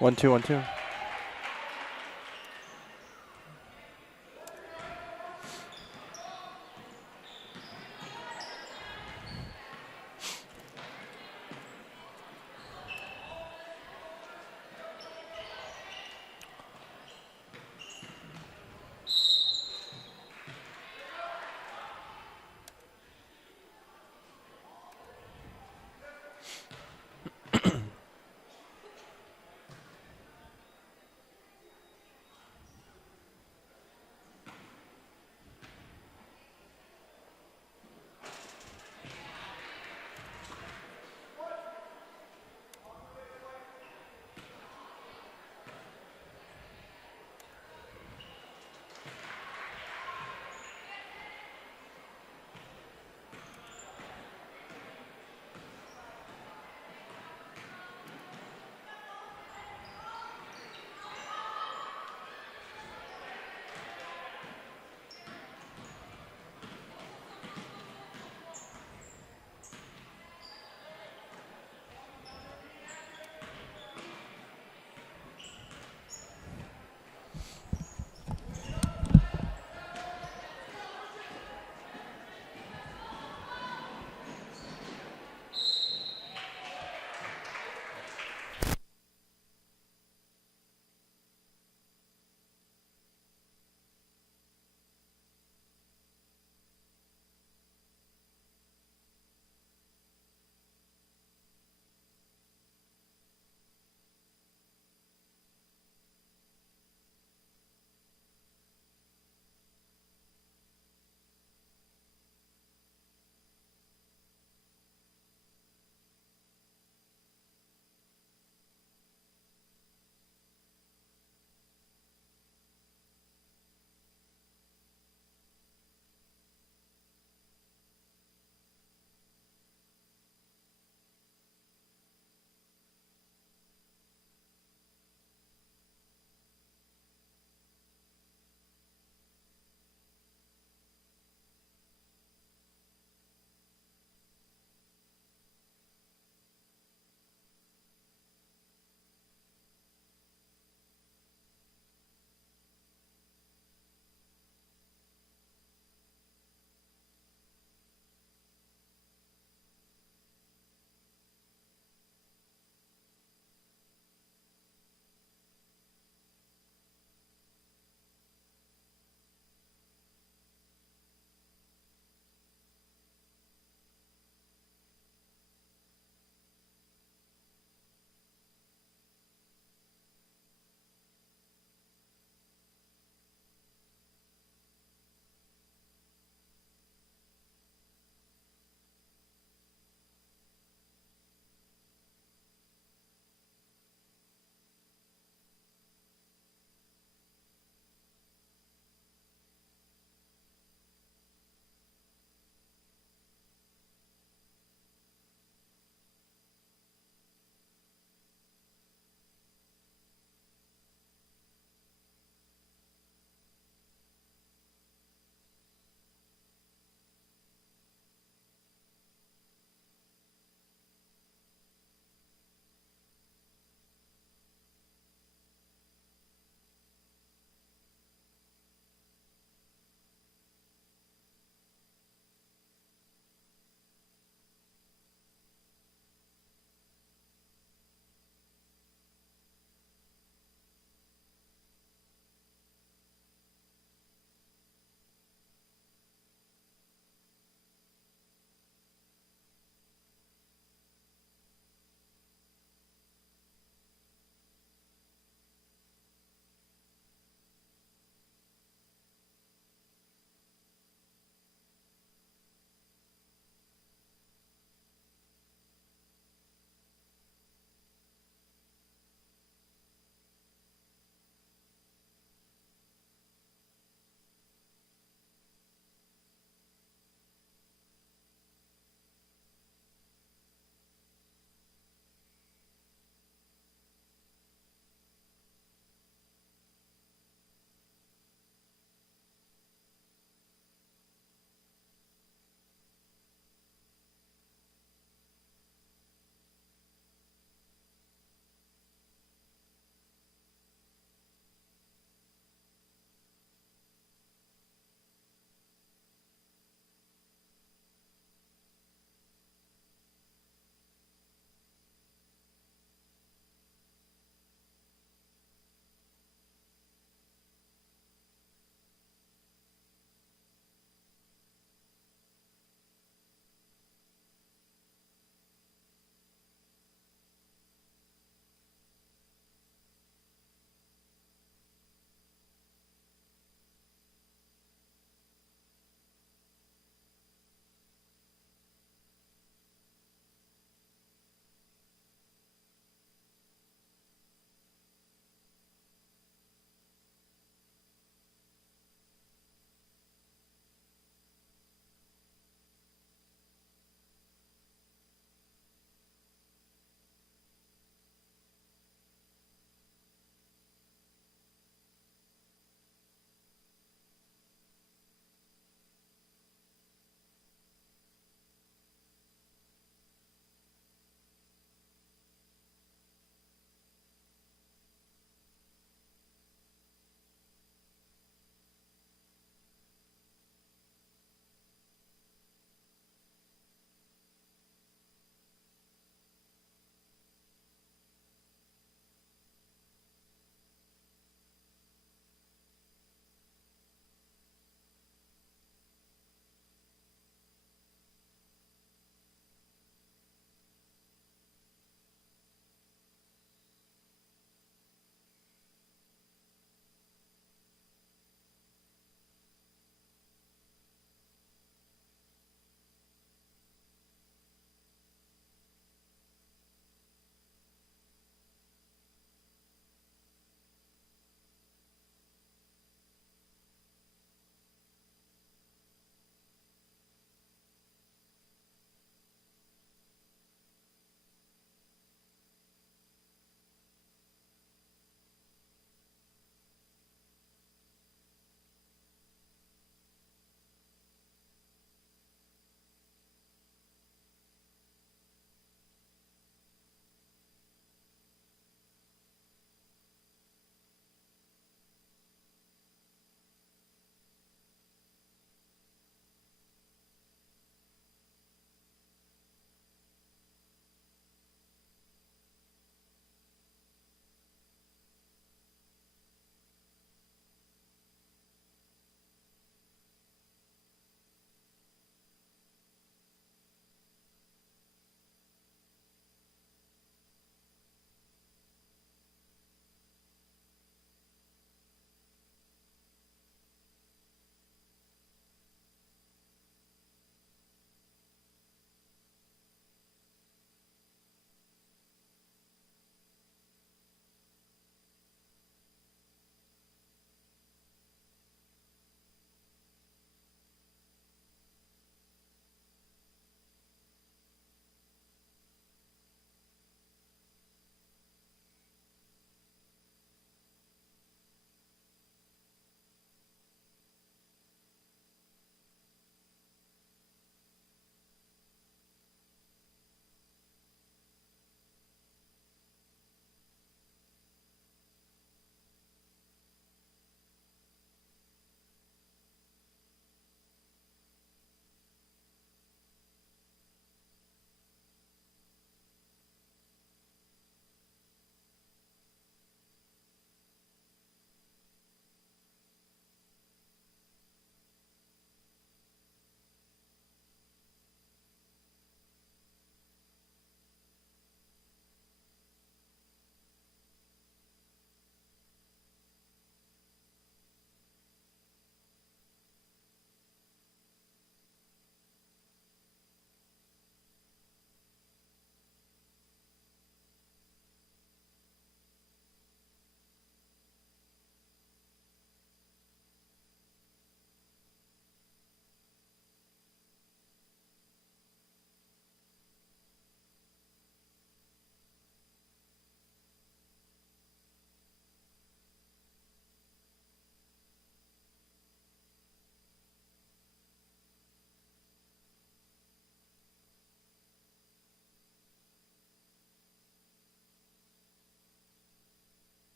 1-2, 1-2.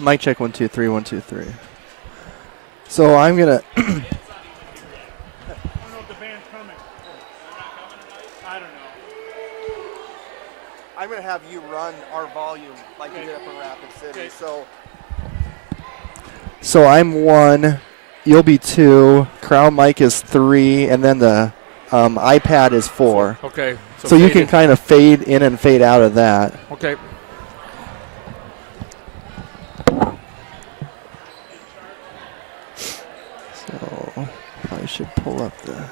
Mic check 1 2 3 1 2 3. So I'm gonna. I don't know if the band's coming. I don't know. I'm gonna have you run our volume like you did up in Rapid City. Okay. So I'm 1. You'll be 2. Crown mic is 3, and then the iPad is 4. Okay. So you can kind of fade in and fade out of that. Okay. So I should pull up the.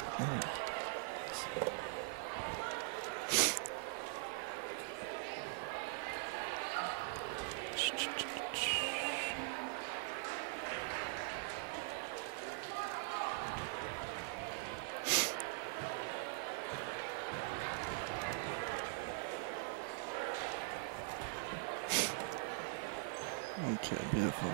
Okay, beautiful.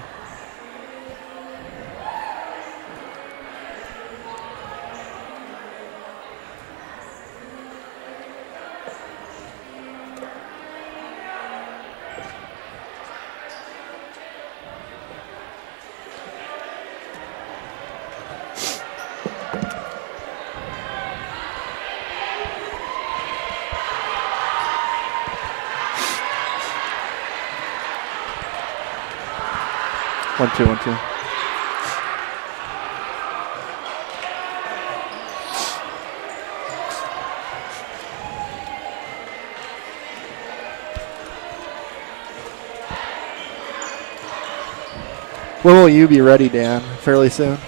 One, two, 1 2. When will you be ready, Dan? Fairly soon?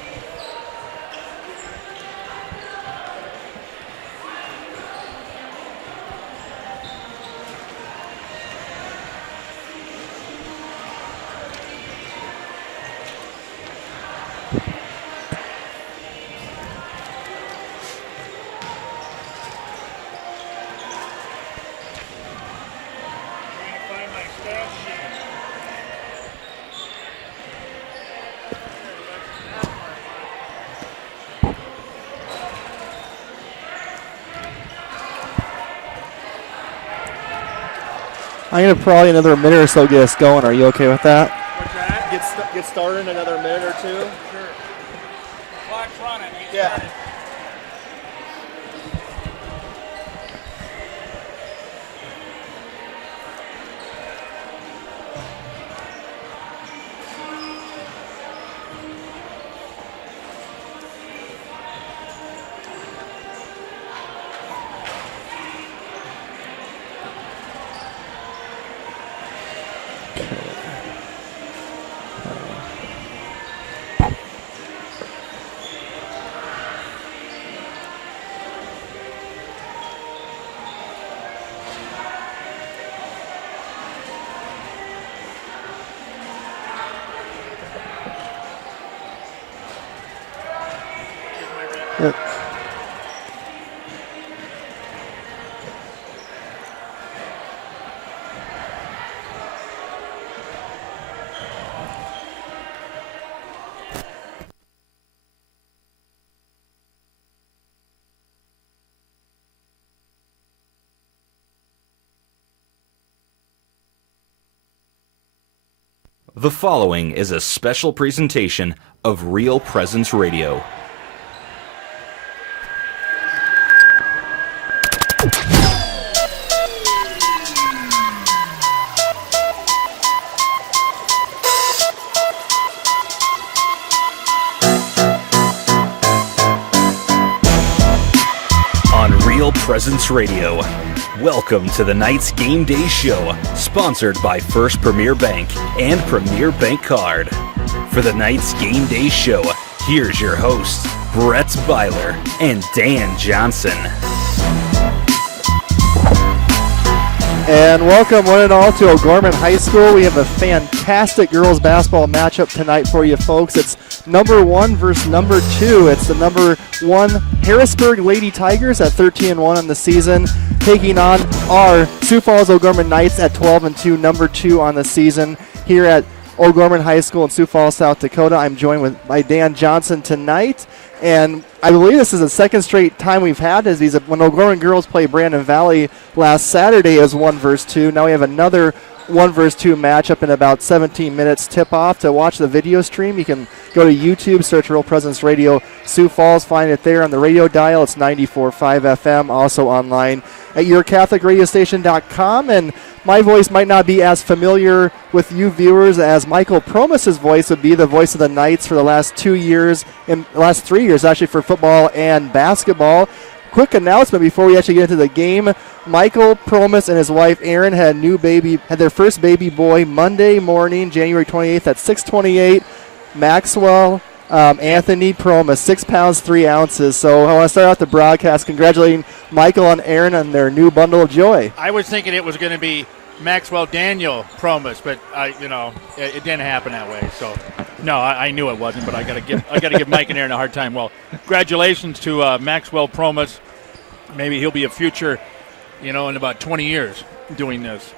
I'm going to probably another minute or so get us going. Are you okay with that? What's that? Get started in another minute or two? Sure. Clock's running. Yeah. Yep. The following is a special presentation of Real Presence Radio. On Real Presence Radio. Welcome to the Knights Game Day Show, sponsored by First Premier Bank and Premier Bank Card. For the Knights Game Day Show, here's your hosts, Brett Byler and Dan Johnson. And welcome one and all to O'Gorman High School. We have a fantastic girls basketball matchup tonight for you folks. It's number 1 versus number 2. It's the number 1 Harrisburg Lady Tigers at 13-1 on the season, taking on our Sioux Falls O'Gorman Knights at 12-2, number 2 on the season here at O'Gorman High School in Sioux Falls, South Dakota. I'm joined by Dan Johnson tonight, and I believe this is the second straight time we've had this. When O'Gorman girls played Brandon Valley last Saturday as 1 versus 2. Now we have another 1 versus 2 matchup in about 17 minutes tip-off. To watch the video stream, you can go to YouTube, search Real Presence Radio Sioux Falls, find it there on the radio dial. It's 94.5 FM, also online at yourcatholicradiostation.com. And my voice might not be as familiar with you viewers as Michael Promis's voice would be, the voice of the Knights for the last 2 years, and last 3 years actually, for football and basketball. Quick announcement before we actually get into the game. Michael Promis and his wife Erin had their first baby boy Monday morning, January 28th at 6:28. Maxwell Anthony Promis, 6 pounds 3 ounces. So I want to start out the broadcast congratulating Michael and Erin on their new bundle of joy. I was thinking it was going to be Maxwell Daniel Promis, but it didn't happen that way. So no, I knew it wasn't, but I got to give Mike and Erin a hard time. Well, congratulations to Maxwell Promis. Maybe he'll be a future, in about 20 years doing this.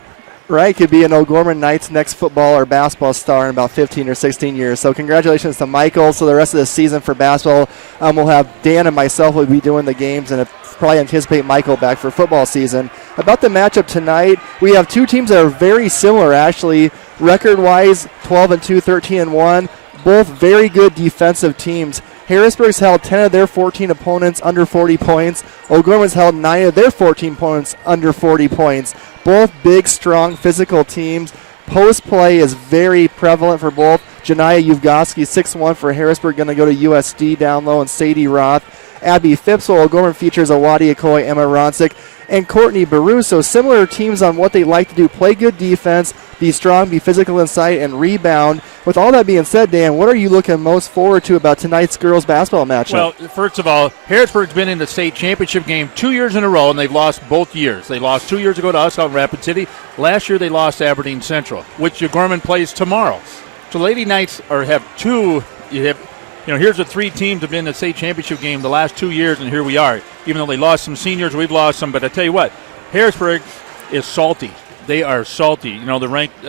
Right, could be an O'Gorman Knights next football or basketball star in about 15 or 16 years. So congratulations to Michael. So the rest of the season for basketball, we'll have Dan and myself will be doing the games, and probably anticipate Michael back for football season. About the matchup tonight, we have two teams that are very similar, actually, record-wise, 12-2, 13-1. Both very good defensive teams. Harrisburg's held 10 of their 14 opponents under 40 points. O'Gorman's held 9 of their 14 opponents under 40 points. Both big, strong, physical teams. Post play is very prevalent for both. Janiyah Uvgoski, 6'1" for Harrisburg, going to go to USD down low, and Sadie Roth. Abby Phipps. O'Gorman features Awadi Okoye, Emma Ronsick, and Courtney Baru. So similar teams on what they like to do. Play good defense, be strong, be physical inside, and rebound. With all that being said, Dan, what are you looking most forward to about tonight's girls basketball matchup? Well, first of all, Harrisburg's been in the state championship game 2 years in a row, and they've lost both years. They lost 2 years ago to us out in Rapid City. Last year they lost to Aberdeen Central, which O'Gorman plays tomorrow. So Lady Knights have two. Here's the 3 teams that have been in the state championship game the last 2 years, and here we are. Even though they lost some seniors, we've lost some. But I tell you what, Harrisburg is salty. They are salty. They're ranked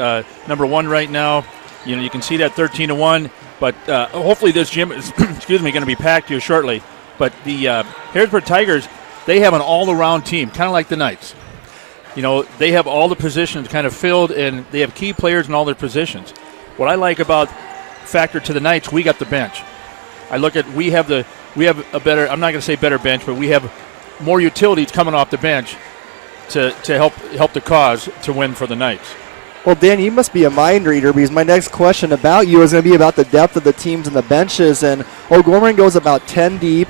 number 1 right now. You can see that 13-1. But hopefully this gym is, going to be packed here shortly. But the Harrisburg Tigers, they have an all-around team, kind of like the Knights. They have all the positions kind of filled, and they have key players in all their positions. What I like about factor to the Knights, we got the bench. I look at we have a better, I'm not going to say better bench, but we have more utilities coming off the bench to help the cause to win for the Knights. Well, Dan, you must be a mind reader, because my next question about you is going to be about the depth of the teams and the benches. And O'Gorman goes about 10 deep,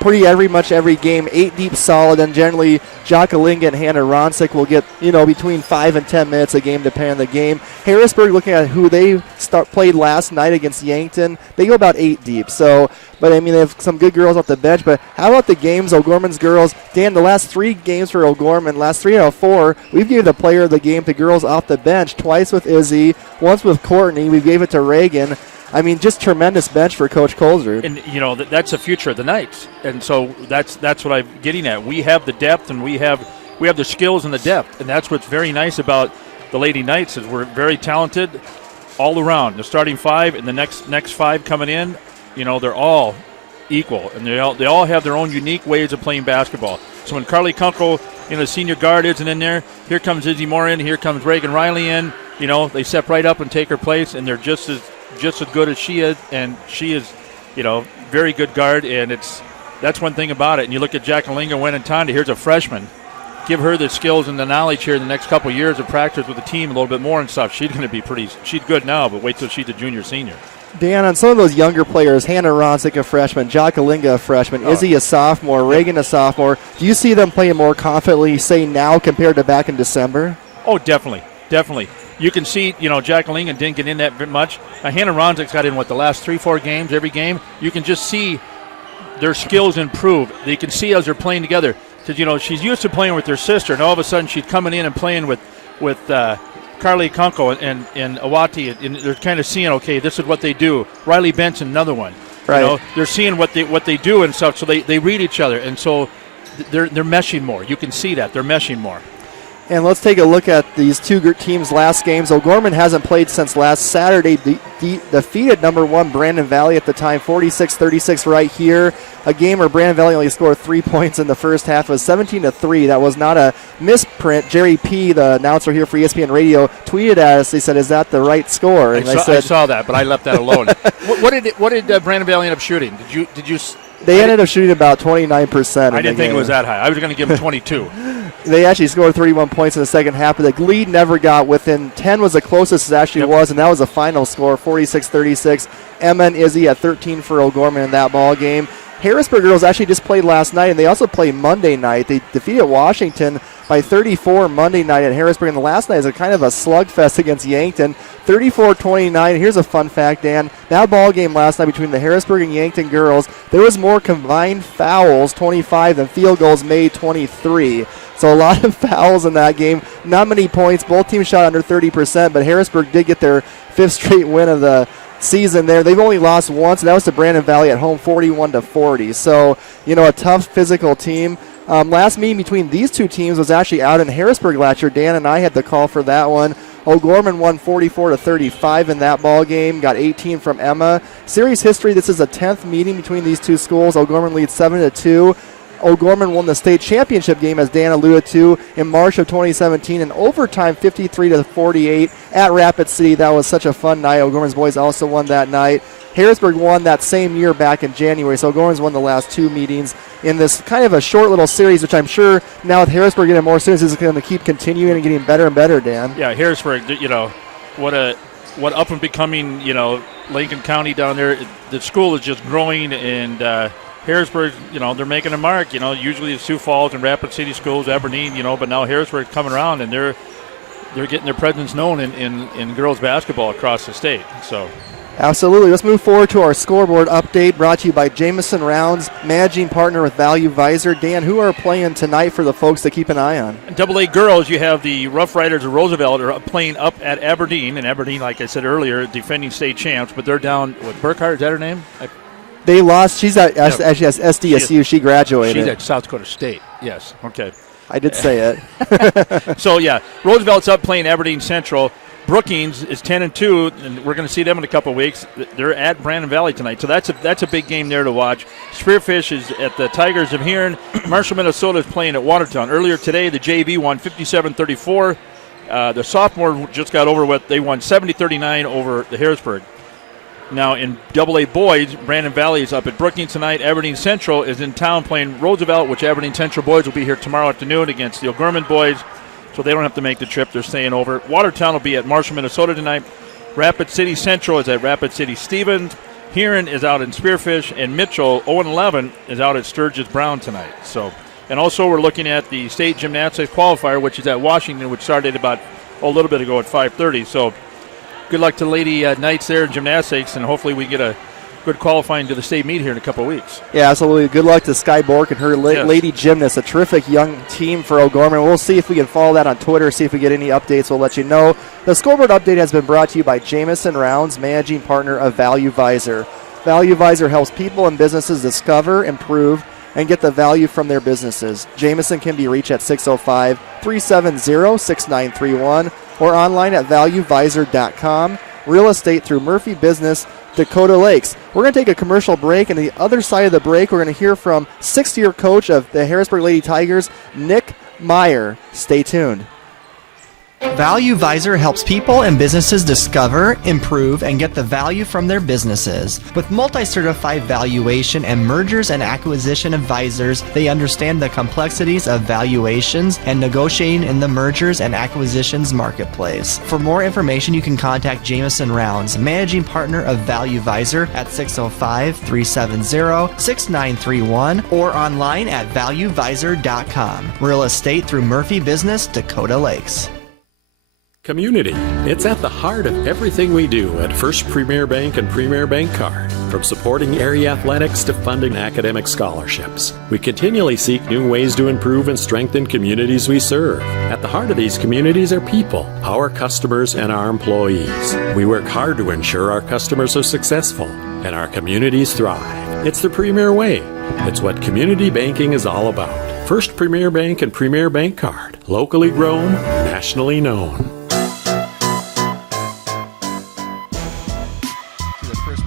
pretty much every game, 8 deep solid, and generally Jakalinga and Hannah Ronsick will get between 5 and 10 minutes a game depending on the game. Harrisburg, looking at who they played last night against Yankton, they go about 8 deep. So, but they have some good girls off the bench. But how about the games, O'Gorman's girls? Dan, the last 3 games for O'Gorman, last 3 out of 4, we've given the player of the game to girls off the bench, twice with Izzy, once with Courtney. We gave it to Reagan. Just tremendous bench for Coach Colzer. And, that's the future of the Knights. And so that's what I'm getting at. We have the depth, and we have the skills and the depth. And that's what's very nice about the Lady Knights is we're very talented all around. The starting 5 and the next 5 coming in, they're all equal. And they all have their own unique ways of playing basketball. So when Carly Kunkel, the senior guard isn't in there, here comes Izzy Moore in, here comes Reagan Riley in. They step right up and take her place, and they're just as good as she is, and she is, very good guard, and that's one thing about it. And you look at Jakalinga Wenentanda, here's a freshman. Give her the skills and the knowledge here in the next couple of years of practice with the team a little bit more and stuff. She's going to be she's good now, but wait till she's a junior, senior. Dan, on some of those younger players, Hannah Ronsick, a freshman, Jakalinga, a freshman, Izzy, a sophomore, Reagan, a sophomore, do you see them playing more confidently, say, now compared to back in December? Oh, definitely. You can see, Jakalinga didn't get in that much. Hannah Ronsick's got in, the last 3-4 games, every game. You can just see their skills improve. You can see as they're playing together. Because, she's used to playing with her sister, and all of a sudden she's coming in and playing with Carly Kunkel and Awati, and they're kind of seeing, okay, this is what they do. Riley Benson, another one. Right. They're seeing what they do and stuff, so they read each other. And so they're meshing more. You can see that. They're meshing more. And let's take a look at these two teams' last games. O'Gorman hasn't played since last Saturday. Defeated number 1 Brandon Valley at the time, 46-36 right here. A game where Brandon Valley only scored 3 points in the first half. It was 17-3. That was not a misprint. Jerry P., the announcer here for ESPN Radio, tweeted at us. He said, "Is that the right score?" And I saw that, but I left that alone. What did Brandon Valley end up shooting? Did you? They ended up shooting about 29%. I didn't think it was that high. I was going to give them 22. They actually scored 31 points in the second half, but the lead never got within 10 was the closest it actually was, and that was the final score, 46-36. Emma and Izzy at 13 for O'Gorman in that ball game. Harrisburg girls actually just played last night, and they also played Monday night. They defeated Washington by 34 Monday night at Harrisburg, and the last night is a kind of a slugfest against Yankton, 34-29. Here's a fun fact, Dan. That ball game last night between the Harrisburg and Yankton girls, there was more combined fouls, 25, than field goals made, 23. So a lot of fouls in that game. Not many points. Both teams shot under 30%, but Harrisburg did get their 5th straight win of the season there. They've only lost once, and that was to Brandon Valley at home, 41-40. So, a tough physical team. Last meeting between these two teams was actually out in Harrisburg last year. Dan and I had the call for that one. O'Gorman won 44-35 in that ball game, got 18 from Emma. Series history, this is a 10th meeting between these two schools. O'Gorman leads 7-2. O'Gorman won the state championship game, as Dan alluded to, in March of 2017 in overtime, 53-48 at Rapid City. That was such a fun night. O'Gorman's boys also won that night. Harrisburg won that same year back in January, so O'Gorman's won the last 2 meetings in this kind of a short little series, which I'm sure now with Harrisburg getting more students is going to keep continuing and getting better and better, Dan. Yeah, Harrisburg, what up and becoming, Lincoln County down there. The school is just growing, and Harrisburg, they're making a mark. Usually the Sioux Falls and Rapid City schools, Aberdeen, but now Harrisburg's coming around, and they're getting their presence known in girls basketball across the state. So, absolutely. Let's move forward to our scoreboard update, brought to you by Jamison Rounds, managing partner with Value Visor. Dan, who are playing tonight for the folks to keep an eye on? AA girls, you have the Rough Riders of Roosevelt are playing up at Aberdeen, and Aberdeen, like I said earlier, defending state champs, but they're down with Burkhart. Is that her name? They lost. She's at SDSU. She graduated. She's at South Dakota State. Yes. Okay. I did say it. So, yeah, Roosevelt's up playing Aberdeen Central. Brookings is 10-2, and we're going to see them in a couple of weeks. They're at Brandon Valley tonight, so that's a big game there to watch. Spearfish is at the Tigers of Huron. Marshall, Minnesota is playing at Watertown. Earlier today, the JV won 57-34. The sophomore just got over with. They won 70-39 over the Harrisburg. Now, in AA boys, Brandon Valley is up at Brookings tonight. Aberdeen Central is in town playing Roosevelt, which Aberdeen Central boys will be here tomorrow afternoon against the O'Gorman boys, so they don't have to make the trip. They're staying over. Watertown will be at Marshall, Minnesota tonight. Rapid City Central is at Rapid City Stevens. Huron is out in Spearfish, and Mitchell, 0-11, is out at Sturgis Brown tonight. So, and also we're looking at the state gymnastics qualifier, which is at Washington, which started about a little bit ago at 5:30. So, good luck to Lady Knights there in gymnastics, and hopefully we get a good qualifying to the state meet here in a couple of weeks. Yeah, absolutely. Good luck to Sky Bork and her lady gymnasts. A terrific young team for O'Gorman. We'll see if we can follow that on Twitter, see if we get any updates. We'll let you know. The scoreboard update has been brought to you by Jamison Rounds, managing partner of Value Visor. Value Visor helps people and businesses discover, improve, and get the value from their businesses. Jamison can be reached at 605-370-6931 or online at valuevisor.com. Real estate through Murphy Business, Dakota Lakes. We're going to take a commercial break, and the other side of the break, we're going to hear from sixth-year coach of the Harrisburg Lady Tigers, Nick Meyer. Stay tuned. Value Visor helps people and businesses discover, improve, and get the value from their businesses. With multi-certified valuation and mergers and acquisition advisors, they understand the complexities of valuations and negotiating in the mergers and acquisitions marketplace. For more information, you can contact Jamison Rounds, managing partner of Value Visor, at 605-370-6931 or online at valuevisor.com. Real estate through Murphy Business, Dakota Lakes. Community. It's at the heart of everything we do at First Premier Bank and Premier Bank Card. From supporting area athletics to funding academic scholarships, we continually seek new ways to improve and strengthen communities we serve. At the heart of these communities are people, our customers, and our employees. We work hard to ensure our customers are successful and our communities thrive. It's the Premier way. It's what community banking is all about. First Premier Bank and Premier Bank Card. Locally grown, nationally known. The First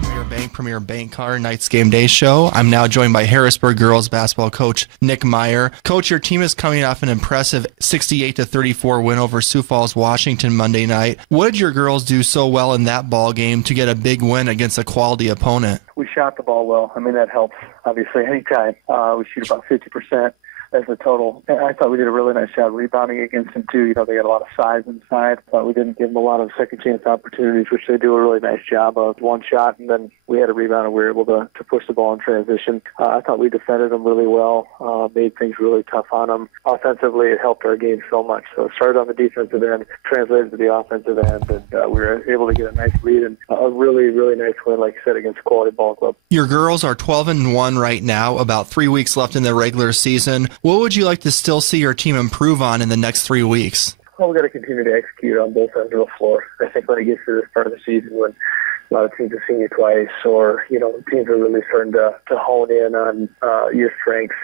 Premier Bank Card Knights Game Day Show. I'm now joined by Harrisburg girls basketball coach Nick Meyer. Coach, your team is coming off an impressive 68-34 win over Sioux Falls, Washington Monday night. What did your girls do so well in that ball game to get a big win against a quality opponent? We shot the ball well. I mean, that helps, obviously, anytime. We shoot about 50% as a total. And I thought we did a really nice job rebounding against them, too. You know, they got a lot of size inside. Thought we didn't give them a lot of second chance opportunities, which they do a really nice job of. One shot, and then we had a rebound, and we were able to push the ball in transition. I thought we defended them really well, made things really tough on them. Offensively, it helped our game so much. So it started on the defensive end, translated to the offensive end, and we were able to get a nice lead and a really, really nice win, like I said, against a quality ball club. Your girls are 12-1 right now, about 3 weeks left in the regular season. What would you like to still see your team improve on in the next 3 weeks? Well, we've got to continue to execute on both ends of the floor. I think when it gets to this part of the season when a lot of teams have seen you twice or, you know, teams are really starting to hone in on your strengths,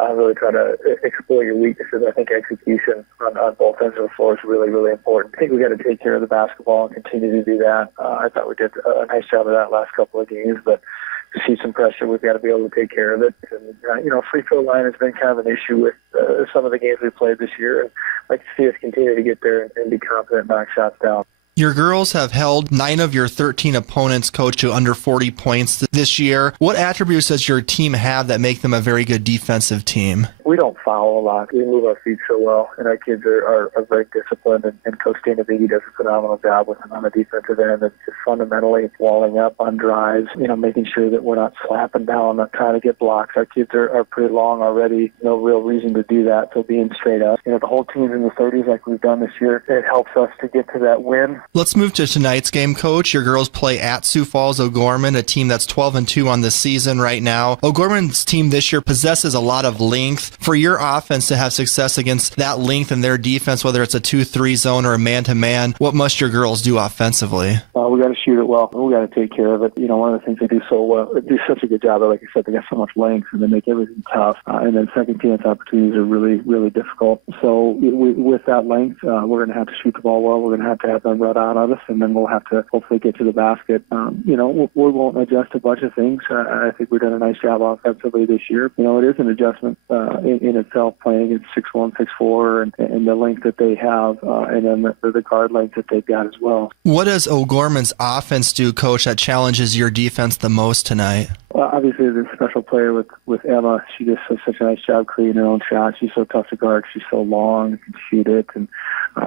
really try to exploit your weaknesses. I think execution on both ends of the floor is really, really important. I think we got to take care of the basketball and continue to do that. I thought we did a nice job of that last couple of games, but to see some pressure, we've got to be able to take care of it. And, you know, free throw line has been kind of an issue with some of the games we played this year. And I'd like to see us continue to get there and be confident, knock shots down. Your girls have held 9 of your 13 opponents, coach, to under 40 points this year. What attributes does your team have that make them a very good defensive team? We don't foul a lot. We move our feet so well, and our kids are very disciplined, and Coach Dana Biggie does a phenomenal job with them on the defensive end. It's just fundamentally walling up on drives, you know, making sure that we're not slapping down, not trying to get blocks. Our kids are pretty long already, no real reason to do that, so being straight up. You know, the whole team's in the 30s like we've done this year. It helps us to get to that win. Let's move to tonight's game, Coach. Your girls play at Sioux Falls O'Gorman, a team that's 12-2 on the season right now. O'Gorman's team this year possesses a lot of length. For your offense to have success against that length in their defense, whether it's a 2-3 zone or a man-to-man, what must your girls do offensively? We got to shoot it well. We got to take care of it. You know, one of the things they do so well, they do such a good job. Like I said, they got so much length and they make everything tough. And then second chance opportunities are really, really difficult. So with that length, we're going to have to shoot the ball well. We're going to have them run out of us, and then we'll have to hopefully get to the basket. You know, we won't adjust a bunch of things. I think we've done a nice job offensively this year. You know, it is an adjustment in itself, playing at 6'1", 6'4", and the length that they have, and then the guard length that they've got as well. What does O'Gorman's offense do, Coach, that challenges your defense the most tonight? Well, obviously, there's a special player with Emma. She just does such a nice job creating her own shot. She's so tough to guard. She's so long and can shoot it. And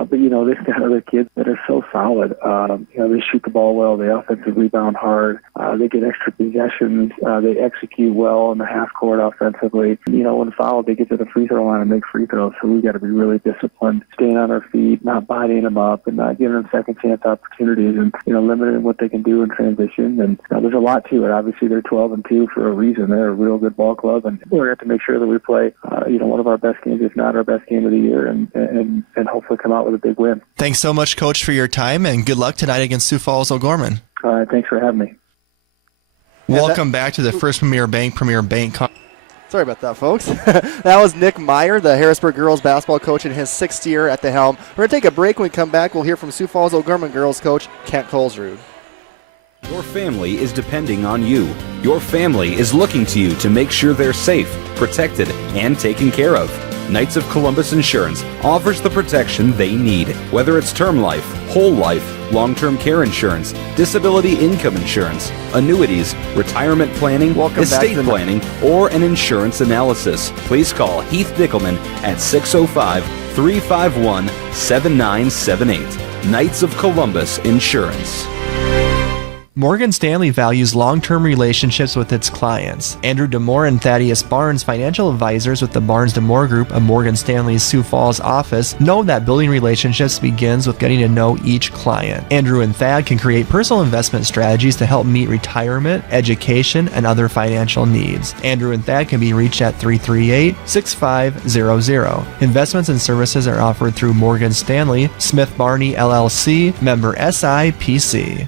but, you know, they've got other kids that are so solid. You know, they shoot the ball well. They offensive rebound hard. They get extra possessions. They execute well in the half court offensively. You know, when fouled, they get to the free throw line and make free throws. So we've got to be really disciplined, staying on our feet, not biting them up, and not giving them second chance opportunities, and, you know, limiting what they can do in transition. And there's a lot to it. Obviously, they're 12-2 for a reason. They're a real good ball club, and we're going to have to make sure that we play, you know, one of our best games, if not our best game of the year, and hopefully come out with a big win. Thanks so much, Coach, for your time, and good luck tonight against Sioux Falls O'Gorman. Thanks for having me. Welcome back to the First Premier Bank Sorry about that, folks. That was Nick Meyer, the Harrisburg girls basketball coach, in his 6th year at the helm. We're going to take a break. When we come back, we'll hear from Sioux Falls O'Gorman girls coach Kent Colesrud. Your family is depending on you. Your family is looking to you to make sure they're safe, protected, and taken care of. Knights of Columbus Insurance offers the protection they need, whether it's term life, whole life, long-term care insurance, disability income insurance, annuities, retirement planning, estate planning, or an insurance analysis. Please call Heath Dickelman at 605-351-7978. Knights of Columbus Insurance. Morgan Stanley values long-term relationships with its clients. Andrew DeMore and Thaddeus Barnes, financial advisors with the Barnes DeMore Group of Morgan Stanley's Sioux Falls office, know that building relationships begins with getting to know each client. Andrew and Thad can create personal investment strategies to help meet retirement, education, and other financial needs. Andrew and Thad can be reached at 338-6500. Investments and services are offered through Morgan Stanley, Smith Barney LLC, member SIPC.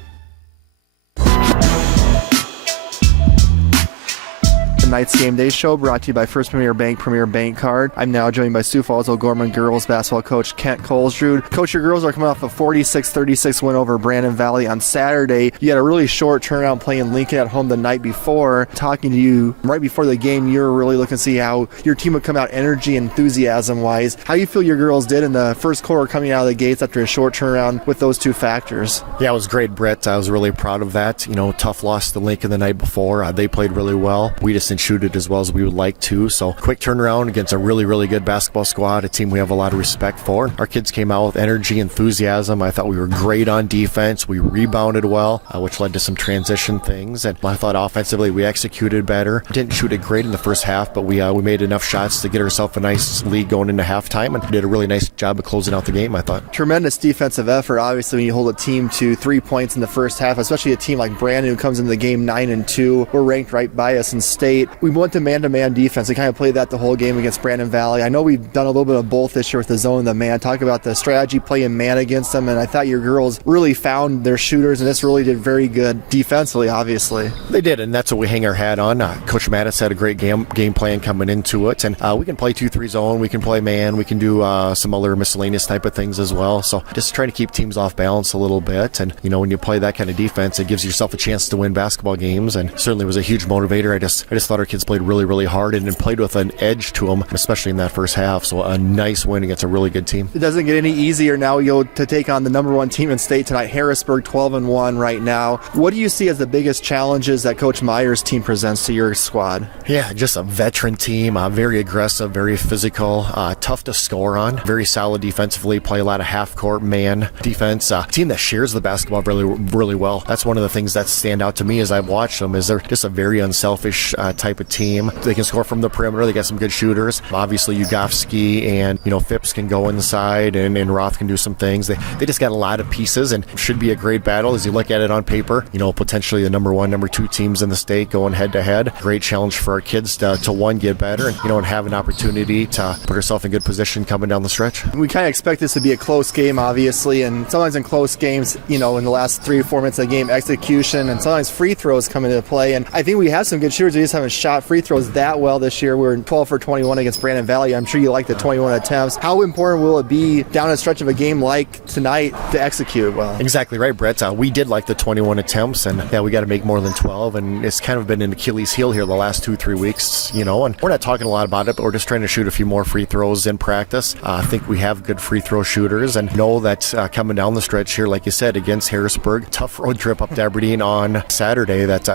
tonight's Game Day Show, brought to you by First Premier Bank Card. I'm now joined by Sioux Falls O'Gorman girls basketball coach Kent Colesrud. Coach, your girls are coming off a 46-36 win over Brandon Valley on Saturday. You had a really short turnaround playing Lincoln at home the night before. Talking to you right before the game, you were really looking to see how your team would come out energy and enthusiasm-wise. How do you feel your girls did in the first quarter coming out of the gates after a short turnaround with those two factors? Yeah, it was great, Brett. I was really proud of that. Tough loss to Lincoln the night before. They played really well. We just didn't shoot it as well as we would like to. So quick turnaround against a really, really good basketball squad, a team we have a lot of respect for. Our kids came out with energy, enthusiasm. I thought we were great on defense. We rebounded well, which led to some transition things. And I thought offensively we executed better. Didn't shoot it great in the first half, but we made enough shots to get ourselves a nice lead going into halftime and did a really nice job of closing out the game, I thought. Tremendous defensive effort, obviously, when you hold a team to 3 points in the first half, especially a team like Brandon who comes into the game 9-2. We're ranked right by us in state. We went to man-to-man defense. We kind of played that the whole game against Brandon Valley. I know we've done a little bit of both this year with the zone and the man. Talk about the strategy playing man against them, and I thought your girls really found their shooters, and this really did very good defensively, obviously. They did, and that's what we hang our hat on. Coach Mattis had a great game plan coming into it, and we can play 2-3 zone, we can play man, we can do some other miscellaneous type of things as well. So just trying to keep teams off balance a little bit, and when you play that kind of defense, it gives yourself a chance to win basketball games, and certainly was a huge motivator. I just thought our kids played really, really hard and played with an edge to them, especially in that first half. So a nice win against a really good team. It doesn't get any easier now. You go to take on the number one team in state tonight, Harrisburg, 12-1 right now. What do you see as the biggest challenges that Coach Meyer's team presents to your squad? Yeah, just a veteran team, very aggressive, very physical, tough to score on, very solid defensively, play a lot of half-court man defense. Team that shares the basketball really, really well. That's one of the things that stand out to me as I've watched them, is they're just a very unselfish type of team. They can score from the perimeter. They got some good shooters. Obviously, Ugofsky and Phipps can go inside, and Roth can do some things. They just got a lot of pieces, and should be a great battle as you look at it on paper. Potentially the number one, number two teams in the state going head to head. Great challenge for our kids to one, get better, and have an opportunity to put ourselves in good position coming down the stretch. We kind of expect this to be a close game, obviously, and sometimes in close games, in the last 3 or 4 minutes of the game, execution and sometimes free throws come into play. And I think we have some good shooters. We just haven't shot free throws that well this year. We're 12 for 21 against Brandon Valley. I'm sure you like the 21 attempts. How important will it be down a stretch of a game like tonight to execute well? Exactly right, Brett. We did like the 21 attempts, and we got to make more than 12, and it's kind of been an Achilles heel here the last 2-3 weeks, and we're not talking a lot about it, but we're just trying to shoot a few more free throws in practice. I think we have good free throw shooters, and know that coming down the stretch here, like you said, against Harrisburg, tough road trip up to Aberdeen on Saturday, that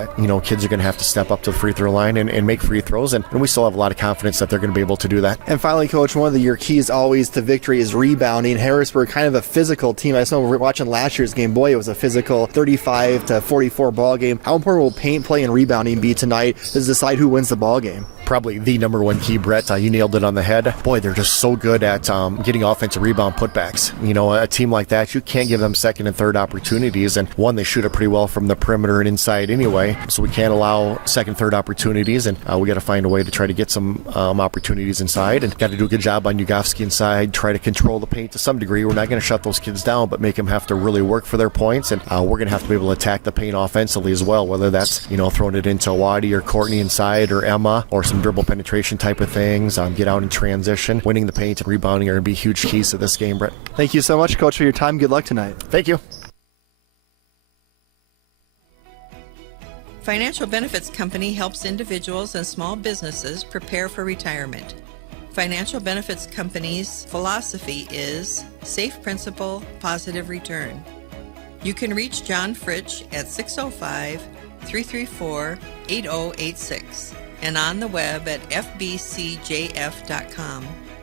kids are going to have to step up to the free throw line and make free throws, and we still have a lot of confidence that they're going to be able to do that. And finally, Coach, one of your keys always to victory is rebounding. Harrisburg, kind of a physical team. I just know we're watching last year's game. Boy, it was a physical 35-44 ball game. How important will paint play and rebounding be tonight to decide who wins the ball game? Probably the number one key, Brett. You nailed it on the head. Boy, they're just so good at getting offensive rebound putbacks. A team like that, you can't give them second and third opportunities. And one, they shoot it pretty well from the perimeter and inside anyway. So we can't allow second, third opportunities. And we got to find a way to try to get some opportunities inside. And got to do a good job on Ugofsky inside, try to control the paint to some degree. We're not going to shut those kids down, but make them have to really work for their points. And we're going to have to be able to attack the paint offensively as well, whether that's, throwing it into Waddy or Courtney inside or Emma, or some dribble penetration type of things, get out in transition. Winning the paint and rebounding are going to be huge keys to this game, Brett. Thank you so much, Coach, for your time. Good luck tonight. Thank you. Financial Benefits Company helps individuals and small businesses prepare for retirement. Financial Benefits Company's philosophy is safe principal, positive return. You can reach John Fritsch at 605-334-8086 and on the web at fbcjf.com.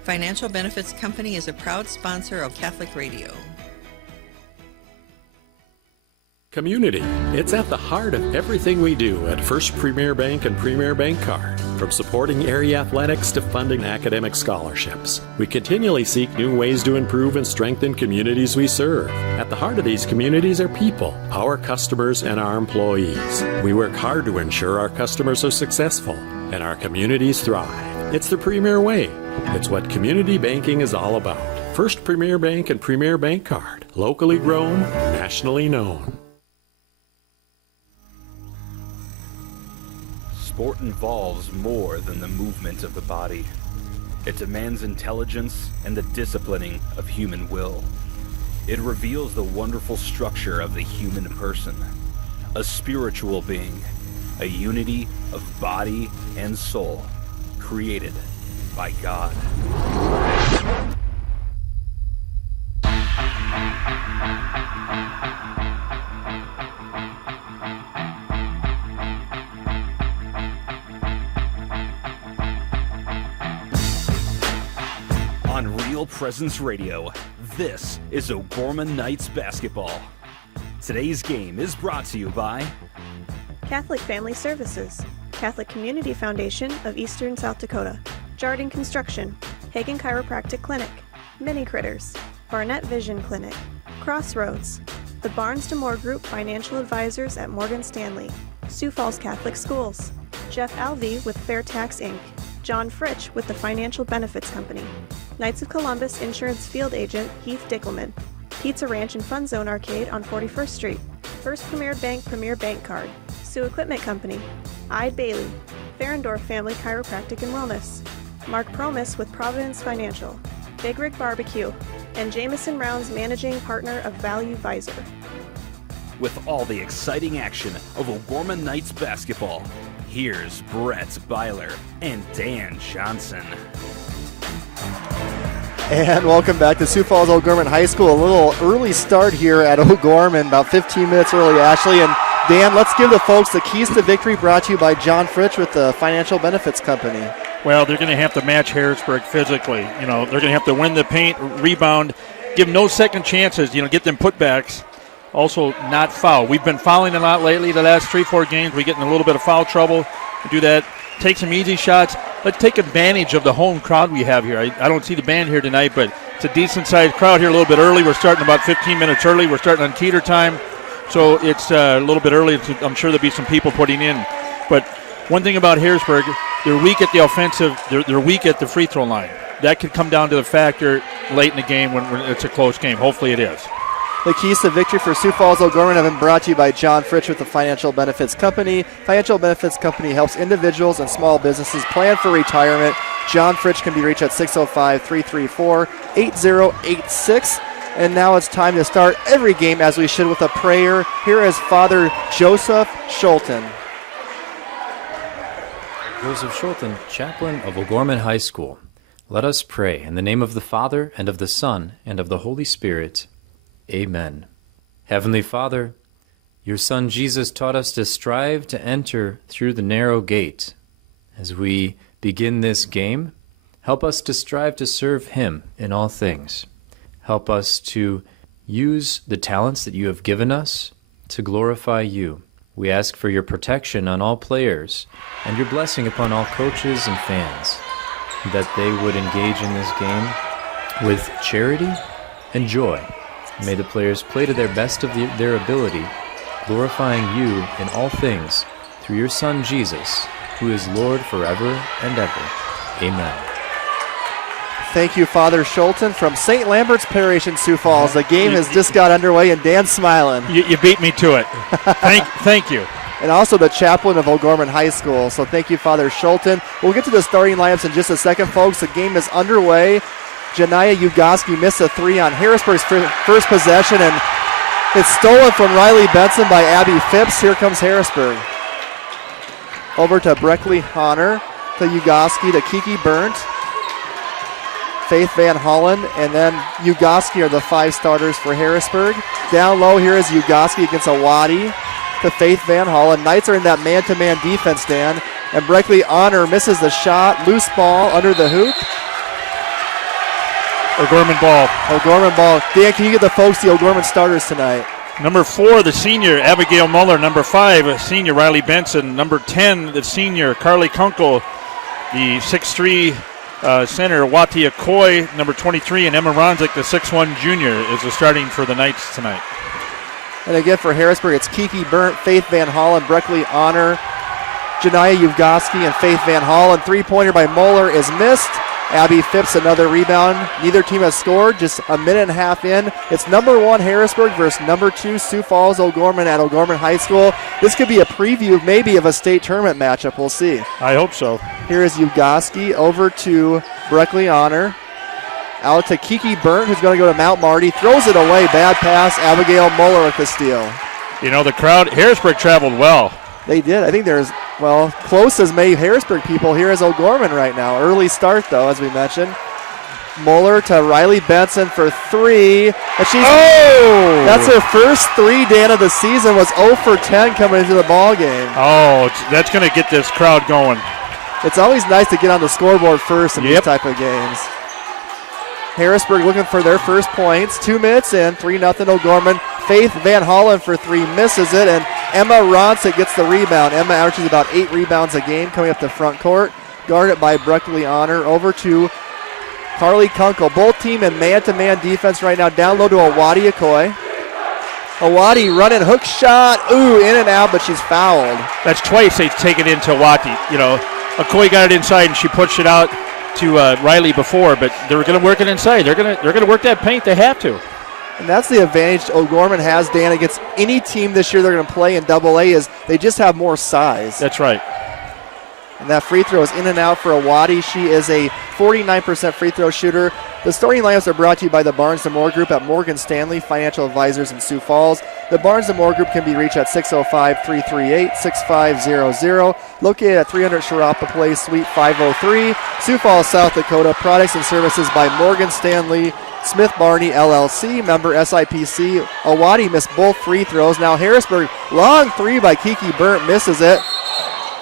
Financial Benefits Company is a proud sponsor of Catholic Radio. Community. It's at the heart of everything we do at First Premier Bank and Premier Bank Card. From supporting area athletics to funding academic scholarships, we continually seek new ways to improve and strengthen communities we serve. At the heart of these communities are people, our customers, and our employees. We work hard to ensure our customers are successful and our communities thrive. It's the Premier way. It's what community banking is all about. First Premier Bank and Premier Bank Card. Locally grown, nationally known. sport involves more than the movement of the body. It demands intelligence and the disciplining of human will. It reveals the wonderful structure of the human person, a spiritual being, a unity of body and soul, created by God. On Real Presence Radio, this is O'Gorman Knights basketball. Today's game is brought to you by Catholic Family Services, Catholic Community Foundation of Eastern South Dakota, Jardine Construction, Hagen Chiropractic Clinic, Mini Critters, Barnett Vision Clinic, Crossroads, the Barnes DeMoore Group Financial Advisors at Morgan Stanley, Sioux Falls Catholic Schools, Jeff Alvey with Fair Tax Inc., John Fritsch with the Financial Benefits Company, Knights of Columbus Insurance Field Agent Heath Dickelman, Pizza Ranch and Fun Zone Arcade on 41st Street, First Premier Bank Card, Sioux Equipment Company, Ide Bailey, Ferendorf Family Chiropractic and Wellness, Mark Promis with Providence Financial, Big Rig Barbecue, and Jameson Rounds Managing Partner of Value Visor. with all the exciting action of O'Gorman Knights basketball. Here's Brett Byler and Dan Johnson. And welcome back to Sioux Falls O'Gorman High School. A little early start here at O'Gorman, about 15 minutes early, Ashley. And Dan, let's give the folks the keys to victory, brought to you by John Fritsch with the Financial Benefits Company. Well, they're going to have to match Harrisburg physically. You know, they're going to have to win the paint, rebound, give them no second chances, get them putbacks. Also, not foul. We've been fouling a lot lately the last 3-4 games. We're getting a little bit of foul trouble. We do that. Take some easy shots. Let's take advantage of the home crowd we have here. I don't see the band here tonight, but it's a decent-sized crowd here a little bit early. We're starting about 15 minutes early. We're starting on Keeter time, so it's a little bit early. I'm sure there'll be some people putting in. But one thing about Harrisburg, they're weak at the offensive. They're weak at the free throw line. That could come down to the factor late in the game when it's a close game. Hopefully it is. The keys to victory for Sioux Falls O'Gorman have been brought to you by John Fritsch with the Financial Benefits Company. Financial Benefits Company helps individuals and small businesses plan for retirement. John Fritsch can be reached at 605-334-8086. And now it's time to start every game as we should with a prayer. Here is Father Joseph Schulten. Joseph Schulten, chaplain of O'Gorman High School. Let us pray in the name of the Father, and of the Son, and of the Holy Spirit. Amen. Heavenly Father, your Son Jesus taught us to strive to enter through the narrow gate. As we begin this game, help us to strive to serve him in all things. Help us to use the talents that you have given us to glorify you. We ask for your protection on all players and your blessing upon all coaches and fans, that they would engage in this game with charity and joy. May the players play to their best of their ability, glorifying you in all things through your Son Jesus, who is Lord forever and ever. Amen. Thank you, Father Schulten from St. Lambert's Parish in Sioux Falls. The game has just got underway, and Dan's smiling. You beat me to it. Thank you. And also the chaplain of O'Gorman High School. So thank you, Father Schulten. We'll get to the starting lineups in just a second, folks. The game is underway. Janiyah Ugoski missed a three on Harrisburg's first possession, and it's stolen from Riley Benson by Abby Phipps. Here comes Harrisburg. Over to Breckley Honor, to Ugoski, to Kiki Burnt, Faith Van Hollen, and then Ugoski are the five starters for Harrisburg. Down low here is Ugoski against Awadi, to Faith Van Hollen. Knights are in that man-to-man defense, Dan, and Breckley Honor misses the shot. Loose ball under the hoop. O'Gorman ball. O'Gorman ball. Dan, can you get the folks the O'Gorman starters tonight? Number 4, the senior, Abigail Muller. Number 5, senior, Riley Benson. Number 10, the senior, Carly Kunkel. The 6'3", center, Watia Coy. Number 23, and Emma Ronzik, the 6'1", junior, is the starting for the Knights tonight. And again for Harrisburg, it's Kiki Burnt, Faith Van Hollen, Breckley Honor, Janiyah Ugoski, and Faith Van Hollen. Three-pointer by Moeller is missed. Abby Phipps another rebound. Neither team has scored, just a minute and a half in. It's number 1 Harrisburg versus number 2 Sioux Falls O'Gorman at O'Gorman High School. This could be a preview maybe of a state tournament matchup. We'll see. I hope so. Here is Ugoski over to Breckley Honor. Out to Kiki Burnt, who's going to go to Mount Marty. Throws it away. Bad pass. Abigail Muller with the steal. You know, the crowd, Harrisburg traveled well. They did. I think there's, close as many Harrisburg people here as O'Gorman right now. Early start, though, as we mentioned. Muller to Riley Benson for 3. And that's her first 3, Dan, of the season. Was 0 for 10 coming into the ball game. Oh, that's going to get this crowd going. It's always nice to get on the scoreboard first in these type of games. Harrisburg looking for their first points. 2 minutes in, 3-0 O'Gorman. Faith Van Hollen for 3 misses it, and Emma Ronsick gets the rebound. Emma averages about 8 rebounds a game coming up the front court. Guarded by Breckley Honor. Over to Carly Kunkel. Both team in man-to-man defense right now. Down low to Awadi Okoye. Awadi running hook shot. Ooh, in and out, but she's fouled. That's twice they've taken it into Awadi. You know, Okoye got it inside and she pushed it out to Riley before, but they're going to work it inside. They're going to work that paint. They have to. And that's the advantage O'Gorman has, Dan, against any team this year they're going to play in AA is they just have more size. That's right. And that free throw is in and out for Awadi. She is a 49% free throw shooter. The starting lineups are brought to you by the Barnes & Moore Group at Morgan Stanley Financial Advisors in Sioux Falls. The Barnes & Moore Group can be reached at 605-338-6500. Located at 300 Sharapa Place, Suite 503, Sioux Falls, South Dakota. Products and services by Morgan Stanley Smith Barney LLC, member SIPC. Awadi missed both free throws. Now Harrisburg, long 3 by Kiki Burnt, misses it.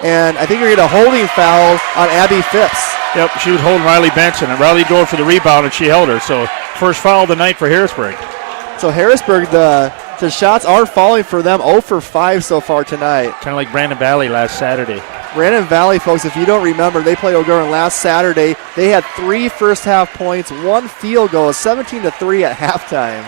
And I think you're going to get a holding foul on Abby Phipps. Yep, she was holding Riley Benson, and Riley drove for the rebound, and she held her. So first foul of the night for Harrisburg. So Harrisburg, the shots are falling for them. 0 for 5 so far tonight. Kind of like Brandon Valley last Saturday. Brandon Valley, folks, if you don't remember, they played O'Gorman last Saturday. They had 3 first-half points, 1 field goal, 17-3 at halftime.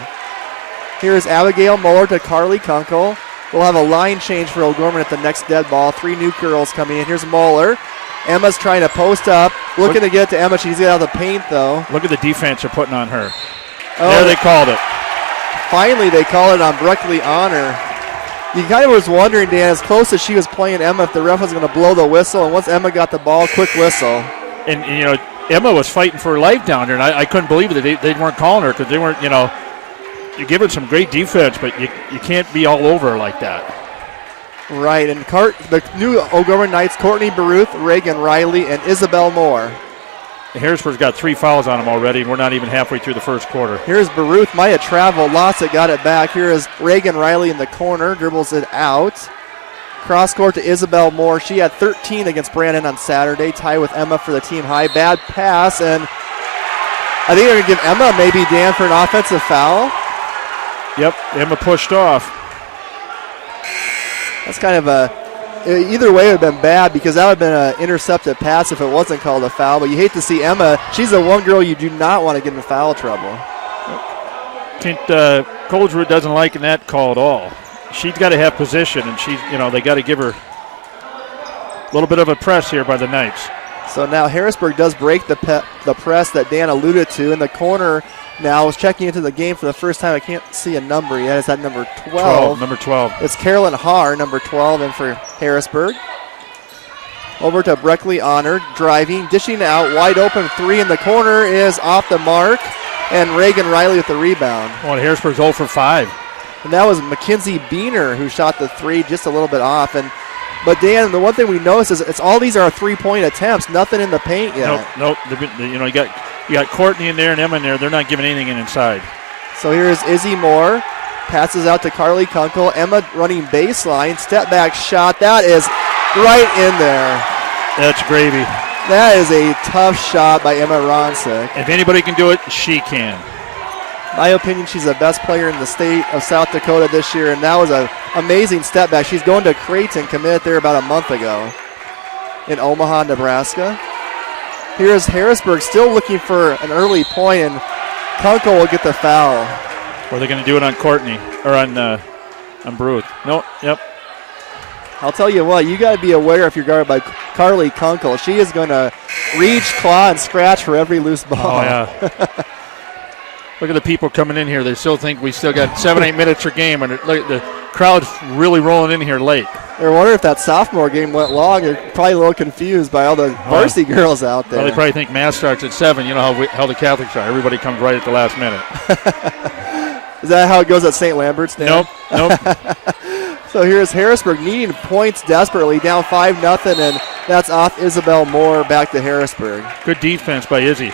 Here's Abigail Muller to Carly Kunkel. We'll have a line change for O'Gorman at the next dead ball. 3 new girls coming in. Here's Muller. Emma's trying to post up. Looking to get it to Emma. She's get out of the paint, though. Look at the defense they're putting on her. Oh, there they called it. Finally, they call it on Breckley Honor. You kind of was wondering, Dan, as close as she was playing Emma, if the ref was going to blow the whistle. And once Emma got the ball, quick whistle. And, you know, Emma was fighting for her life down there, and I couldn't believe it. They weren't calling her because they weren't, you know, you're giving some great defense, but you can't be all over her like that. Right, and the new O'Gorman Knights, Courtney Baruth, Reagan Riley, and Isabel Moore. Harrisburg's got 3 fouls on them already, and we're not even halfway through the first quarter. Here's Baruth, might have traveled, lost it, got it back. Here is Reagan Riley in the corner, dribbles it out. Cross court to Isabel Moore. She had 13 against Brandon on Saturday, tie with Emma for the team high. Bad pass, and I think they're going to give Emma maybe, Dan, for an offensive foul. Yep, Emma pushed off. That's kind of either way it would have been bad because that would have been an intercepted pass if it wasn't called a foul. But you hate to see Emma. She's the one girl you do not want to get in foul trouble. Kent Coldswood doesn't like that call at all. She's got to have position, and they got to give her a little bit of a press here by the Knights. So now Harrisburg does break the press that Dan alluded to in the corner. Now I was checking into the game for the first time. I can't see a number yet. Is that number 12? Number 12. It's Carolyn Haar, number 12, in for Harrisburg. Over to Breckley Honor, driving, dishing out, wide open 3 in the corner is off the mark, and Reagan Riley with the rebound. Well, Harrisburg's 0 for 5. And that was Mackenzie Beener who shot the 3 just a little bit off. But Dan, the one thing we noticed is it's all these are 3-point attempts, nothing in the paint yet. Nope. You got Courtney in there and Emma in there. They're not giving anything in inside. So here's Izzy Moore. Passes out to Carly Kunkel. Emma running baseline. Step back shot. That is right in there. That's gravy. That is a tough shot by Emma Ronsick. If anybody can do it, she can. My opinion, she's the best player in the state of South Dakota this year, and that was an amazing step back. She's going to Creighton, committed there about a month ago in Omaha, Nebraska. Here's Harrisburg still looking for an early point, and Kunkel will get the foul. Or they're going to do it on Courtney, or on Bruce. No, yep. I'll tell you what, you got to be aware if you're guarded by Carly Kunkel. She is going to reach, claw, and scratch for every loose ball. Oh, yeah. Look at the people coming in here. They still think we still got 7-8 minutes per game, and look, the crowd's really rolling in here late. They're wondering if that sophomore game went long. They're probably a little confused by all the varsity girls out there. Well, they probably think Mass starts at 7. You know how the Catholics are. Everybody comes right at the last minute. Is that how it goes at St. Lambert's, Dan? Nope. So here's Harrisburg needing points desperately, down 5-0, and that's off Isabel Moore back to Harrisburg. Good defense by Izzy.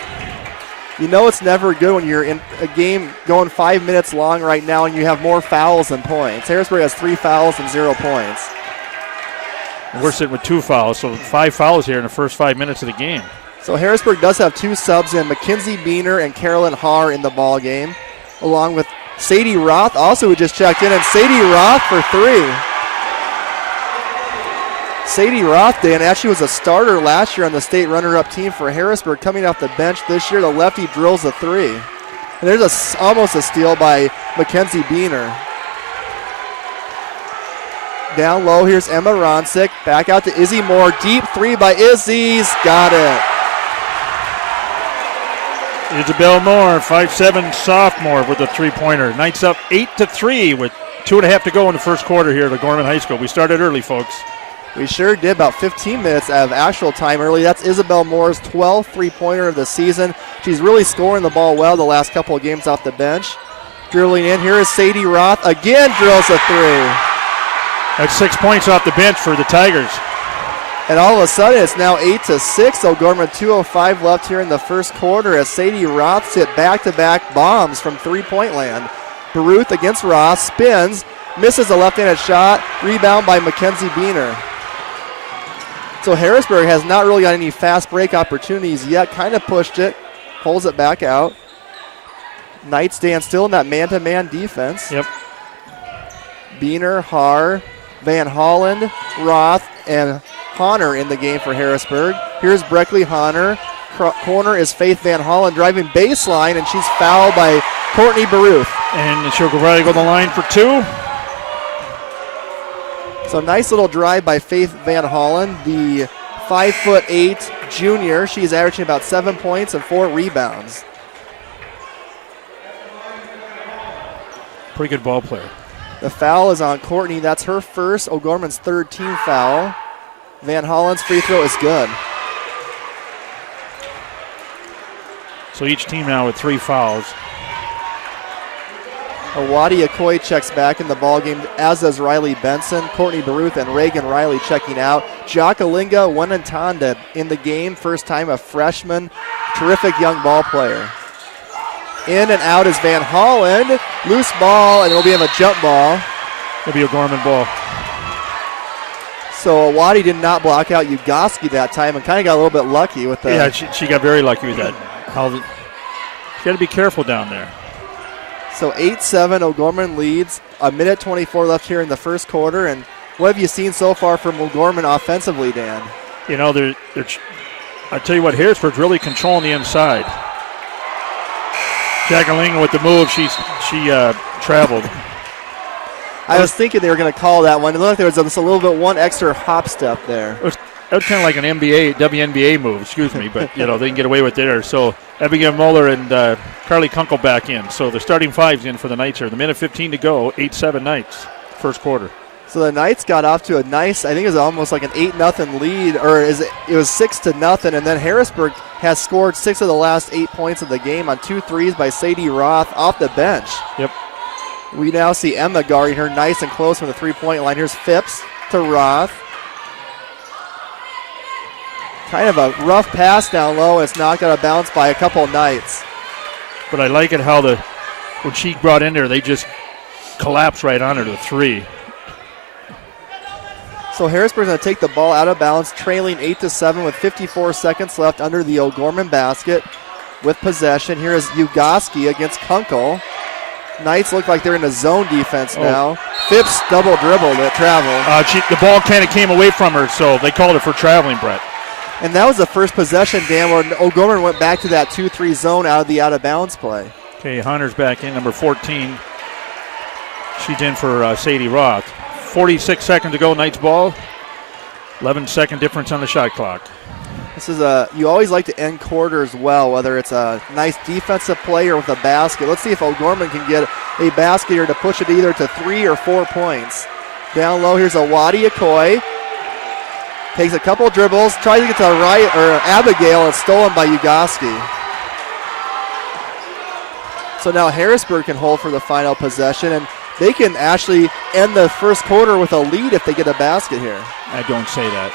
You know it's never good when you're in a game going 5 minutes long right now and you have more fouls than points. Harrisburg has 3 fouls and 0 points. We're sitting with 2 fouls, so 5 fouls here in the first 5 minutes of the game. So Harrisburg does have 2 subs in, Mackenzie Beener and Carolyn Haar in the ball game, along with Sadie Roth also who just checked in, and Sadie Roth for 3. Sadie Roth, Dan, actually was a starter last year on the state runner-up team for Harrisburg. Coming off the bench this year, the lefty drills a 3. And there's almost a steal by Mackenzie Beener. Down low, here's Emma Ronsick. Back out to Izzy Moore. Deep 3 by Izzy's. Got it. Isabel Moore, 5'7" sophomore with a 3-pointer. Knights up 8-3 with 2.5 to go in the first quarter here at O'Gorman High School. We started early, folks. We sure did, about 15 minutes of actual time early. That's Isabel Moore's 12th 3-pointer of the season. She's really scoring the ball well the last couple of games off the bench. Dribbling in, here is Sadie Roth. Again drills a 3. That's 6 points off the bench for the Tigers. And all of a sudden, it's now 8-6. O'Gorman 2:05 left here in the first quarter as Sadie Roth hit back-to-back bombs from three-point land. Baruth against Roth, spins, misses a left-handed shot, rebound by Mackenzie Beener. So Harrisburg has not really got any fast break opportunities yet, kind of pushed it, pulls it back out. Knights stand still in that man-to-man defense. Yep. Beener, Haar, Van Holland, Roth, and Honor in the game for Harrisburg. Here's Breckley Honor. Corner is Faith Van Holland driving baseline, and she's fouled by Courtney Baruth. And she'll go right to the line for 2. So nice little drive by Faith Van Holland, the 5'8" junior. She's averaging about 7 points and 4 rebounds. Pretty good ball player. The foul is on Courtney. That's her first, O'Gorman's third team foul. Van Holland's free throw is good. So each team now with 3 fouls. Awadi Okoye checks back in the ballgame, as does Riley Benson. Courtney Baruth and Reagan Riley checking out. Jakalinga Wenentanda in the game. First time a freshman. Terrific young ball player. In and out is Van Holland. Loose ball, and it'll be a jump ball. It'll be a Gorman ball. So Awadi did not block out Ugoski that time and kind of got a little bit lucky with that. Yeah, she got very lucky with that. You got to be careful down there. So 8-7, O'Gorman leads. 1:24 left here in the first quarter. And what have you seen so far from O'Gorman offensively, Dan? You know, I tell you what, Harrisburg's really controlling the inside. Jacqueline with the move, she traveled. I was thinking they were going to call that one. It looked like there was just a little bit one extra hop step there. That was kind of like an WNBA move, excuse me, but they can get away with it there. So Abigail Muller and Carly Kunkel back in. So the starting 5's in for the Knights here. The 1:15 to go, 8-7 Knights, first quarter. So the Knights got off to a nice, I think it was almost like an 8-0 lead, or it was 6-0, and then Harrisburg has scored 6 of the last 8 points of the game on 2 threes by Sadie Roth off the bench. Yep. We now see Emma guarding her nice and close from the three-point line. Here's Phipps to Roth. Kind of a rough pass down low. It's not going to bounce by a couple Knights. But I like it how when she brought in there, they just collapsed right on her to 3. So Harrisburg's going to take the ball out of bounds, trailing 8-7 with 54 seconds left under the O'Gorman basket with possession. Here is Ugoski against Kunkel. Knights look like they're in a zone defense now. Phipps double dribbled at travel. The ball kind of came away from her, so they called it for traveling, Brett. And that was the first possession, Dan, where O'Gorman went back to that 2-3 zone out of the out-of-bounds play. Okay, Hunter's back in, number 14. She's in for Sadie Roth. 46 seconds to go, Knights ball. 11-second difference on the shot clock. This is you always like to end quarters well, whether it's a nice defensive play or with a basket. Let's see if O'Gorman can get a basket here to push it either to 3 or 4 points. Down low, here's a Wadi Okoye. Takes a couple dribbles, tries to get to Abigail. It's stolen by Ugoski. So now Harrisburg can hold for the final possession, and they can actually end the first quarter with a lead if they get a basket here. I don't say that.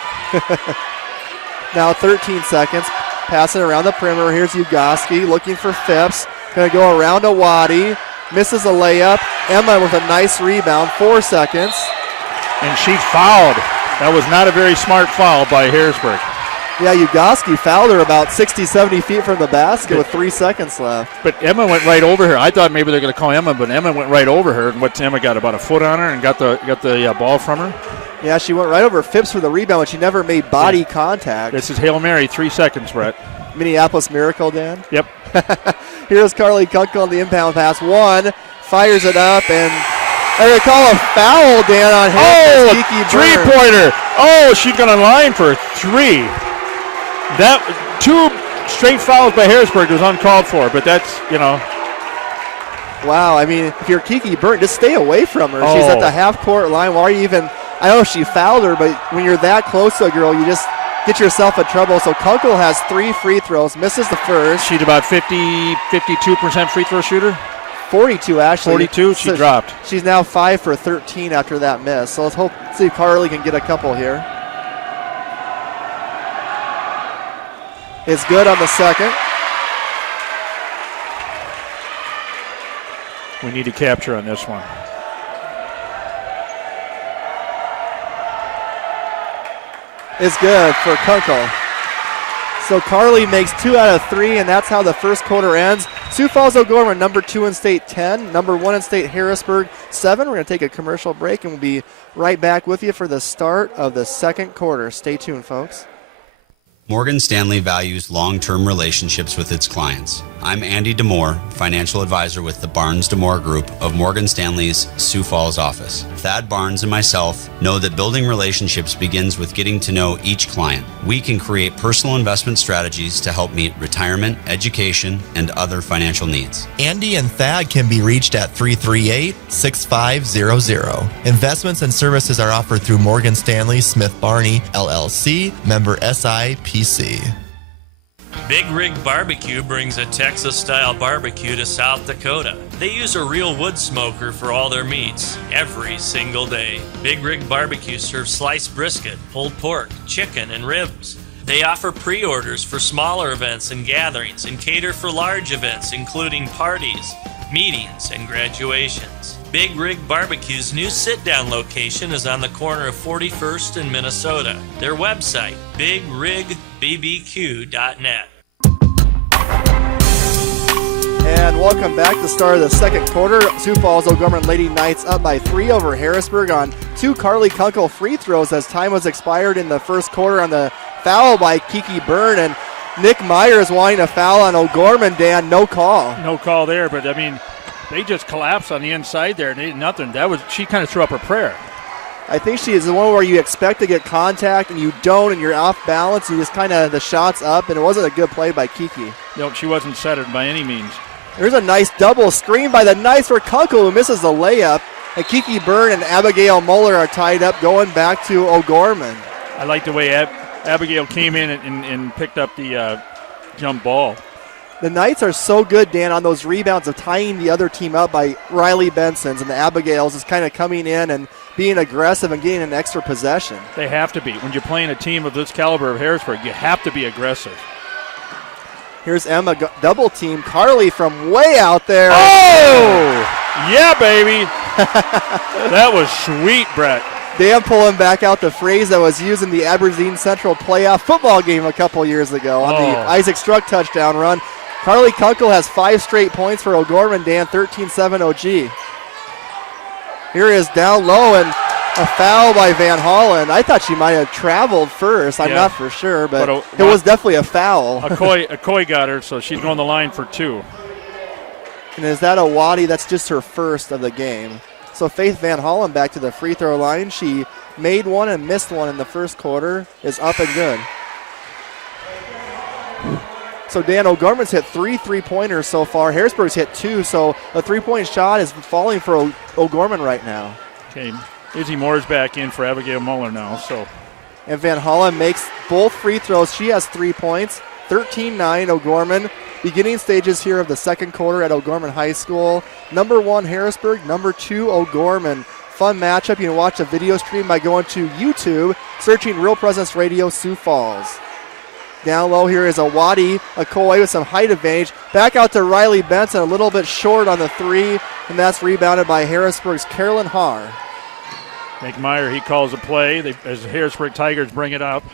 Now 13 seconds, passing around the perimeter. Here's Ugoski looking for Phipps. Going to go around to Wadi. Misses a layup. Emma with a nice rebound. 4 seconds. And she fouled. That was not a very smart foul by Harrisburg. Yeah, Ugoski fouled her about 60, 70 feet from the basket with 3 seconds left. But Emma went right over her. I thought maybe they're going to call Emma, but Emma went right over her. And what's Emma got, about a foot on her and got the ball from her? Yeah, she went right over Phipps for the rebound, but she never made body contact. This is Hail Mary, 3 seconds, Brett. Minneapolis Miracle, Dan? Yep. Here's Carly Kunkel on the inbound pass. One, fires it up, and they're going to call a foul, Dan, on him. Oh, three-pointer. Oh, she's going to line for 3. That 2 straight fouls by Harrisburg was uncalled for, but that's, Wow, I mean, if you're Kiki Burton, just stay away from her. She's at the half-court line. Why are you even, I know she fouled her, but when you're that close to a girl, you just get yourself in trouble. So Kunkel has 3 free throws, misses the first. She's about 52% free throw shooter? 42, actually. 42, she dropped. She's now 5 for 13 after that miss. So let's see if Carly can get a couple here. It's good on the second. We need to capture on this one. It's good for Kunkel. So Carly makes 2 out of 3, and that's how the first quarter ends. Sioux Falls O'Gorman, number 2 in state 10, number 1 in state Harrisburg 7. We're going to take a commercial break, and we'll be right back with you for the start of the second quarter. Stay tuned, folks. Morgan Stanley values long-term relationships with its clients. I'm Andy Demore, financial advisor with the Barnes Demore Group of Morgan Stanley's Sioux Falls office. Thad Barnes and myself know that building relationships begins with getting to know each client. We can create personal investment strategies to help meet retirement, education, and other financial needs. Andy and Thad can be reached at 338-6500. Investments and services are offered through Morgan Stanley Smith Barney, LLC, member SIPC. Big Rig Barbecue brings a Texas-style barbecue to South Dakota. They use a real wood smoker for all their meats, every single day. Big Rig Barbecue serves sliced brisket, pulled pork, chicken, and ribs. They offer pre-orders for smaller events and gatherings and cater for large events, including parties, meetings, and graduations. Big Rig Barbecue's new sit-down location is on the corner of 41st and Minnesota. Their website, bigrigbbbq.net. And welcome back to the start of the second quarter. Sioux Falls O'Gorman Lady Knights up by 3 over Harrisburg on 2 Carly Kunkel free throws as time was expired in the first quarter on the foul by Kiki Byrne. And Nick Myers wanting a foul on O'Gorman, Dan. No call. No call there, but I mean, they just collapsed on the inside there and they did nothing. She kind of threw up her prayer. I think she is the one where you expect to get contact and you don't, and you're off balance. You just kind of the shots up, and it wasn't a good play by Kiki. Nope, she wasn't centered by any means. There's a nice double screen by the Knights for Kunkel, who misses the layup. And Kiki Byrne and Abigail Muller are tied up, going back to O'Gorman. I like the way Abigail came in and picked up the jump ball. The Knights are so good, Dan, on those rebounds of tying the other team up by Riley Benson's, and the Abigails is kind of coming in and being aggressive and getting an extra possession. They have to be. When you're playing a team of this caliber of Harrisburg, you have to be aggressive. Here's Emma double team. Carly from way out there. Oh! Yeah, baby. That was sweet, Brett. Dan pulling back out the phrase that was used in the Aberdeen Central playoff football game a couple years ago on the Isaac Struck touchdown run. Carly Kunkel has 5 straight points for O'Gorman, Dan, 13-7 OG. Here is down low and a foul by Van Hollen. I thought she might have traveled first. I'm not for sure, but it was definitely a foul. Okoye got her, so she's going the line for 2. And is that a Wadi? That's just her first of the game. So Faith Van Hollen back to the free throw line. She made one and missed one in the first quarter, is up and good. So Dan, O'Gorman's hit 3 3-pointers so far. Harrisburg's hit 2, so a 3-point shot is falling for O'Gorman right now. Okay, Izzy Moore's back in for Abigail Muller now. And Van Hollen makes both free throws. She has 3 points. 13-9 O'Gorman. Beginning stages here of the second quarter at O'Gorman High School. Number 1 Harrisburg, number 2 O'Gorman. Fun matchup. You can watch the video stream by going to YouTube, searching Real Presence Radio Sioux Falls. Down low here is a Wadi Okoye with some height advantage. Back out to Riley Benson, a little bit short on the 3, and that's rebounded by Harrisburg's Carolyn Haar. Nick Meyer, he calls a play as the Harrisburg Tigers bring it up.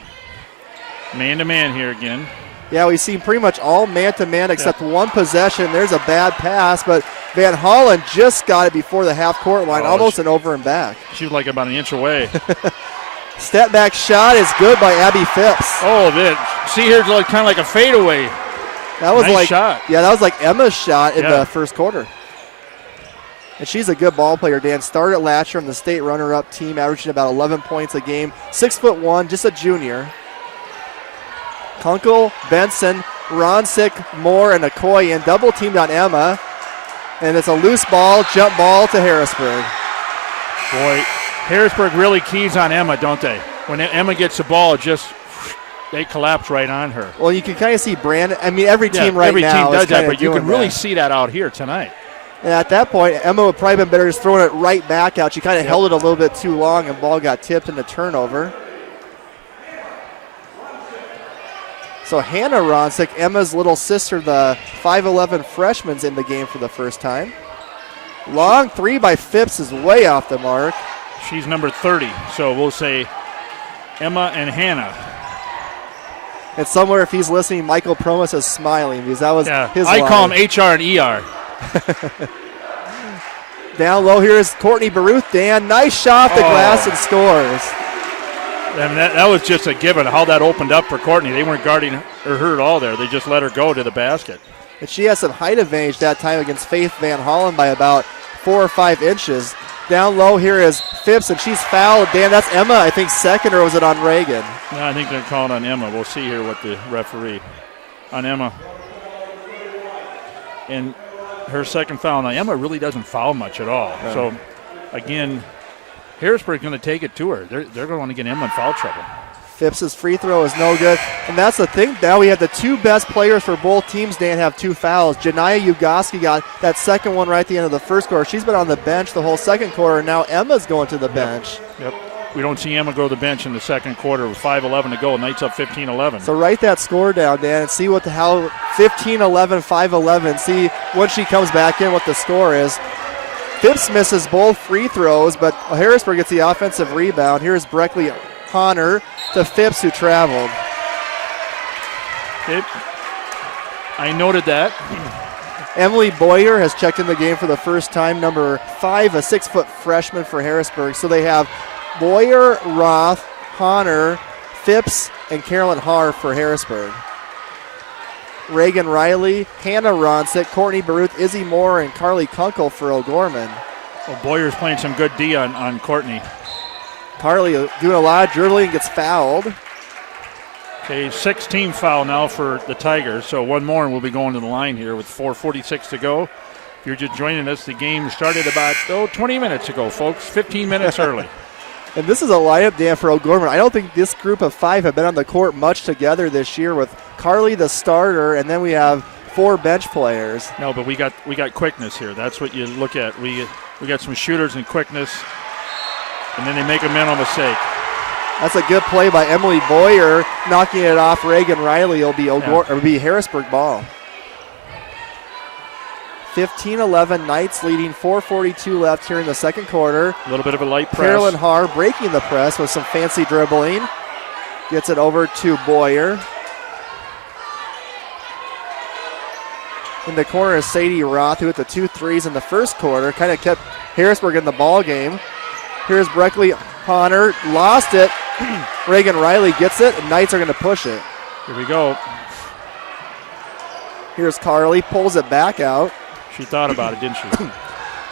Man-to-man here again. Yeah, we've seen pretty much all man-to-man except one possession. There's a bad pass, but Van Hollen just got it before the half-court line, almost an over and back. She was like about an inch away. Step back shot is good by Abby Phipps. Oh, see here's like, kind of like a fadeaway. That was nice shot. Yeah, that was like Emma's shot in the first quarter. And she's a good ball player, Dan. Started last year on the state runner-up team, averaging about 11 points a game. 6'1", just a junior. Kunkel, Benson, Ronsick, Moore, and Okoye, and double teamed on Emma. And it's a loose ball, jump ball to Harrisburg. Boy, Harrisburg really keys on Emma, don't they? When Emma gets the ball, they collapse right on her. Well, you can kind of see Brandon. I mean, every team every now team does is that, but you doing can really that. see that out here tonight. And at that point, Emma would probably been better just throwing it right back out. She kind of held it a little bit too long, and ball got tipped into turnover. So Hannah Ronsick, Emma's little sister, the 5'11 freshman's in the game for the first time. Long 3 by Phipps is way off the mark. She's number 30, so we'll say Emma and Hannah. And somewhere, if he's listening, Michael Promus is smiling because that was his line. I call him HR and ER. Down low here is Courtney Baruth. Dan, nice shot off the glass and scores. I mean, that was just a given, how that opened up for Courtney. They weren't guarding her at all there. They just let her go to the basket. And she has some height advantage that time against Faith Van Hollen by about 4 or 5 inches. Down low here is Phipps, and she's fouled. Dan, that's Emma, I think, second, or was it on Reagan? No, I think they're calling on Emma. We'll see here what the referee on Emma. And her second foul. Now, Emma really doesn't foul much at all. No. So, again, Harrisburg's going to take it to her. They're going to want to get Emma in foul trouble. Phipps' free throw is no good. And that's the thing. Now we have the 2 best players for both teams, Dan, have 2 fouls. Janiyah Ugoski got that second one right at the end of the first quarter. She's been on the bench the whole second quarter, and now Emma's going to the bench. Yep. We don't see Emma go to the bench in the second quarter with 5:11 to go. Knights up 15-11. So write that score down, Dan, and see how 15-11, 5-11. See when she comes back in what the score is. Phipps misses both free throws, but Harrisburg gets the offensive rebound. Here's Breckley Honor to Phipps, who traveled. I noted that. Emily Boyer has checked in the game for the first time, number 5, a 6-foot freshman for Harrisburg. So they have Boyer, Roth, Honor, Phipps, and Carolyn Haar for Harrisburg. Reagan Riley, Hannah Ronsick, Courtney Baruth, Izzy Moore, and Carly Kunkel for O'Gorman. Well, Boyer's playing some good D on Courtney. Carly doing a lot of dribbling, gets fouled. Okay, 6-team foul now for the Tigers, so one more and we'll be going to the line here with 4:46 to go. If you're just joining us, the game started about 20 minutes ago, folks, 15 minutes early. And this is a lineup, Dan, for O'Gorman. I don't think this group of 5 have been on the court much together this year, with Carly the starter, and then we have 4 bench players. No, but we got quickness here. That's what you look at. We got some shooters and quickness, and then they make a mental mistake. That's a good play by Emily Boyer, knocking it off Reagan Riley. It'll be Harrisburg ball. 15-11, Knights leading, 4:42 left here in the second quarter. A little bit of a light press. Carolyn Haar breaking the press with some fancy dribbling. Gets it over to Boyer. In the corner is Sadie Roth, who hit the 2 threes in the first quarter. Kind of kept Harrisburg in the ball game. Here's Breckley Honor, lost it. Reagan Riley gets it, and Knights are going to push it. Here we go. Here's Carly, pulls it back out. She thought about it, didn't she?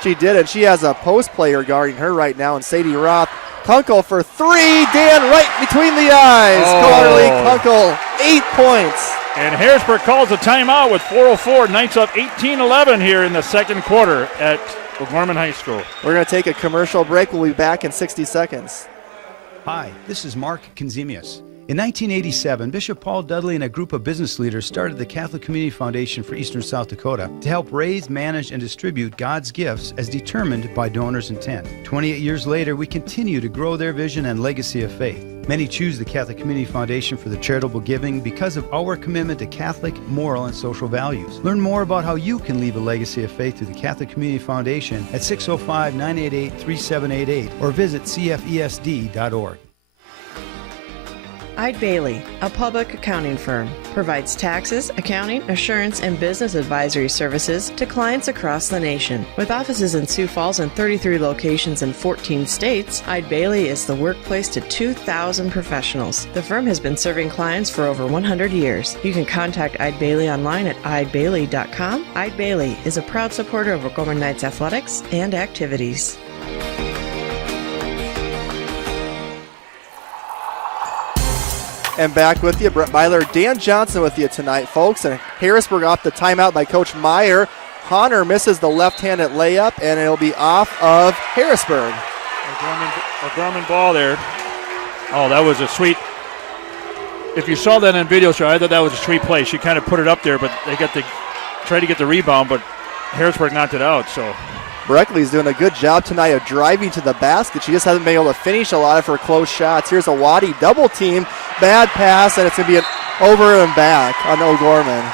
She did, and she has a post player guarding her right now, and Sadie Roth Kunkel for three. Dan right between the eyes. Carly Kunkel, 8 points. And Harrisburg calls a timeout with 4:04. Knights up 18-11 here in the second quarter at O'Gorman High School. We're going to take a commercial break. We'll be back in 60 seconds. Hi, this is Mark Konzemius. In 1987, Bishop Paul Dudley and a group of business leaders started the Catholic Community Foundation for Eastern South Dakota to help raise, manage, and distribute God's gifts as determined by donors' intent. 28 years later, we continue to grow their vision and legacy of faith. Many choose the Catholic Community Foundation for their charitable giving because of our commitment to Catholic, moral, and social values. Learn more about how you can leave a legacy of faith through the Catholic Community Foundation at 605-988-3788 or visit cfesd.org. Eide Bailey, a public accounting firm, provides taxes, accounting, assurance, and business advisory services to clients across the nation. With offices in Sioux Falls and 33 locations in 14 states, Eide Bailey is the workplace to 2,000 professionals. The firm has been serving clients for over 100 years. You can contact Eide Bailey online at eidebailey.com. Eide Bailey is a proud supporter of O'Gorman Knights athletics and activities. And back with you, Brett Byler, Dan Johnson with you tonight, folks. And Harrisburg off the timeout by Coach Meyer. Honor misses the left-handed layup, and it'll be off of Harrisburg. O'Gorman ball there. Oh, that was a sweet. If you saw that in video show, I thought that was a sweet play. She kind of put it up there, but they tried to get the rebound, but Harrisburg knocked it out. So Breckley's doing a good job tonight of driving to the basket. She just hasn't been able to finish a lot of her close shots. Here's a Waddy double team. Bad pass, and it's going to be an over and back on O'Gorman.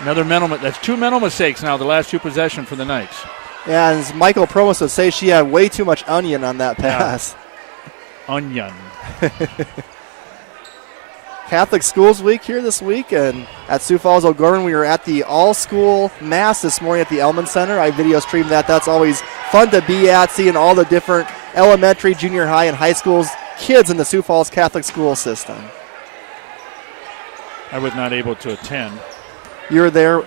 Another that's two mental mistakes now, the last two possessions for the Knights. Yeah, and as Michael Promus would say, she had way too much onion on that pass. Yeah. Onion. Catholic Schools Week here this week, and at Sioux Falls, O'Gorman, we were at the all-school mass this morning at the Elman Center. I video streamed that. That's always fun to be at, seeing all the different elementary, junior high, and high schools kids in the Sioux Falls Catholic school system. I was not able to attend. You were there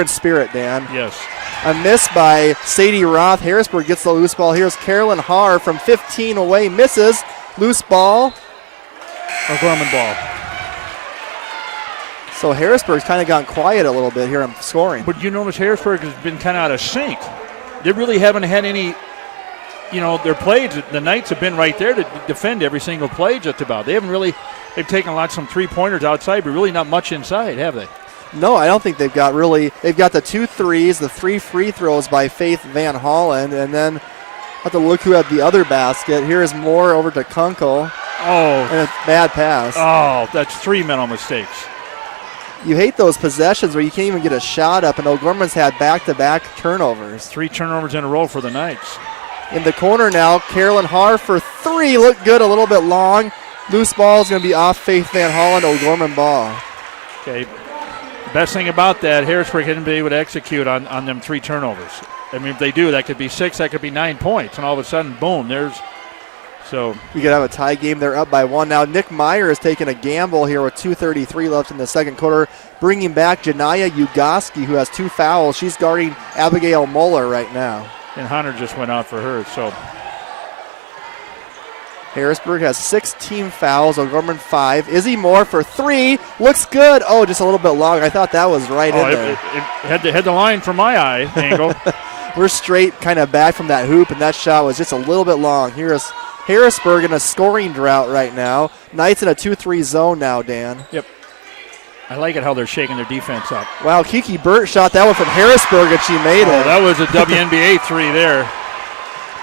in spirit, Dan. Yes. A miss by Sadie Roth. Harrisburg gets the loose ball. Here's Carolyn Haar from 15 away, misses. Loose ball. O'Gorman ball. So Harrisburg's kind of gone quiet a little bit here in scoring. But you notice Harrisburg has been kind of out of sync. They really haven't had any, their plays. The Knights have been right there to defend every single play just about. They've taken some three-pointers outside, but really not much inside, have they? No, I don't think they've got the 2 threes, the 3 free throws by Faith Van Hollen, and then have to look who had the other basket. Here is Moore over to Kunkel. Oh. And a bad pass. Oh, that's 3 mental mistakes. You hate those possessions where you can't even get a shot up, and O'Gorman's had back-to-back turnovers. 3 turnovers in a row for the Knights. In the corner now, Carolyn Haar for 3. Looked good, a little bit long. Loose ball is going to be off Faith Van Hollen, O'Gorman ball. Okay. The best thing about that, Harrisburg hadn't been able to execute on them 3 turnovers. I mean, if they do, that could be 6, that could be 9 points, and all of a sudden, boom, So you could have a tie game. They're up by 1 now. Nick Meyer is taking a gamble here with 2:33 left in the second quarter, bringing back Janaya Ugoski, who has 2 fouls. She's guarding Abigail Muller right now. And Hunter just went out for her. So Harrisburg has 6 team fouls. O'Gorman 5. Izzy Moore for 3. Looks good. Oh, just a little bit long. I thought that was right in there. It had the line from my eye angle. We're straight kind of back from that hoop, and that shot was just a little bit long. Here's Harrisburg in a scoring drought right now. Knights in a 2-3 zone now, Dan. Yep. I like it how they're shaking their defense up. Wow, Kiki Burt shot that one from Harrisburg, and she made it. That was a WNBA 3 there.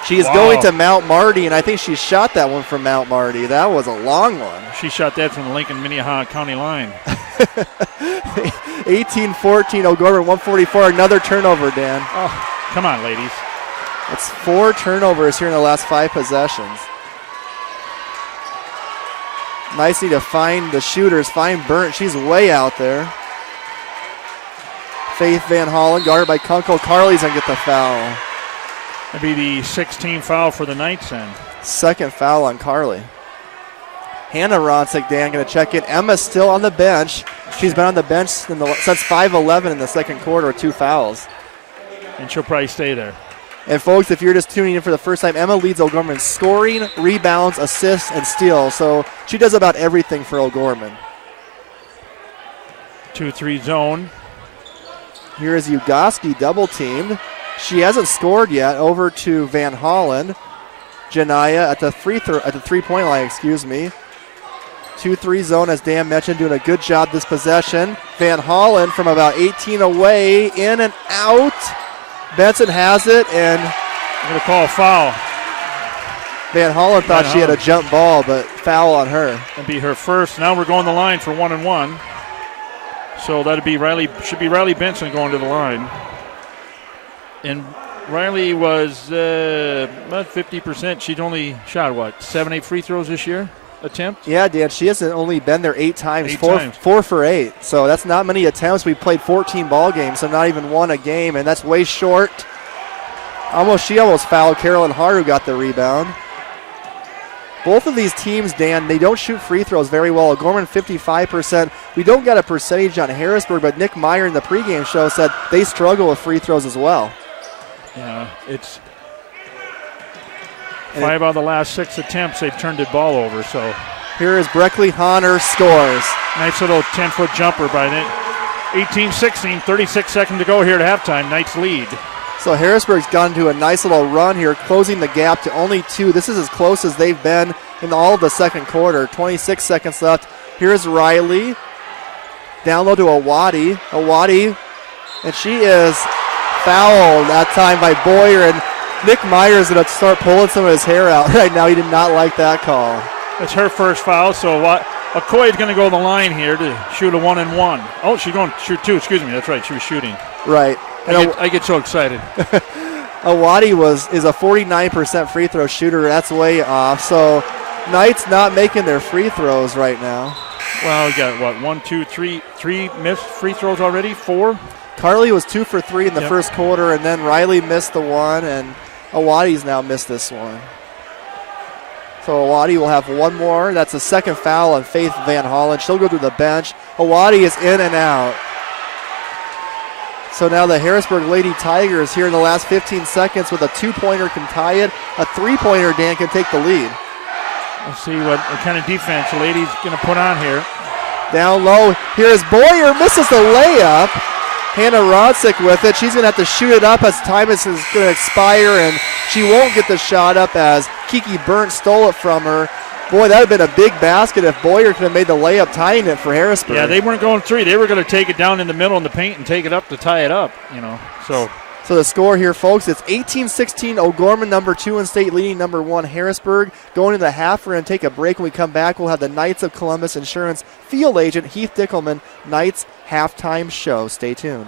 She is going to Mount Marty, and I think she shot that one from Mount Marty. That was a long one. She shot that from the Lincoln-Minnehaha County line. 18-14, O'Gorman, 144. Another turnover, Dan. Oh, come on, ladies. It's 4 turnovers here in the last 5 possessions. Nicely to find the shooters, find Burnt. She's way out there. Faith Van Hollen, guarded by Kunkel. Carly's going to get the foul. That'd be the 16th foul for the Knights then. Second foul on Carly. Hannah Ronsick, Dan, going to check in. Emma's still on the bench. She's been on the bench since 5:11 in the second quarter with 2 fouls. And she'll probably stay there. And, folks, if you're just tuning in for the first time, Emma leads O'Gorman in scoring, rebounds, assists, and steals. So she does about everything for O'Gorman. 2-3 zone. Here is Ugoski double-teamed. She hasn't scored yet. Over to Van Hollen. Janaya at the three-point line, 2-3 zone, as Dan mentioned, doing a good job this possession. Van Hollen from about 18 away, in and out. Benson has it, and I'm going to call a foul. Van Hollen thought she had a jump ball, but foul on her. That'd be her first. Now we're going the line for 1-1. So that'd be should be Riley Benson going to the line. And Riley was about 50%. She'd only shot, 7-8 free throws this year? Attempt? Yeah, Dan, she hasn't only been there 8 times. 4 for 8. So that's not many attempts. We played 14 ball games, so not even one a game, and that's way short. She almost fouled Carolyn Hart, who got the rebound. Both of these teams, Dan, they don't shoot free throws very well. O'Gorman 55%. We don't get a percentage on Harrisburg, but Nick Meyer in the pregame show said they struggle with free throws as well. Yeah, it's 5 out of the last 6 attempts, they've turned the ball over. So here is Breckley Honor, scores. Nice little 10-foot jumper by Nick. 18-16, 36 seconds to go here at halftime. Knights lead. So Harrisburg's gone to a nice little run here, closing the gap to only 2. This is as close as they've been in all of the second quarter. 26 seconds left. Here's Riley. Down low to Awadi. Awadi, and she is fouled that time by Boyer, and Nick Meyer is going to start pulling some of his hair out right now. He did not like that call. It's her first foul, so Okoye is going to go to the line here to shoot a 1-and-1. Oh, she's going to shoot 2. Excuse me. That's right. She was shooting. Right. I get so excited. Awadi is a 49% free throw shooter. That's way off. So Knights not making their free throws right now. Well, we got, 1, 2, 3 missed free throws already? 4? Carly was 2 for 3 in the first quarter, and then Riley missed the one, and Awadi's now missed this one. So Awadi will have one more. That's the second foul on Faith Van Hollen. She'll go to the bench. Awadi is in and out. So now the Harrisburg Lady Tigers here in the last 15 seconds with a 2-pointer can tie it. A 3-pointer, Dan, can take the lead. Let's see what kind of defense the Lady's going to put on here. Down low. Here's Boyer. Misses the layup. Hannah Rodsick with it. She's going to have to shoot it up as time is going to expire, and she won't get the shot up as Kiki Burnt stole it from her. Boy, that would have been a big basket if Boyer could have made the layup tying it for Harrisburg. Yeah, they weren't going 3. They were going to take it down in the middle in the paint and take it up to tie it up, So the score here, folks, it's 18-16. O'Gorman, number 2 in state, leading number 1 Harrisburg. Going into the half, we're going to take a break. When we come back, we'll have the Knights of Columbus Insurance field agent Heath Dickelman Knights halftime show. Stay tuned.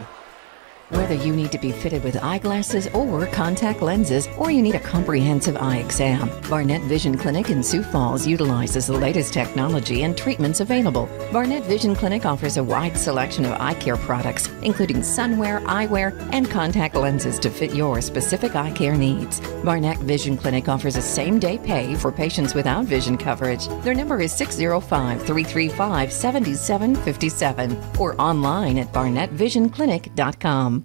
Whether you need to be fitted with eyeglasses or contact lenses, or you need a comprehensive eye exam, Barnett Vision Clinic in Sioux Falls utilizes the latest technology and treatments available. Barnett Vision Clinic offers a wide selection of eye care products, including sunwear, eyewear, and contact lenses to fit your specific eye care needs. Barnett Vision Clinic offers a same-day pay for patients without vision coverage. Their number is 605-335-7757 or online at barnettvisionclinic.com.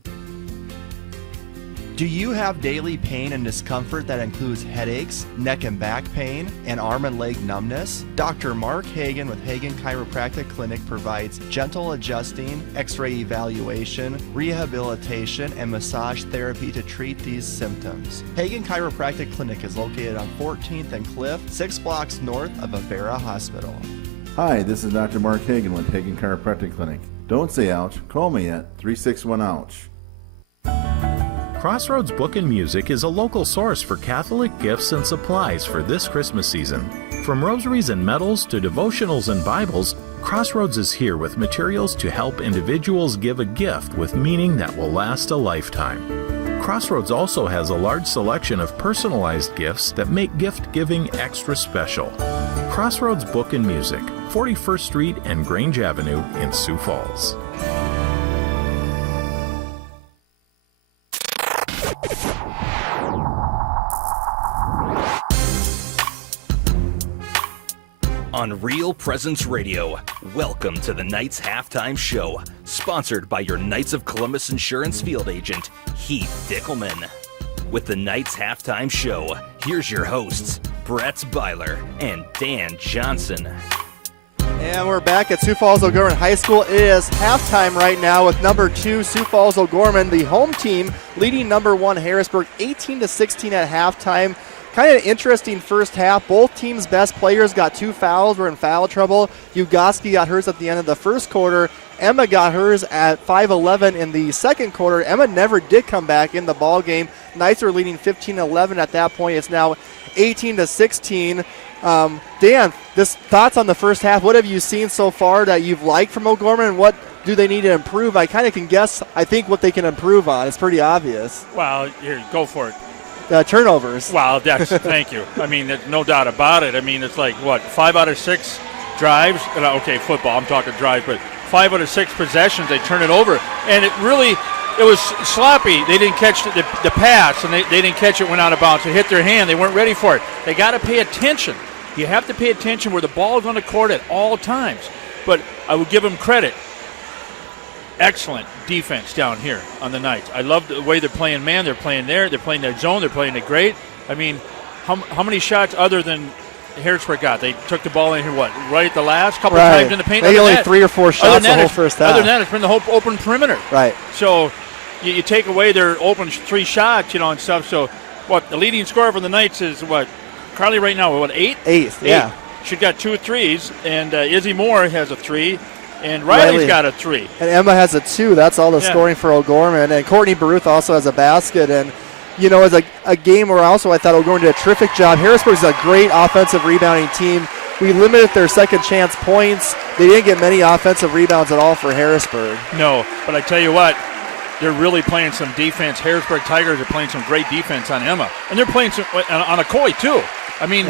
Do you have daily pain and discomfort that includes headaches, neck and back pain, and arm and leg numbness? Dr. Mark Hagan with Hagan Chiropractic Clinic provides gentle adjusting, x-ray evaluation, rehabilitation, and massage therapy to treat these symptoms. Hagan Chiropractic Clinic is located on 14th and Cliff, 6 blocks north of Avera Hospital. Hi, this is Dr. Mark Hagan with Hagan Chiropractic Clinic. Don't say ouch, call me at 361-OUCH. Crossroads Book and Music is a local source for Catholic gifts and supplies for this Christmas season. From rosaries and medals to devotionals and Bibles, Crossroads is here with materials to help individuals give a gift with meaning that will last a lifetime. Crossroads also has a large selection of personalized gifts that make gift giving extra special. Crossroads Book and Music, 41st Street and Grange Avenue in Sioux Falls. On Real Presence Radio, welcome to the Knights Halftime Show, sponsored by your Knights of Columbus Insurance field agent, Heath Dickelman. with the Knights Halftime Show. Here's your hosts, Brett Byler and Dan Johnson. And we're back at Sioux Falls O'Gorman High School. It is halftime right now with number 2 Sioux Falls O'Gorman, the home team, leading number 1 Harrisburg 18-16 at halftime. Kind of interesting first half. Both teams' best players got 2 fouls, were in foul trouble. Ugoski got hers at the end of the first quarter. Emma got hers at 5:11 in the second quarter. Emma never did come back in the ball game. Knights are leading 15-11 at that point. It's now 18-16. Dan, thoughts on the first half. What have you seen so far that you've liked from O'Gorman, and what do they need to improve? I kind of can guess, I think, what they can improve on. It's pretty obvious. Well, here, go for it. Turnovers. Wow, Dex, thank you. I mean, there's no doubt about it. I mean, it's like, 5 out of 6 drives? Okay, football, I'm talking drives, but 5 out of 6 possessions, they turn it over. And it was sloppy. They didn't catch the pass, and they didn't catch it, went out of bounds. It hit their hand. They weren't ready for it. They got to pay attention. You have to pay attention where the ball is on the court at all times. But I would give them credit. Excellent defense down here on the Knights. I love the way they're playing man. They're playing there. They're playing their zone. They're playing it great. I mean, how many shots other than Harrisburg got? They took the ball in here, right at the last couple of times in the paint? Maybe only 3 or 4 shots the whole first half. Other than that, it's been the whole open perimeter. Right. So you take away their open 3 shots, and stuff. So the leading scorer for the Knights is Carly right now, 8? 8, yeah. She got 2 threes, and Izzy Moore has a 3. And Riley's got a 3. And Emma has a 2. That's all the scoring for O'Gorman. And Courtney Baruth also has a basket. And, it's a game where also I thought O'Gorman did a terrific job. Harrisburg's a great offensive rebounding team. We limited their second chance points. They didn't get many offensive rebounds at all for Harrisburg. No, but I tell you what, they're really playing some defense. Harrisburg Tigers are playing some great defense on Emma. And they're playing some on Okoye, too. I mean,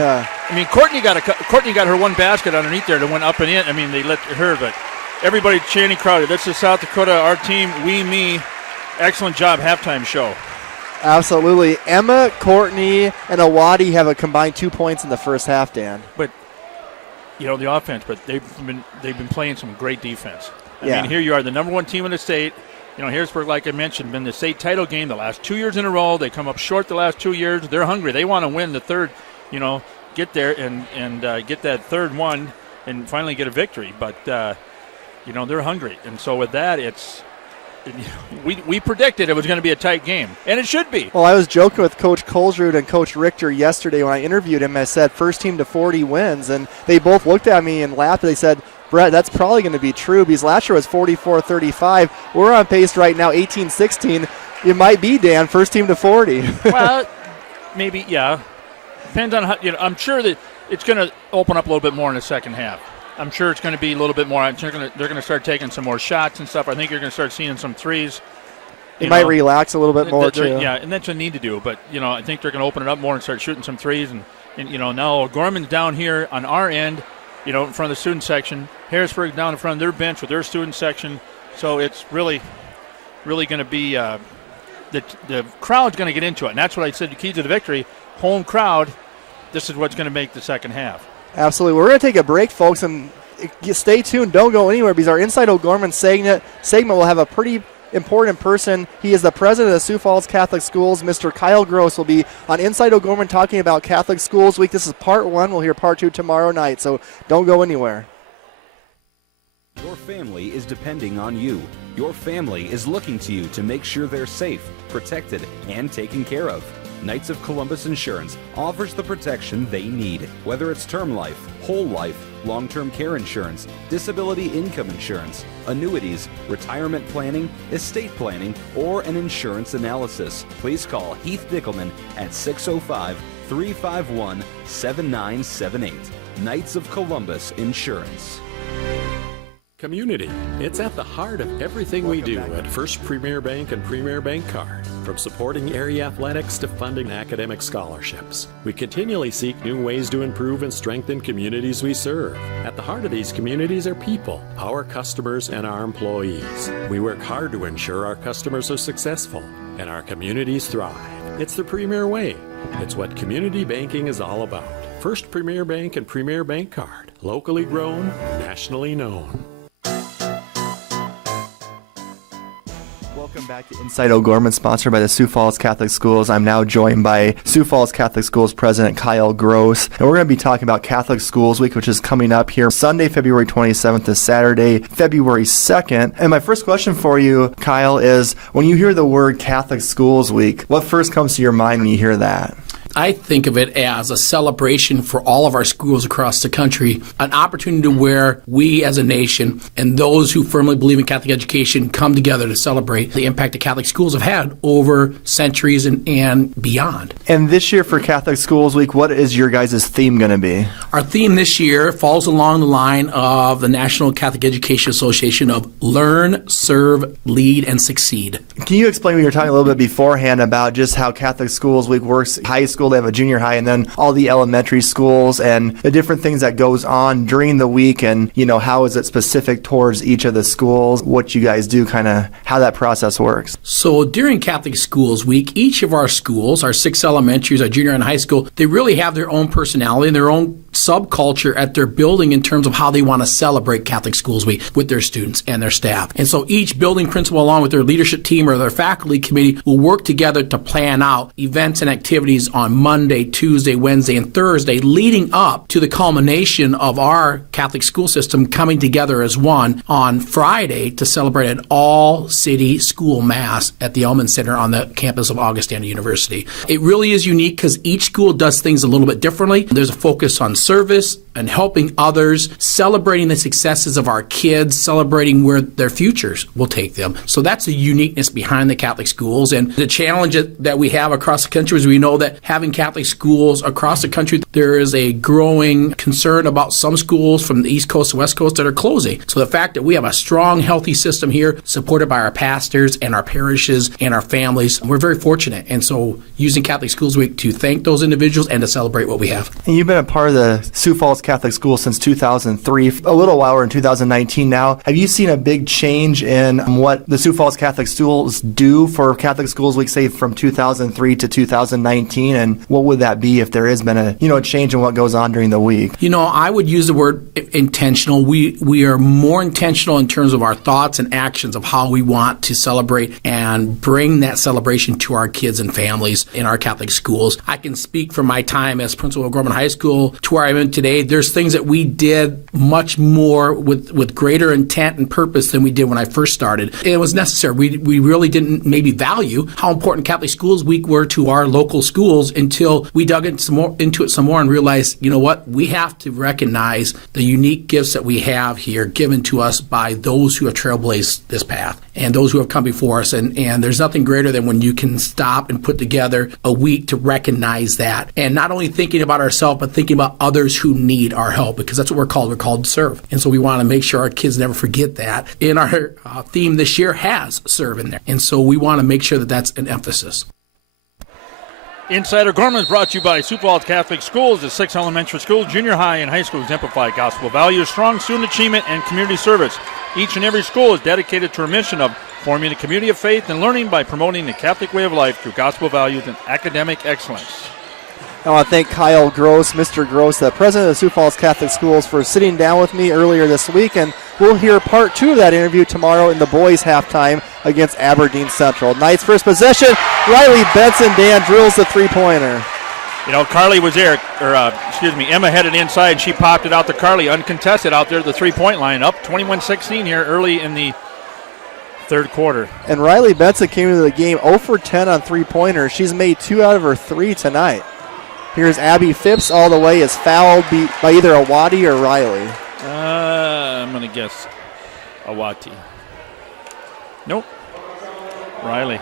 Courtney got her 1 basket underneath there that went up and in. I mean, they let her, but everybody chanting crowded. This is South Dakota, our team, we, me. Excellent job, halftime show. Absolutely. Emma, Courtney, and Awadi have a combined 2 points in the first half, Dan. But, the offense, but they've been playing some great defense. I mean, here you are, the number 1 team in the state. Harrisburg, like I mentioned, been the state title game the last 2 years in a row. They come up short the last 2 years. They're hungry. They want to win the third, get there and get that third one and finally get a victory. But, they're hungry. And so with that, we predicted it was going to be a tight game, and it should be. Well, I was joking with Coach Colesrud and Coach Richter yesterday when I interviewed him. I said, first team to 40 wins, and they both looked at me and laughed. They said, Brett, that's probably going to be true because last year was 44-35. We're on pace right now, 18-16. It might be, Dan, first team to 40. Well, maybe, yeah. Depends on how, I'm sure that it's going to open up a little bit more in the second half. I'm sure it's going to be a little bit more. They're going to start taking some more shots and stuff. I think you're going to start seeing some threes. They might relax a little bit more, too. Yeah, and that's what they need to do. But, I think they're going to open it up more and start shooting some threes. And now O'Gorman's down here on our end, in front of the student section. Harrisburg down in front of their bench with their student section. So it's really going to be the crowd's going to get into it. And that's what I said, the key to the victory, home crowd, this is what's going to make the second half. Absolutely. We're going to take a break, folks, and stay tuned. Don't go anywhere because our Inside O'Gorman segment will have a pretty important person. He is the president of Sioux Falls Catholic Schools. Mr. Kyle Gross will be on Inside O'Gorman talking about Catholic Schools Week. This is part 1. We'll hear part 2 tomorrow night, so don't go anywhere. Your family is depending on you. Your family is looking to you to make sure they're safe, protected, and taken care of. Knights of Columbus Insurance offers the protection they need, whether it's term life, whole life, long-term care insurance, disability income insurance, annuities, retirement planning, estate planning, or an insurance analysis. Please call Heath Dickelman at 605-351-7978. Knights of Columbus Insurance. Community. It's at the heart of everything we do at First Premier Bank and Premier Bank Card. From supporting area athletics to funding academic scholarships, we continually seek new ways to improve and strengthen communities we serve. At the heart of these communities are people, our customers, and our employees. We work hard to ensure our customers are successful and our communities thrive. It's the Premier way. It's what community banking is all about. First Premier Bank and Premier Bank Card. Locally grown, nationally known. Welcome back to Inside O'Gorman, sponsored by the Sioux Falls Catholic Schools. I'm now joined by Sioux Falls Catholic Schools President Kyle Gross, and we're going to be talking about Catholic Schools Week, which is coming up here Sunday, February 27th to Saturday, February 2nd. And my first question for you, Kyle, is when you hear the word Catholic Schools Week, what first comes to your mind when you hear that? I think of it as a celebration for all of our schools across the country, an opportunity where we as a nation and those who firmly believe in Catholic education come together to celebrate the impact that Catholic schools have had over centuries and beyond. And this year for Catholic Schools Week, what is your guys' theme going to be? Our theme this year falls along the line of the National Catholic Education Association of Learn, Serve, Lead, and Succeed. Can you explain, we were talking a little bit beforehand about just how Catholic Schools Week works? High school, they have a junior high, and then all the elementary schools and the different things that goes on during the week, and how is it specific towards each of the schools, what you guys do, kind of how that process works. So during Catholic Schools Week, each of our schools, our 6 elementaries, our junior and high school, they really have their own personality and their own subculture at their building in terms of how they want to celebrate Catholic Schools Week with their students and their staff. And so each building principal, along with their leadership team or their faculty committee, will work together to plan out events and activities on Monday, Tuesday, Wednesday, and Thursday, leading up to the culmination of our Catholic school system coming together as one on Friday to celebrate an all-city school mass at the Elman Center on the campus of Augustana University. It really is unique because each school does things a little bit differently. There's a focus on service and helping others, celebrating the successes of our kids, celebrating where their futures will take them. So that's the uniqueness behind the Catholic schools. And the challenge that we have across the country is we know that having Catholic schools across the country, there is a growing concern about some schools from the East Coast to West Coast that are closing. So the fact that we have a strong, healthy system here supported by our pastors and our parishes and our families, we're very fortunate. And so using Catholic Schools Week to thank those individuals and to celebrate what we have. And you've been a part of the Sioux Falls Catholic Schools since 2003, a little while. We're in 2019 now. Have you seen a big change in what the Sioux Falls Catholic Schools do for Catholic Schools Week, say from 2003 to 2019? And what would that be if there has been a change in what goes on during the week? I would use the word intentional. We are more intentional in terms of our thoughts and actions of how we want to celebrate and bring that celebration to our kids and families in our Catholic schools. I can speak from my time as principal of Gorman High School to where I'm in today. There's things that we did much more with greater intent and purpose than we did when I first started. It was necessary. We really didn't maybe value how important Catholic Schools Week were to our local schools until we dug into it some more and realized, what? We have to recognize the unique gifts that we have here given to us by those who have trailblazed this path and those who have come before us. And there's nothing greater than when you can stop and put together a week to recognize that. And not only thinking about ourselves, but thinking about others who need our help, because that's what we're called. We're called to serve. And so we want to make sure our kids never forget that. And our theme this year has serve in there. And so we want to make sure that that's an emphasis. Inside O'Gorman is brought to you by Sioux Falls Catholic Schools. The 6 elementary schools, junior high, and high school exemplify gospel values, strong student achievement, and community service. Each and every school is dedicated to a mission of forming a community of faith and learning by promoting the Catholic way of life through gospel values and academic excellence. I want to thank Kyle Gross, Mr. Gross, the president of Sioux Falls Catholic Schools, for sitting down with me earlier this week, and we'll hear part 2 of that interview tomorrow in the boys' halftime against Aberdeen Central. Knights' first possession, Riley Benson, Dan drills the three-pointer. Carly was there, Emma headed inside, and she popped it out to Carly, uncontested out there at the three-point line, up 21-16 here early in the third quarter. And Riley Benson came into the game 0 for 10 on three-pointers. She's made 2 out of her 3 tonight. Here's Abby Phipps all the way, is fouled by either Awati or Riley. I'm going to guess Awati. Nope. Riley.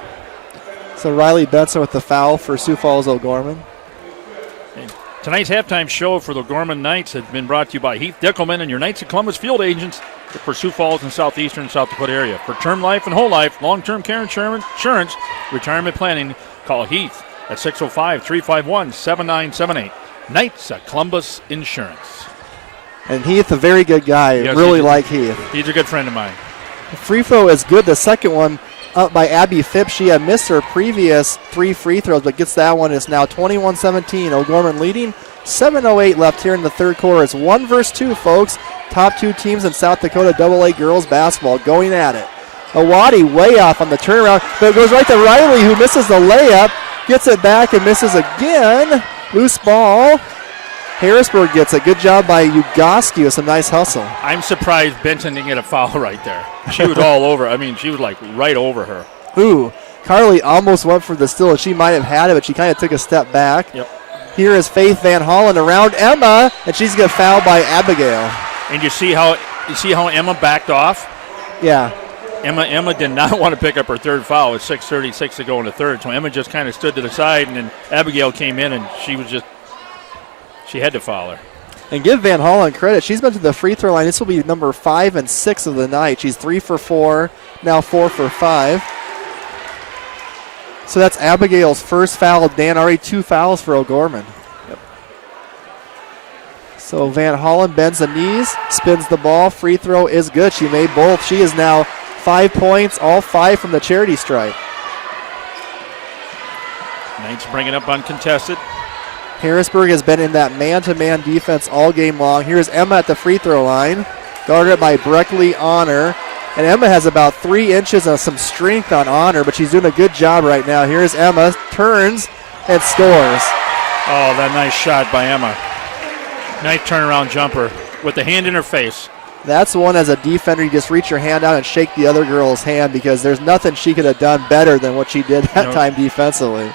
So Riley Benson with the foul for Sioux Falls O'Gorman. Tonight's halftime show for the O'Gorman Knights has been brought to you by Heath Dickelman and your Knights of Columbus field agents for Sioux Falls and southeastern South Dakota area. For term life and whole life, long-term care insurance, retirement planning, call Heath at 605-351-7978. Knights of Columbus Insurance. And Heath, a very good guy. Yes, really like Heath. He's a good friend of mine. The free throw is good. The second one up by Abby Phipps. She had missed her previous 3 free throws, but gets that one. It's now 21-17. O'Gorman leading. 7:08 left here in the third quarter. It's 1 versus 2, folks. Top 2 teams in South Dakota AA girls basketball going at it. Awadi way off on the turnaround, but it goes right to Riley, who misses the layup, gets it back and misses again. Loose ball. Harrisburg gets it. Good job by Ugoski with some nice hustle. I'm surprised Benson didn't get a foul right there. She was all over. I mean, she was like right over her. Ooh, Carly almost went for the steal, and she might have had it, but she kind of took a step back. Yep. Here is Faith Van Hollen around Emma, and she's going to foul by Abigail. And you see how Emma backed off? Yeah. Emma did not want to pick up her third foul with 6:36 to go in the third. So Emma just kind of stood to the side, and then Abigail came in, and she had to foul her. And give Van Hollen credit. She's been to the free throw line. This will be number 5 and 6 of the night. She's 3 for 4, now 4 for 5. So that's Abigail's first foul. Dan, already 2 fouls for O'Gorman. Yep. So Van Hollen bends the knees, spins the ball. Free throw is good. She made both. She is now 5 points, all 5 from the charity stripe. Knights bring it up uncontested. Harrisburg has been in that man-to-man defense all game long. Here's Emma at the free throw line, guarded by Breckley Honor. And Emma has about 3 inches of some strength on Honor, but she's doing a good job right now. Here's Emma, turns and scores. Oh, that nice shot by Emma. Nice turnaround jumper with the hand in her face. That's one as a defender, you just reach your hand out and shake the other girl's hand because there's nothing she could have done better than what she did that time defensively.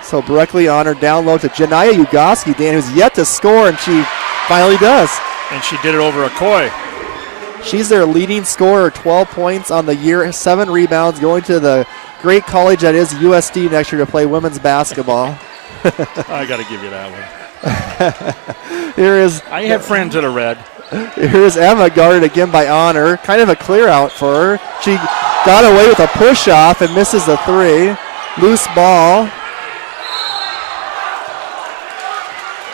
So Breckley Honor down low to Janiyah Ugoski, Dan, who's yet to score, and she finally does. And she did it over Okoye. She's their leading scorer, 12 points on the year, 7 rebounds, going to the great college that is USD next year to play women's basketball. I got to give you that one. Here is. I have friends that are red. Here's Emma, guarded again by Honor. Kind of a clear out for her. She got away with a push off and misses the 3. Loose ball.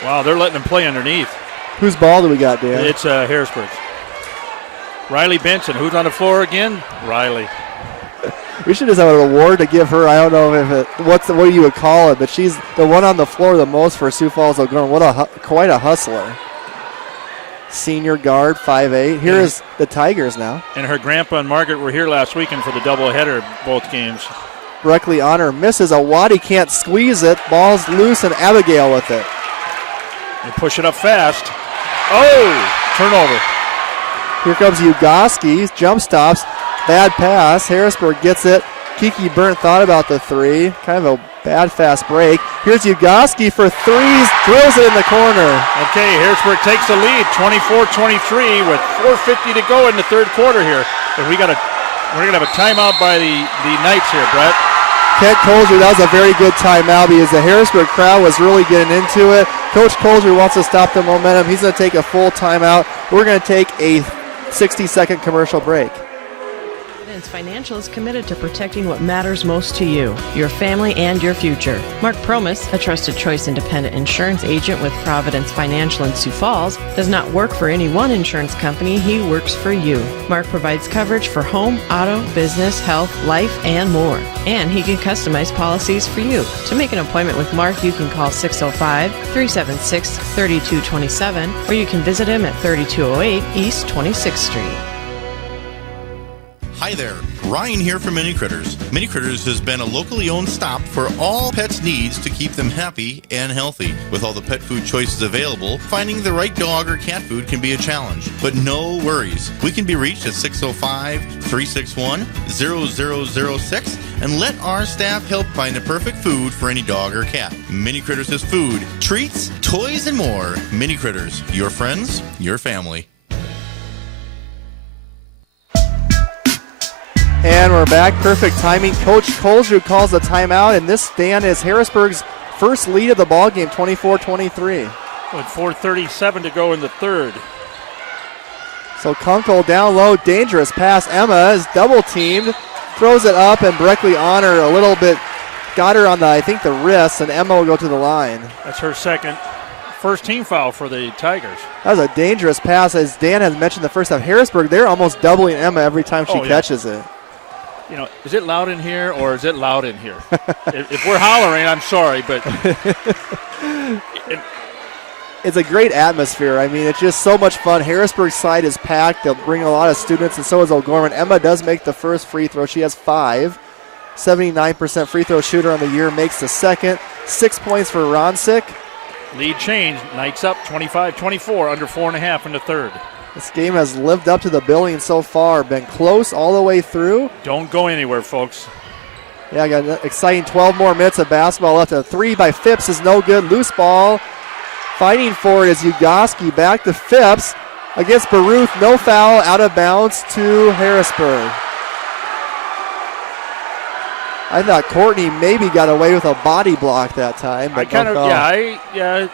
Wow, they're letting them play underneath. Whose ball do we got, Dan? It's Harrisburg's. Riley Benson. Who's on the floor again? Riley. We should just have an award to give her. I don't know if what you would call it, but she's the one on the floor the most for Sioux Falls O'Gorman. Quite a hustler. Senior guard, 5'8". Here is the Tigers now. And her grandpa and Margaret were here last weekend for the doubleheader both games. Breckley Honor misses. Awadi can't squeeze it. Ball's loose, and Abigail with it. They push it up fast. Oh, turnover. Here comes Ugoski. Jump stops. Bad pass. Harrisburg gets it. Kiki Burnt thought about the 3. Kind of a bad fast break. Here's Ugoski for 3s. Drills it in the corner. Okay, Harrisburg takes the lead, 24-23 with 4:50 to go in the third quarter here. And we're gonna have a timeout by the Knights here, Brett. Kent Colger, that was a very good timeout because the Harrisburg crowd was really getting into it. Coach Colger wants to stop the momentum. He's going to take a full timeout. We're going to take a 60-second commercial break. Financial is committed to protecting what matters most to you, your family, and your future. Mark Promis, a trusted choice independent insurance agent with Providence Financial in Sioux Falls, does not work for any one insurance company. He works for you. Mark provides coverage for home, auto, business, health, life, and more. And he can customize policies for you. To make an appointment with Mark, you can call 605-376-3227, or you can visit him at 3208 East 26th Street. Hi there, Ryan here from Mini Critters. Mini Critters has been a locally owned stop for all pets' needs to keep them happy and healthy. With all the pet food choices available, finding the right dog or cat food can be a challenge. But no worries. We can be reached at 605-361-0006 and let our staff help find the perfect food for any dog or cat. Mini Critters has food, treats, toys, and more. Mini Critters, your friends, your family. And we're back. Perfect timing. Coach Colger calls the timeout, and this stand is Harrisburg's first lead of the ball game, 24-23. With 4:37 to go in the third. So Kunkel down low, dangerous pass. Emma is double teamed, throws it up, and Breckley Honor a little bit got her on the wrist, and Emma will go to the line. That's her first team foul for the Tigers. That was a dangerous pass, as Dan has mentioned the first half. Harrisburg, they're almost doubling Emma every time she catches it. You know, is it loud in here or is it loud in here? If we're hollering, I'm sorry, but it's a great atmosphere. I mean, it's just so much fun. Harrisburg's side is packed. They'll bring a lot of students, and so is O'Gorman. Emma does make the first free throw. She has 5. 79% free throw shooter on the year, makes the second. 6 points for Ronsick. Lead change. Knights up 25-24, under 4.5 in the third. This game has lived up to the billing so far. Been close all the way through. Don't go anywhere, folks. Yeah, I got an exciting 12 more minutes of basketball left. A 3 by Phipps is no good. Loose ball. Fighting for it is Ugoski. Back to Phipps against Baruth. No foul. Out of bounds to Harrisburg. I thought Courtney maybe got away with a body block that time. But I'm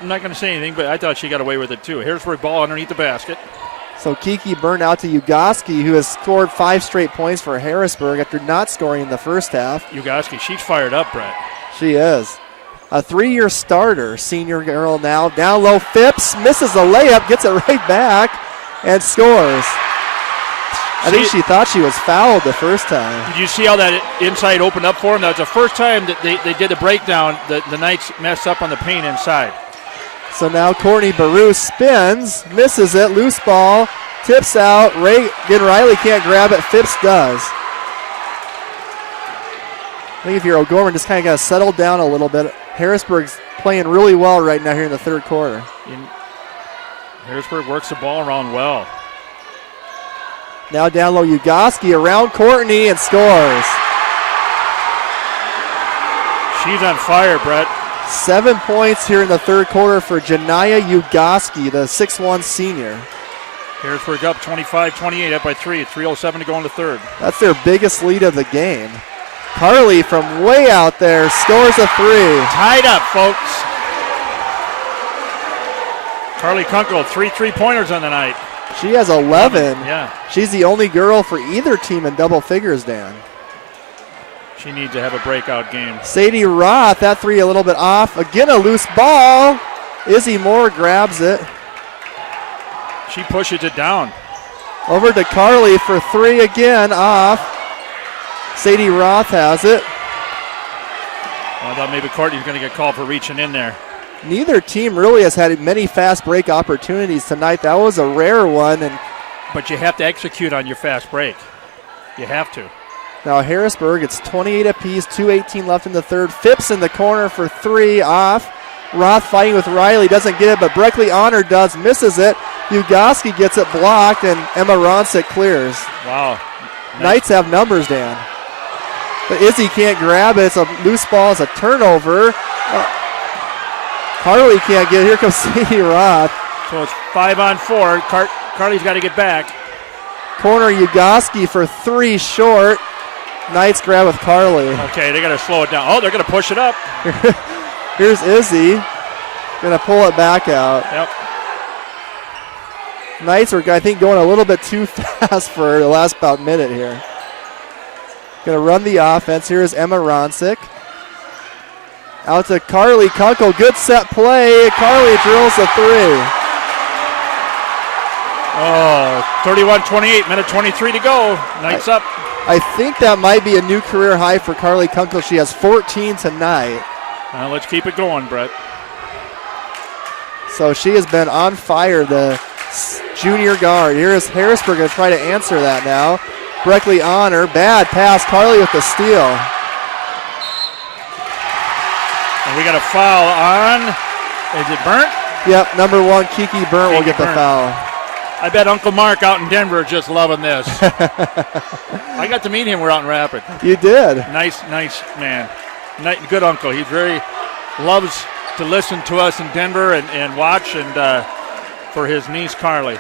not going to say anything, but I thought she got away with it too. Harrisburg ball underneath the basket. So Kiki burned out to Ugoski, who has scored 5 straight points for Harrisburg after not scoring in the first half. Ugoski, she's fired up, Brett. She is. A 3-year starter, senior girl now. Down low, Phipps misses a layup, gets it right back, and scores. I think she thought she was fouled the first time. Did you see how that inside opened up for him? That was the first time that they did the breakdown. The Knights messed up on the paint inside. So now Courtney Baruch spins, misses it, loose ball, tips out. Reagan Riley can't grab it, Phipps does. I think if you're O'Gorman, just kind of got to settle down a little bit. Harrisburg's playing really well right now here in the third quarter. Harrisburg works the ball around well. Now down low, Ugoski around Courtney and scores. She's on fire, Brett. 7 points here in the third quarter for Janiyah Ugoski, the 6'1 senior. Harrisburg up 25-28, up by 3. 3:07 to go in the third. That's their biggest lead of the game. Carly from way out there scores a 3. Tied up, folks. Carly Kunkel, 3 3-pointers on the night. She has 11. Yeah. She's the only girl for either team in double figures, Dan. She needs to have a breakout game. Sadie Roth, that 3 a little bit off. Again, a loose ball. Izzy Moore grabs it. She pushes it down. Over to Carly for 3 again, off. Sadie Roth has it. I thought maybe Courtney was going to get called for reaching in there. Neither team really has had many fast break opportunities tonight. That was a rare one. But you have to execute on your fast break. You have to. Now Harrisburg, it's 28 apiece, 2:18 left in the third. Phipps in the corner for 3, off. Roth fighting with Riley, doesn't get it, but Breckley Honor does, misses it. Ugoski gets it blocked, and Emma Ronsick clears. Wow. Knights have numbers, Dan. But Izzy can't grab it. It's a loose ball. It's a turnover. Carly can't get it. Here comes Sadie Roth. So it's 5-on-4. Carly's got to get back. Corner Ugoski for 3 short. Knights grab with Carly. Okay, they got to slow it down. Oh, they're going to push it up. Here's Izzy. Going to pull it back out. Yep. Knights are, I think, going a little bit too fast for the last about minute here. Going to run the offense. Here's Emma Ronsick. Out to Carly Kunkel. Good set play. Carly drills a 3. Oh, 31-28, minute 23 to go. Knights up. I think that might be a new career high for Carly Kunkel. She has 14 tonight. Let's keep it going, Brett. So she has been on fire, the junior guard. Here is Harrisburg going to try to answer that now. Breckley Honor, bad pass. Carly with the steal. And we got a foul on, is it Burnt? Yep, number 1, Kiki Burnt will get the foul. I bet Uncle Mark out in Denver is just loving this. I got to meet him. We're out in Rapid. You did. Nice man. Good uncle. He loves to listen to us in Denver and watch, and for his niece Carly.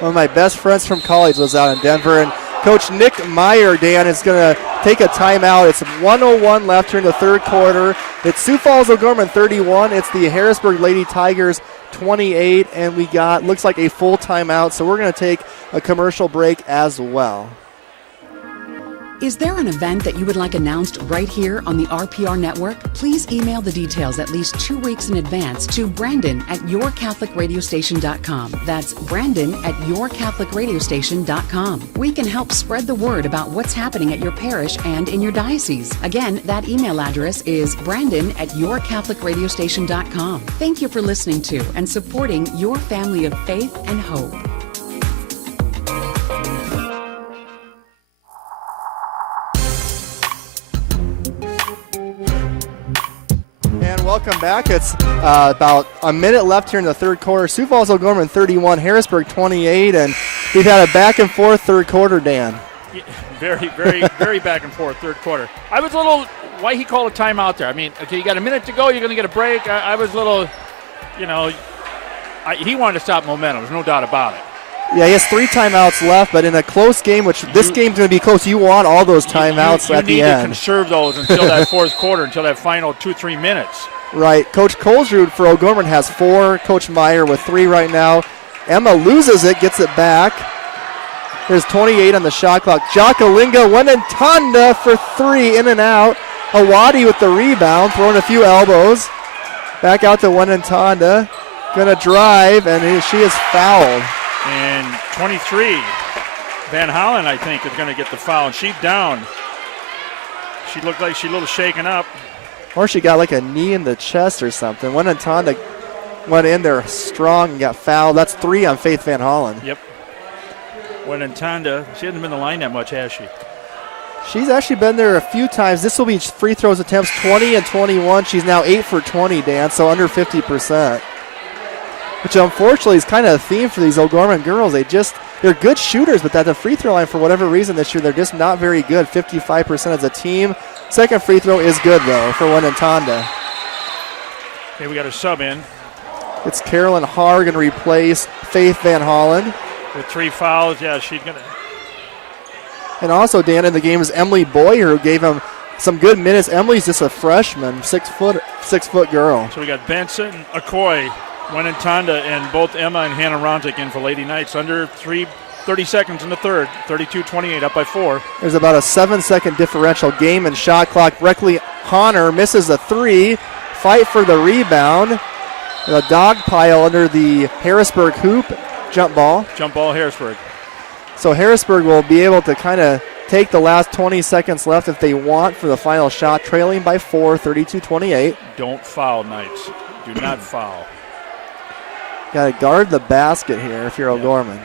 One of my best friends from college was out in Denver, and Coach Nick Meyer, Dan, is going to take a timeout. It's 1:01 left here in the third quarter. It's Sioux Falls O'Gorman 31. It's the Harrisburg Lady Tigers 28, and we got, looks like, a full timeout, so we're going to take a commercial break as well. Is there an event that you would like announced right here on the RPR Network? Please email the details at least 2 weeks in advance to Brandon@yourcatholicradiostation.com. That's Brandon@yourcatholicradiostation.com. We can help spread the word about what's happening at your parish and in your diocese. Again, that email address is Brandon@yourcatholicradiostation.com. Thank you for listening to and supporting your family of faith and hope. Welcome back. It's about a minute left here in the third quarter. Sioux Falls O'Gorman 31, Harrisburg 28, and we've had a back and forth third quarter, Dan. Yeah, very back and forth third quarter. I was a little, why he called a timeout there? I mean, okay, you got a minute to go, you're going to get a break. I was a little, he wanted to stop momentum. There's no doubt about it. Yeah, he has 3 timeouts left, but in a close game, which this game's going to be close, you want all those timeouts at the end. You need to conserve those until that fourth quarter, until that final 2-3 minutes. Right. Coach Colesrud for O'Gorman has 4. Coach Meyer with 3 right now. Emma loses it, gets it back. There's 28 on the shot clock. Jakalinga, Wenentanda for 3, in and out. Awadi with the rebound, throwing a few elbows. Back out to Wenentanda. Going to drive, and she is fouled. And 23, Van Hollen, I think, is going to get the foul. And she's down. She looked like she's a little shaken up. Or she got like a knee in the chest or something. Wenentanda went in there strong and got fouled. That's 3 on Faith Van Hollen. Yep. Wenentanda, she hasn't been in the line that much, has she? She's actually been there a few times. This will be free throws attempts 20 and 21. She's now 8 for 20, Dan, so under 50%. Which unfortunately is kind of a theme for these O'Gorman girls. They're good shooters, but at the free throw line, for whatever reason this year, they're just not very good. 55% as a team. Second free throw is good, though, for Wenentanda. Okay, we got a sub in. It's Carolyn Haar going to replace Faith Van Hollen. With 3 fouls, yeah, she's going to. And also, Dan, in the game is Emily Boyer, who gave him some good minutes. Emily's just a freshman, 6 foot girl. So we got Benson, Okoye, Wenentanda, and both Emma and Hannah Ronzik in for Lady Knights. Under 30 seconds in the third, 32-28, up by 4. There's about a 7-second differential. Game and shot clock. Breckley Honor misses a 3. Fight for the rebound. A dog pile under the Harrisburg hoop. Jump ball. Jump ball, Harrisburg. So Harrisburg will be able to kind of take the last 20 seconds left if they want for the final shot, trailing by 4, 32-28. Don't foul, Knights. Do not foul. Got to guard the basket here if you're O'Gorman.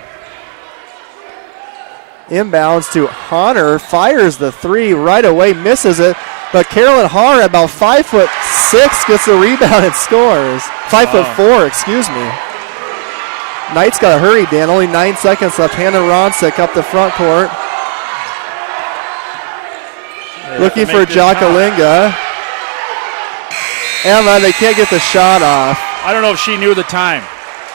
Inbounds to Honor, fires the 3 right away, misses it, but Carolyn Haar, about 5'6", gets the rebound and scores. 5'4", excuse me. Knights got to hurry, Dan. Only 9 seconds left. Hannah Ronsick up the front court. Looking for Jakalinga. Emma, they can't get the shot off. I don't know if she knew the time.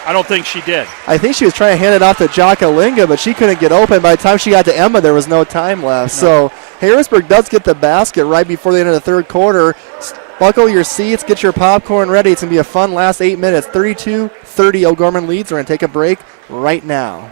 I don't think she did. I think she was trying to hand it off to Jakalinga, but she couldn't get open. By the time she got to Emma, there was no time left. No. So Harrisburg does get the basket right before the end of the third quarter. Buckle your seats, get your popcorn ready. It's going to be a fun last 8 minutes. 32-30 O'Gorman leads. We're going to take a break right now.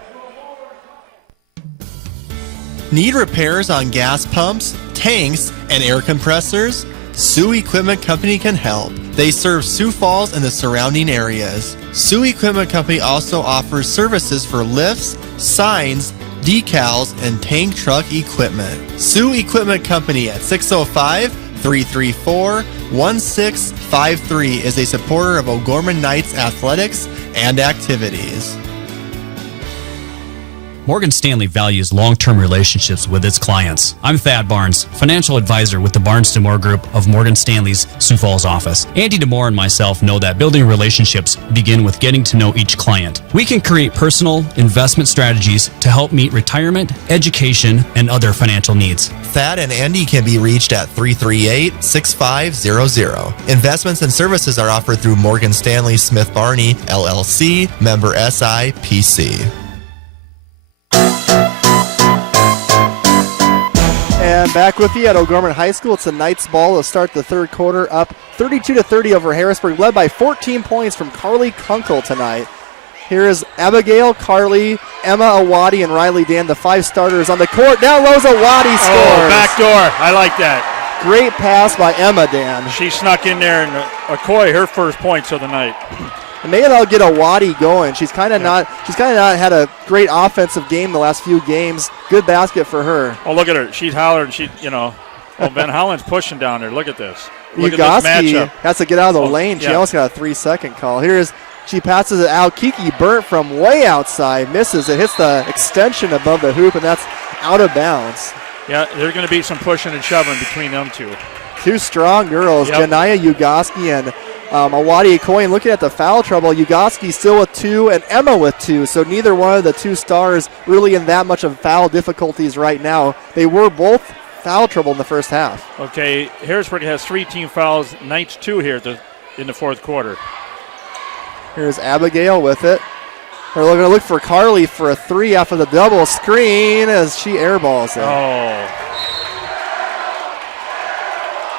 Need repairs on gas pumps, tanks, and air compressors? Sioux Equipment Company can help. They serve Sioux Falls and the surrounding areas. Sioux Equipment Company also offers services for lifts, signs, decals, and tank truck equipment. Sioux Equipment Company at 605-334-1653 is a supporter of O'Gorman Knights athletics and activities. Morgan Stanley values long-term relationships with its clients. I'm Thad Barnes, financial advisor with the Barnes DeMoore Group of Morgan Stanley's Sioux Falls office. Andy DeMoore and myself know that building relationships begin with getting to know each client. We can create personal investment strategies to help meet retirement, education, and other financial needs. Thad and Andy can be reached at 338-6500. Investments and services are offered through Morgan Stanley Smith Barney, LLC, member SIPC. And back with you at O'Gorman High School. It's the Knights ball to start the third quarter, up 32-30 over Harrisburg, led by 14 points from Carly Kunkel tonight. Here is Abigail, Carly, Emma, Awadi, and Riley Dan, the 5 starters on the court. Down low's Awadi scores. Oh, back door. I like that. Great pass by Emma, Dan. She snuck in there, and Okoye, her first points of the night. And maybe that'll get Awadi going. She's kind of not had a great offensive game the last few games. Good basket for her. Oh, look at her. She's hollering. Ben Holland's pushing down there. Look at this. Look at this matchup. Has to get out of the lane. She almost got a 3-second call. She passes it out. Kiki Burnt from way outside. Misses. It hits the extension above the hoop, and that's out of bounds. Yeah, there's going to be some pushing and shoving between them two. Two strong girls, Yep. Janiyah Ugoski and Awadi Okoye. And looking at the foul trouble, Ugoski still with 2 and Emma with 2. So neither one of the 2 stars really in that much of foul difficulties right now. They were both foul trouble in the first half. Okay, Harrisburg has 3 team fouls. Knights 2 here in the fourth quarter. Here's Abigail with it. They're going to look for Carly for a 3 after the double screen as she airballs it. Oh.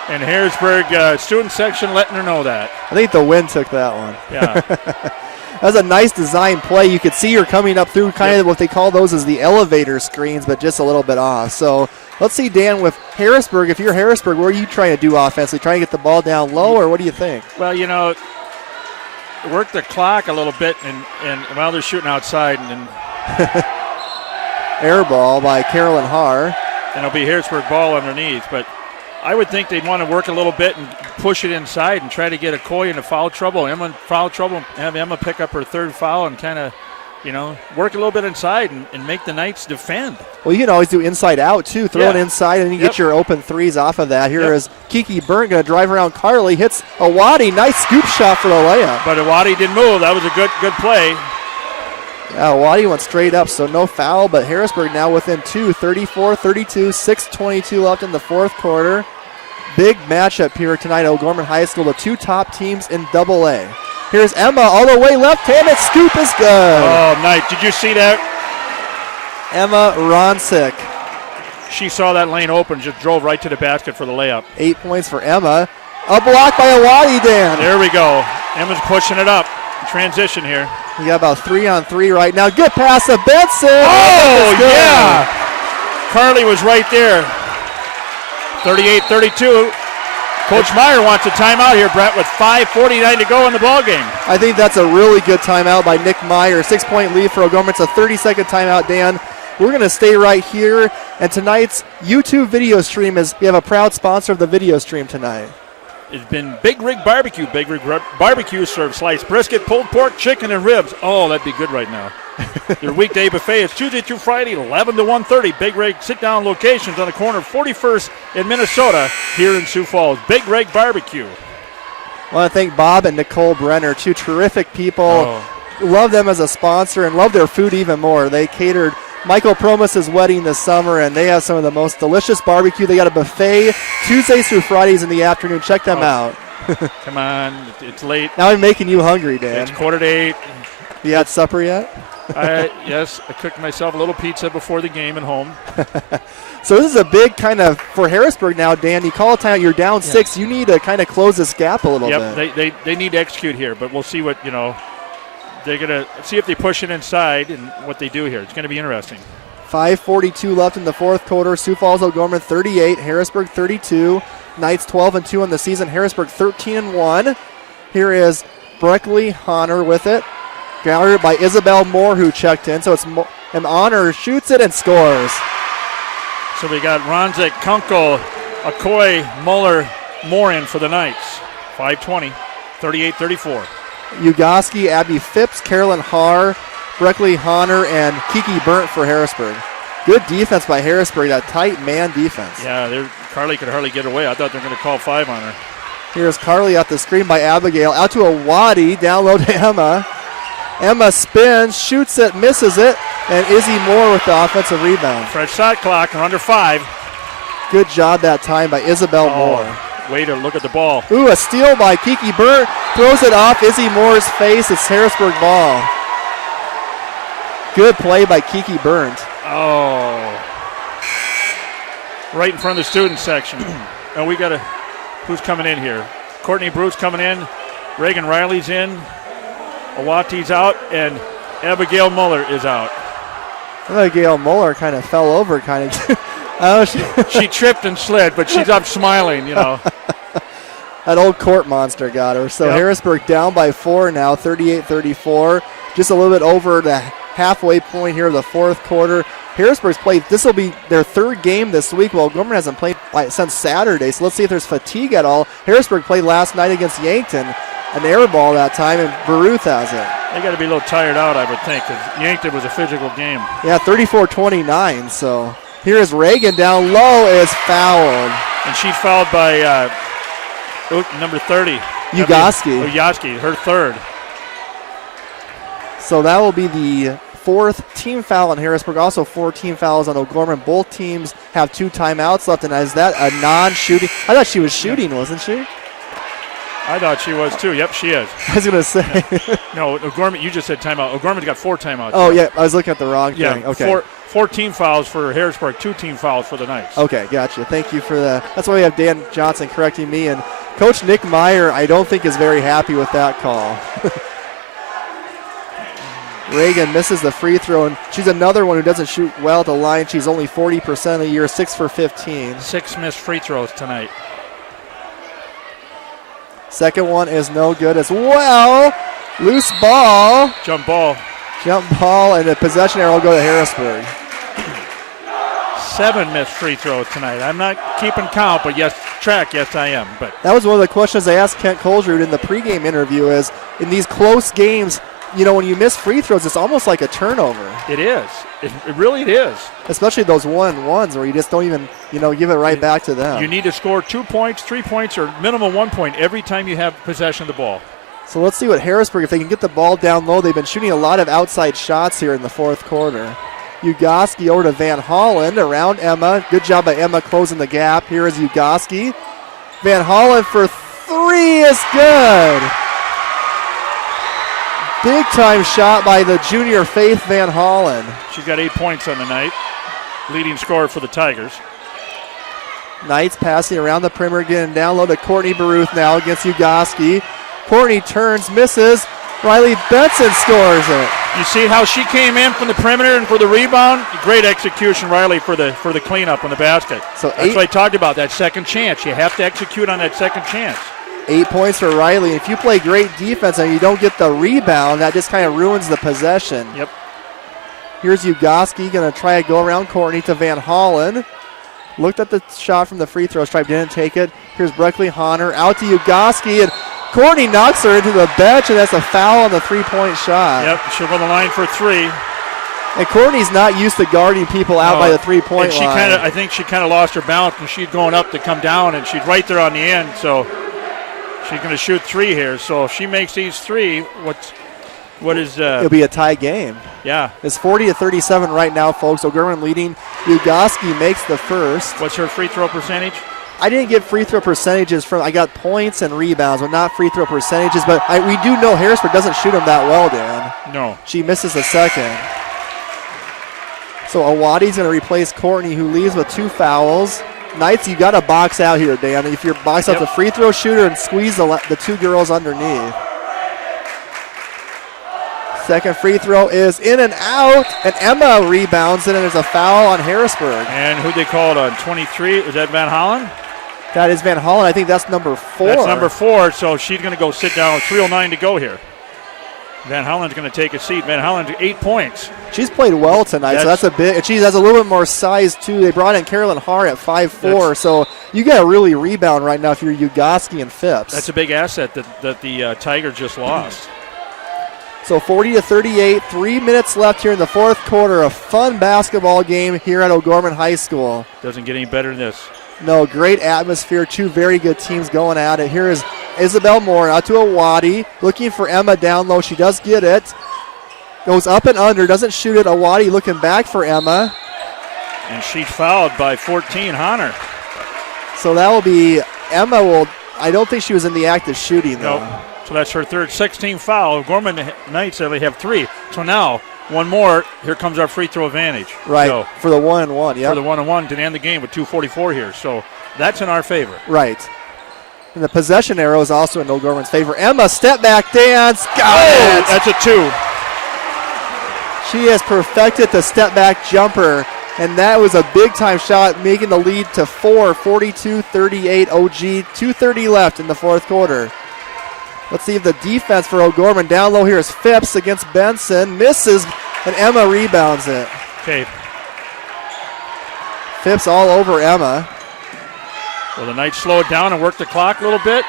And Harrisburg student section letting her know that. I think the wind took that one. Yeah. That was a nice design play. You could see her coming up through kind of what they call those as the elevator screens, but just a little bit off. So let's see, Dan, with Harrisburg. If you're Harrisburg, what are you trying to do offensively? Trying to get the ball down low, or what do you think? Well, work the clock a little bit, and while they're shooting outside, and then air ball by Carolyn Haar. And it'll be Harrisburg ball underneath, but I would think they'd want to work a little bit and push it inside and try to get Okoye into foul trouble. Emma in foul trouble, have Emma pick up her 3rd foul and kind of, work a little bit inside and make the Knights defend. Well, you can always do inside out, too. Throw it inside, and you get your open 3s off of that. Here is Kiki Burnt going to drive around Carly. Hits Awadi. Nice scoop shot for the layup. But Awadi didn't move. That was a good play. Yeah, Awadi went straight up, so no foul, but Harrisburg now within 2, 34-32, 6:22 left in the fourth quarter. Big matchup here tonight at O'Gorman High School, the 2 top teams in AA. Here's Emma all the way left-handed. Scoop is good. Oh, nice. Did you see that? Emma Ronsick. She saw that lane open, just drove right to the basket for the layup. 8 points for Emma. A block by Awadi, Dan. There we go. Emma's pushing it up. Transition here. We got about 3-on-3 right now. Good pass to Benson. Oh, yeah. Carly was right there. 38-32. Coach Meyer wants a timeout here, Brett, with 5:49 to go in the ballgame. I think that's a really good timeout by Nick Meyer. 6-point lead for O'Gorman. It's a 30-second timeout, Dan. We're going to stay right here. And tonight's YouTube video stream we have a proud sponsor of the video stream tonight. It's been Big Rig Barbecue. Big Rig Barbecue serves sliced brisket, pulled pork, chicken, and ribs. Oh, that'd be good right now. Their weekday buffet is Tuesday through Friday, 11 to 1:30. Big Rig sit-down locations on the corner of 41st in Minnesota here in Sioux Falls. Big Rig Barbecue. I want to thank Bob and Nicole Brenner, 2 terrific people. Love them as a sponsor and love their food even more. They catered Michael Promis's wedding this summer, and they have some of the most delicious barbecue. They got a buffet Tuesdays through Fridays in the afternoon. Check them out. Come on, it's late. Now I'm making you hungry, Dan. It's 7:45. You had supper yet? Yes, I cooked myself a little pizza before the game at home. So this is a big kind of, for Harrisburg now, Dan, you call a timeout, you're down 6. You need to kind of close this gap a little bit. Yep, they need to execute here, but we'll see what, they're going to see if they push it inside and what they do here. It's going to be interesting. 5:42 left in the fourth quarter. Sioux Falls O'Gorman 38, Harrisburg 32. Knights 12-2 on the season. Harrisburg 13-1. Here is Breckley Honor with it. Guarded by Isabel Moore, who checked in. So it's an Honor, shoots it and scores. So we got Ronzik, Kunkel, Okoye, Muller, Moore in for the Knights. 5:20, 38-34. Ugoski, Abby Phipps, Carolyn Haar, Breckley Honor, and Kiki Burnt for Harrisburg. Good defense by Harrisburg, that tight man defense. Yeah, Carly could hardly get away. I thought they were going to call 5 on her. Here's Carly off the screen by Abigail. Out to Awadi, down low to Emma. Emma spins, shoots it, misses it, and Izzy Moore with the offensive rebound. Fresh shot clock, we're under 5. Good job that time by Isabel Moore. Way to look at the ball. Ooh, a steal by Kiki Burnt. Throws it off Izzy Moore's face. It's Harrisburg ball. Good play by Kiki Burnt. Oh. Right in front of the student section. And we got who's coming in here? Courtney Bruce coming in. Reagan Riley's in. Awati's out. And Abigail Muller is out. Abigail Muller kind of fell over, She tripped and slid, but she's up smiling, That old court monster got her. So Harrisburg down by 4 now, 38-34. Just a little bit over the halfway point here of the fourth quarter. Harrisburg's played, this will be their third game this week. Well, Gorman hasn't played since Saturday, so let's see if there's fatigue at all. Harrisburg played last night against Yankton, an air ball that time, and Baruth has it. They got to be a little tired out, I would think, because Yankton was a physical game. Yeah, 34-29, so here is Reagan down low, is fouled. And she's fouled by number 30. Ugoski, her third. So that will be the fourth team foul on Harrisburg. Also 4 team fouls on O'Gorman. Both teams have 2 timeouts left. And is that a non-shooting? I thought she was shooting, wasn't she? I thought she was too. Yep, she is. I was going to say. No, O'Gorman, you just said timeout. O'Gorman's got 4 timeouts. Oh, yeah, I was looking at the wrong thing. Okay. 4 team fouls for Harrisburg, 2 team fouls for the Knights. Okay, gotcha. Thank you for that. That's why we have Dan Johnson correcting me. And Coach Nick Meyer, I don't think, is very happy with that call. Reagan misses the free throw, and she's another one who doesn't shoot well at the line. She's only 40% of the year, 6 for 15. 6 missed free throws tonight. Second one is no good as well. Loose ball. Jump ball, and the possession arrow will go to Harrisburg. 7 missed free throws tonight. I'm not keeping count, but yes I am. But that was one of the questions I asked Kent Colesrud in the pregame interview is, in these close games, when you miss free throws, it's almost like a turnover. It is. It really is. Especially those 1-on-1s where you just don't even, give it right back to them. You need to score 2 points, 3 points, or minimum 1 point every time you have possession of the ball. So let's see what Harrisburg, if they can get the ball down low. They've been shooting a lot of outside shots here in the fourth quarter. Ugoski over to Van Holland around Emma. Good job by Emma closing the gap. Here is Ugoski. Van Holland for 3 is good. Big time shot by the junior Faith Van Holland. She's got 8 points on the night. Leading scorer for the Tigers. Knights passing around the perimeter, getting down low to Courtney Baruth now against Ugoski. Courtney turns, misses. Riley Benson scores it. You see how she came in from the perimeter and for the rebound? Great execution, Riley, for the cleanup on the basket. So that's what I talked about, that second chance. You have to execute on that second chance. 8 points for Riley. If you play great defense and you don't get the rebound, that just kind of ruins the possession. Yep. Here's Ugoski going to try to go around Courtney to Van Holland. Looked at the shot from the free throw stripe, didn't take it. Here's Breckley Honor out to Ugoski, and Courtney knocks her into the bench, and that's a foul on the three-point shot. Yep, she'll go on the line for 3. And Courtney's not used to guarding people out by the three-point line. I think she kind of lost her balance when she's going up to come down, and she's right there on the end, so she's going to shoot 3 here. So if she makes these 3, what is... It'll be a tie game. Yeah. It's 40-37 right now, folks. O'Gorman leading. Ugoski makes the first. What's her free throw percentage? I didn't get free throw percentages I got points and rebounds, but not free throw percentages. But we do know Harrisburg doesn't shoot them that well, Dan. No. She misses the second. So Awadi's going to replace Courtney, who leaves with 2 fouls. Knights, you got to box out here, Dan. If you're box out the free throw shooter and squeeze the 2 girls underneath. Second free throw is in and out, and Emma rebounds it, and there's a foul on Harrisburg. And who they called on 23? Is that Van Holland? That is Van Holland. I think that's number 4. That's number 4, so she's going to go sit down with 3:09 to go here. Van Holland's going to take a seat. Van Holland, 8 points. She's played well tonight, so that's a bit. And she has a little bit more size, too. They brought in Carolyn Haar at 5'4", so you got to really rebound right now if you're Ugoski and Phipps. That's a big asset that the Tigers just lost. So 40-38, 3 minutes left here in the fourth quarter. A fun basketball game here at O'Gorman High School. Doesn't get any better than this. No, great atmosphere. 2 very good teams going at it. Here is Isabel Moore out to Awadi, looking for Emma down low. She does get it. Goes up and under, doesn't shoot it. Awadi looking back for Emma. And she's fouled by 14, Honor. So that will be Emma I don't think she was in the act of shooting, though. Nope. So that's her third 16 foul. Gorman Knights only have 3. So now, one more. Here comes our free throw advantage. Right, so, for the 1-1, yeah. For the 1-1 to end the game with 2:44 here. So that's in our favor. Right. And the possession arrow is also in O'Gorman's favor. Emma, step back dance. Got it. That's a 2. She has perfected the step-back jumper, and that was a big-time shot, making the lead to 4, 42-38 OG. 2:30 left in the fourth quarter. Let's see if the defense for O'Gorman. Down low here is Phipps against Benson. Misses, and Emma rebounds it. Okay. Phipps all over Emma. Will the Knights slow it down and work the clock a little bit?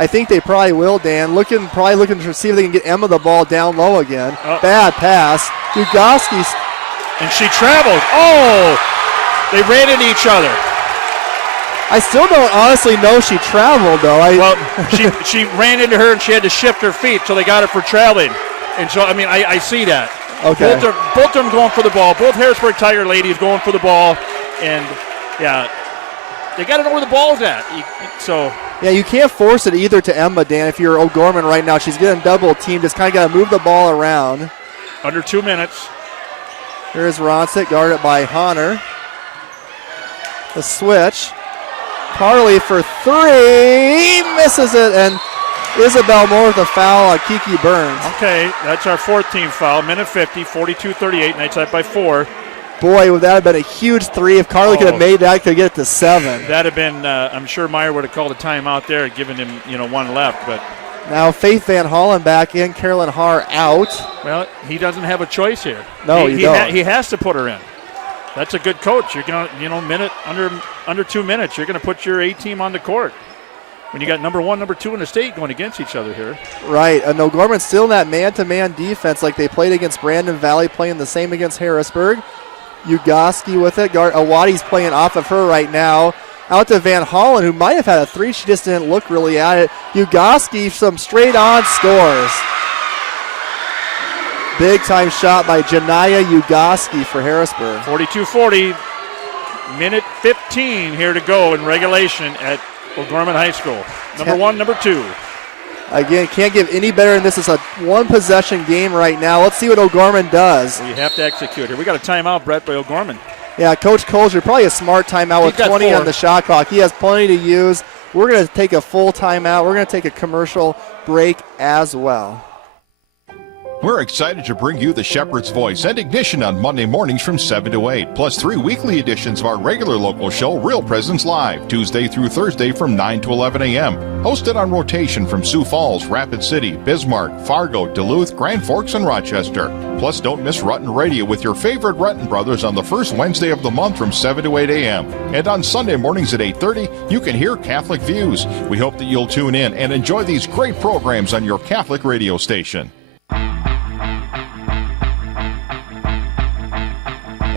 I think they probably will, Dan. Probably looking to see if they can get Emma the ball down low again. Bad pass. Ugoski. And she traveled. Oh! They ran into each other. I still don't honestly know she traveled, though. She ran into her and she had to shift her feet, so they got her for traveling. And so, I see that. Okay. Both of them going for the ball. Both Harrisburg Tiger ladies going for the ball. And, yeah, they got to know where the ball's at. Yeah, you can't force it either to Emma, Dan, if you're O'Gorman right now. She's getting double teamed. Just kind of got to move the ball around. Under 2 minutes. Here's Ronsick, guarded by Honor. The switch. Carly for three. Misses it, and Isabel Moore with a foul on Kiki Burns. Okay, that's our fourth team foul. Minute 50, 42-38. Knights up by 4. Boy, would that have been a huge three. If Carly could have made that, could get it to 7. That'd have been, I'm sure Meyer would have called a timeout there and given him, 1 left. But now Faith Van Hollen back in, Carolyn Haar out. Well, he doesn't have a choice here. No, he don't. He has to put her in. That's a good coach. You're going to, minute under 2 minutes, you're going to put your A team on the court. When you got number 1, number 2 in the state going against each other here. Right, and O'Gorman's still in that man-to-man defense like they played against Brandon Valley, playing the same against Harrisburg. Ugoski with it. Awadi's playing off of her right now. Out to Van Hollen, who might have had a three. She just didn't look really at it. Ugoski, some straight-on scores. Big-time shot by Janaya Ugoski for Harrisburg. 42-40. Minute 15 here to go in regulation at O'Gorman High School. Number 1, number 2. Again, can't give any better than this. It's a one-possession game right now. Let's see what O'Gorman does. We have to execute here. We got a timeout, Brett, by O'Gorman. Yeah, Coach Colger, probably a smart timeout with 20 on the shot clock. He has plenty to use. We're going to take a full timeout. We're going to take a commercial break as well. We're excited to bring you the Shepherd's Voice and Ignition on Monday mornings from 7 to 8, plus 3 weekly editions of our regular local show, Real Presence Live, Tuesday through Thursday from 9 to 11 a.m. Hosted on rotation from Sioux Falls, Rapid City, Bismarck, Fargo, Duluth, Grand Forks, and Rochester. Plus, don't miss Rutten Radio with your favorite Rutten brothers on the first Wednesday of the month from 7 to 8 a.m. And on Sunday mornings at 8:30, you can hear Catholic Views. We hope that you'll tune in and enjoy these great programs on your Catholic radio station.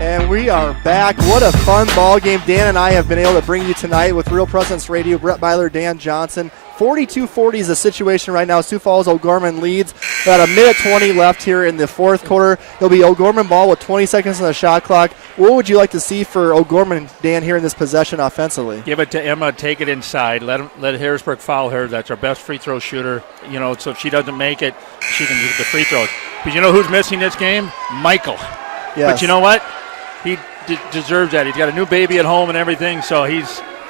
And we are back. What a fun ball game Dan and I have been able to bring you tonight with Real Presence Radio. Brett Byler, Dan Johnson. 42-40 is the situation right now. Sioux Falls O'Gorman leads. About a minute 20 left here in the fourth quarter. It'll be O'Gorman ball with 20 seconds on the shot clock. What would you like to see for O'Gorman, Dan, here in this possession offensively? Give it to Emma, take it inside. Let Harrisburg foul her. That's our best free throw shooter. So if she doesn't make it, she can get the free throws. But you know who's missing this game? Michael. Yes. But you know what? He deserves that. He's got a new baby at home and everything, so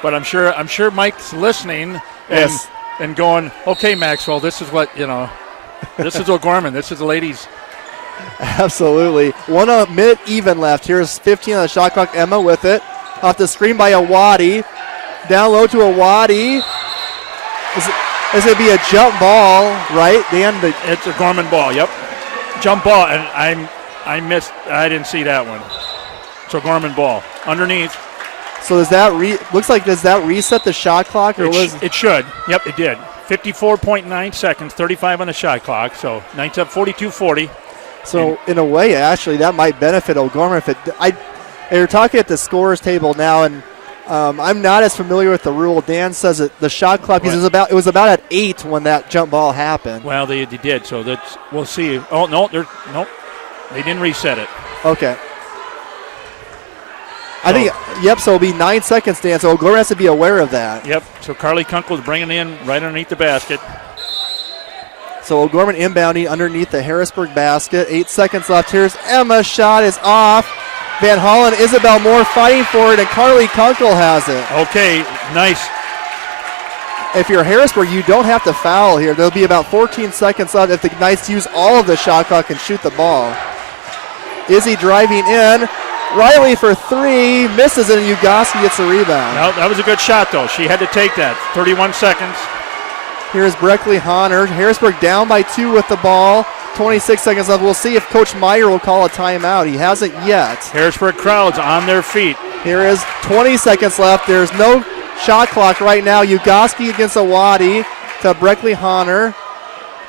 but I'm sure Mike's listening and going, okay, Maxwell, this is what, this is O'Gorman. This is the ladies. Absolutely. 1 minute even left. Here's 15 on the shot clock. Emma with it. Off the screen by Awadi. Down low to Awadi. Is it be a jump ball, right, Dan? It's a O'Gorman ball, yep. Jump ball, and I didn't see that one. So O'Gorman ball underneath. So does that does that reset the shot clock, or it should? Yep, it did. 54.9 seconds, 35 on the shot clock. So Knights up 42-40. So in a way, actually, that might benefit O'Gorman. You're talking at the scorers table now, and I'm not as familiar with the rule. Dan says that the shot clock it was about at 8 when that jump ball happened. Well, they did. So we'll see. Oh no, they didn't reset it. Okay. I think, so it'll be 9 seconds, Dan, so O'Gorman has to be aware of that. Yep, so Carly Kunkel's bringing in right underneath the basket. So O'Gorman inbounding underneath the Harrisburg basket. 8 seconds left. Here's Emma's shot is off. Van Hollen, Isabel Moore fighting for it, and Carly Kunkel has it. Okay, nice. If you're Harrisburg, you don't have to foul here. There'll be about 14 seconds left if the Knights use all of the shot clock and shoot the ball. Izzy driving in. Riley for three, misses it, and Ugoski gets the rebound. No, that was a good shot, though. She had to take that. 31 seconds. Here's Breckley Honor. Harrisburg down by 2 with the ball. 26 seconds left. We'll see if Coach Meyer will call a timeout. He hasn't yet. Harrisburg crowds on their feet. Here is 20 seconds left. There's no shot clock right now. Ugoski against Awadi to Breckley Honor.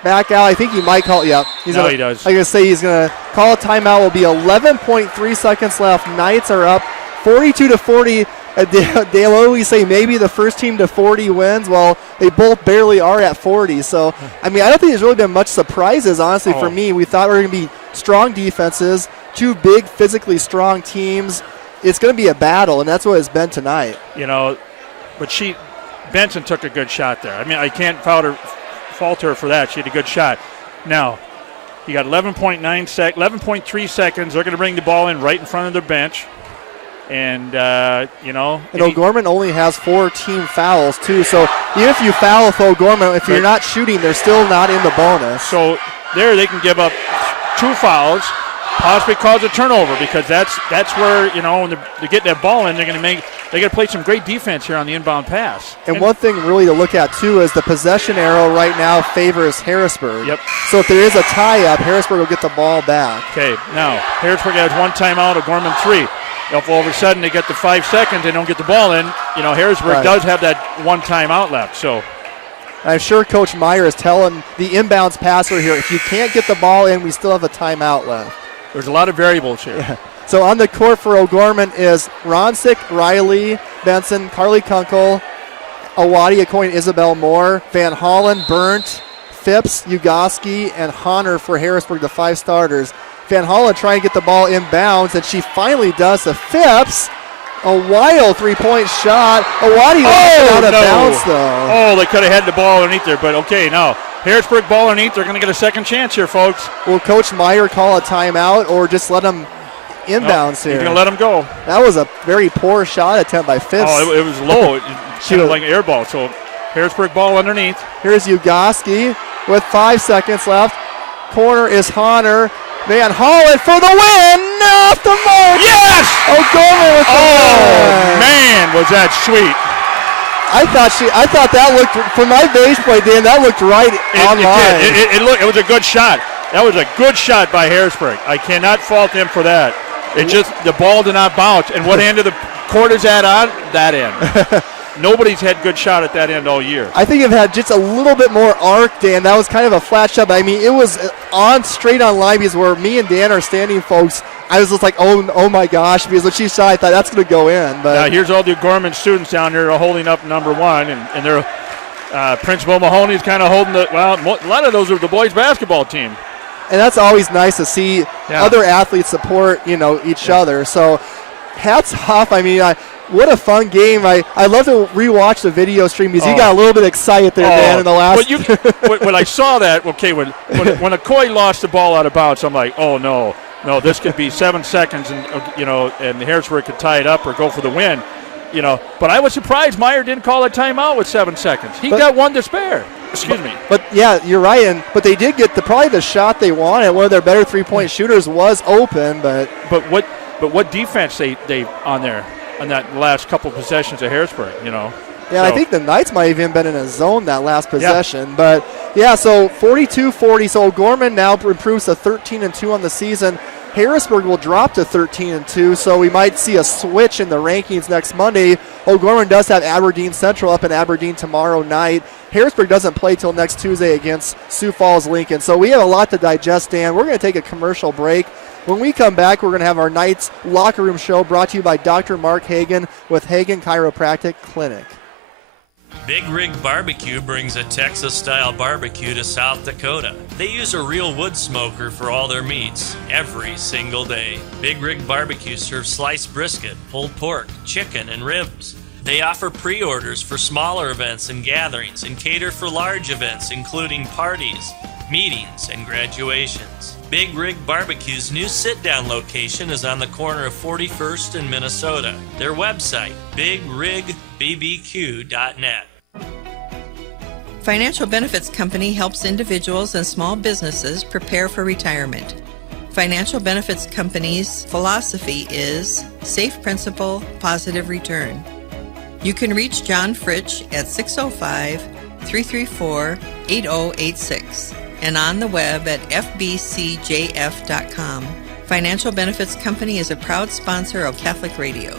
Back out. I think he might call it. Yeah. He does. I'm going to say he's going to call a timeout. Will be 11.3 seconds left. Knights are up 42-40. They'll always say maybe the first team to 40 wins. Well, they both barely are at 40. So, I mean, I don't think there's really been much surprises, honestly, for me. We thought we were going to be strong defenses, 2 big, physically strong teams. It's going to be a battle, and that's what it's been tonight. You know, but Benson took a good shot there. I mean, I can't fault her for that. She had a good shot. Now, you got 11.3 seconds. They're going to bring the ball in right in front of their bench. And, And O'Gorman only has 4 team fouls, too. So even if you foul with O'Gorman, if you're not shooting, they're still not in the bonus. So there they can give up 2 fouls, possibly cause a turnover, because that's where, when they get that ball in, they're going to play some great defense here on the inbound pass. And one thing really to look at, too, is the possession arrow right now favors Harrisburg. Yep. So if there is a tie-up, Harrisburg will get the ball back. Okay, now, Harrisburg has 1 timeout, O'Gorman 3. If all of a sudden they get the 5 seconds, they don't get the ball in, Harrisburg does have that 1 timeout left. So I'm sure Coach Meyer is telling the inbounds passer here, if you can't get the ball in, we still have a timeout left. There's a lot of variables here. Yeah. So on the court for O'Gorman is Ronsick, Riley, Benson, Carly Kunkel, Awadi, according to Isabel Moore, Van Hollen, Burnt, Phipps, Ugoski, and Honor for Harrisburg, the 5 starters. Van Hollen trying to get the ball inbounds, and she finally does to Phipps. A wild 3-point shot. Awadi out of bounds, though. Oh, they could have had the ball underneath there, but okay, now Harrisburg ball underneath. They're going to get a second chance here, folks. Will Coach Meyer call a timeout or just let them inbounds here? He's going to let them go. That was a very poor shot attempt by Phipps. Oh, it was low. Kind of like an air ball. So Harrisburg ball underneath. Here's Ugoski with 5 seconds left. Corner is Honor. Van Hollen for the win! Off the mark! Yes! O'Gorman with the win! Man, was that sweet. I thought that looked, from my base play, Dan, that looked right online. It was a good shot. That was a good shot by Harrisburg. I cannot fault them for that. It just, the ball did not bounce. And what end of the court is that on? That end. Nobody's had good shot at that end all year. I think it had just a little bit more arc, Dan. That was kind of a flat shot. But I mean, it was straight on line, because where me and Dan are standing, folks, I was just like, oh my gosh, because when she shot, I thought that's going to go in. But now here's all the O'Gorman students down there holding up number 1, and they're Principal Mahoney's kind of holding a lot of those are the boys basketball team. And that's always nice to see other athletes support, each other. So hats off. I mean, what a fun game. I love to rewatch the video stream, because you got a little bit excited there, Dan, in the last. When I saw that, okay, when Okoye lost the ball out of bounds, I'm like, oh, no, this could be 7 seconds, and, and Harrisburg could tie it up or go for the win. But I was surprised Meyer didn't call a timeout with 7 seconds. He got 1 to spare. Excuse me. But yeah, you're right. But they did get probably the shot they wanted. One of their better 3-point shooters was open, but what defense they on there on that last couple of possessions of Harrisburg, Yeah, so. I think the Knights might have even been in a zone that last possession. Yeah. But yeah, so 42-40. So O'Gorman now improves to 13-2 on the season. Harrisburg will drop to 13-2, so we might see a switch in the rankings next Monday. O'Gorman does have Aberdeen Central up in Aberdeen tomorrow night. Harrisburg doesn't play till next Tuesday against Sioux Falls Lincoln. So we have a lot to digest, Dan. We're going to take a commercial break. When we come back, we're going to have our Knights Locker Room Show brought to you by Dr. Mark Hagan with Hagan Chiropractic Clinic. Big Rig Barbecue brings a Texas-style barbecue to South Dakota. They use a real wood smoker for all their meats, every single day. Big Rig Barbecue serves sliced brisket, pulled pork, chicken, and ribs. They offer pre-orders for smaller events and gatherings and cater for large events, including parties, meetings, and graduations. Big Rig Barbecue's new sit-down location is on the corner of 41st and Minnesota. Their website, bigrigbbbq.net. Financial Benefits Company helps individuals and small businesses prepare for retirement. Financial Benefits Company's philosophy is safe principal, positive return. You can reach John Fritsch at 605-334-8086 and on the web at fbcjf.com. Financial Benefits Company is a proud sponsor of Catholic Radio.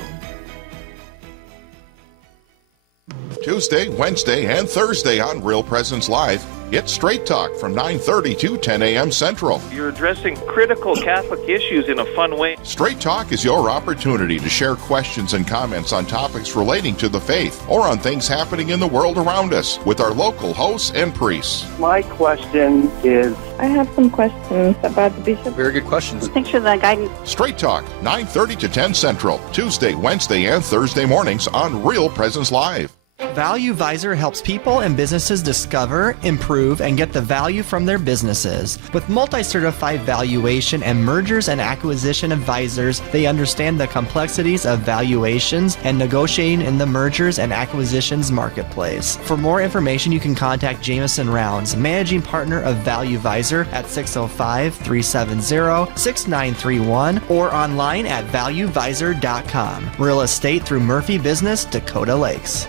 Tuesday, Wednesday, and Thursday on Real Presence Live, it's Straight Talk from 9:30 to 10 a.m. Central. You're addressing critical Catholic issues in a fun way. Straight Talk is your opportunity to share questions and comments on topics relating to the faith or on things happening in the world around us with our local hosts and priests. My question is... I have some questions about the bishop. Very good questions. Thanks for the guidance. Straight Talk, 9:30 to 10 Central, Tuesday, Wednesday, and Thursday mornings on Real Presence Live. Value Visor helps people and businesses discover, improve, and get the value from their businesses. With multi-certified valuation and mergers and acquisition advisors, they understand the complexities of valuations and negotiating in the mergers and acquisitions marketplace. For more information, you can contact Jameson Rounds, managing partner of Value Visor at 605-370-6931 or online at valuevisor.com. Real estate through Murphy Business, Dakota Lakes.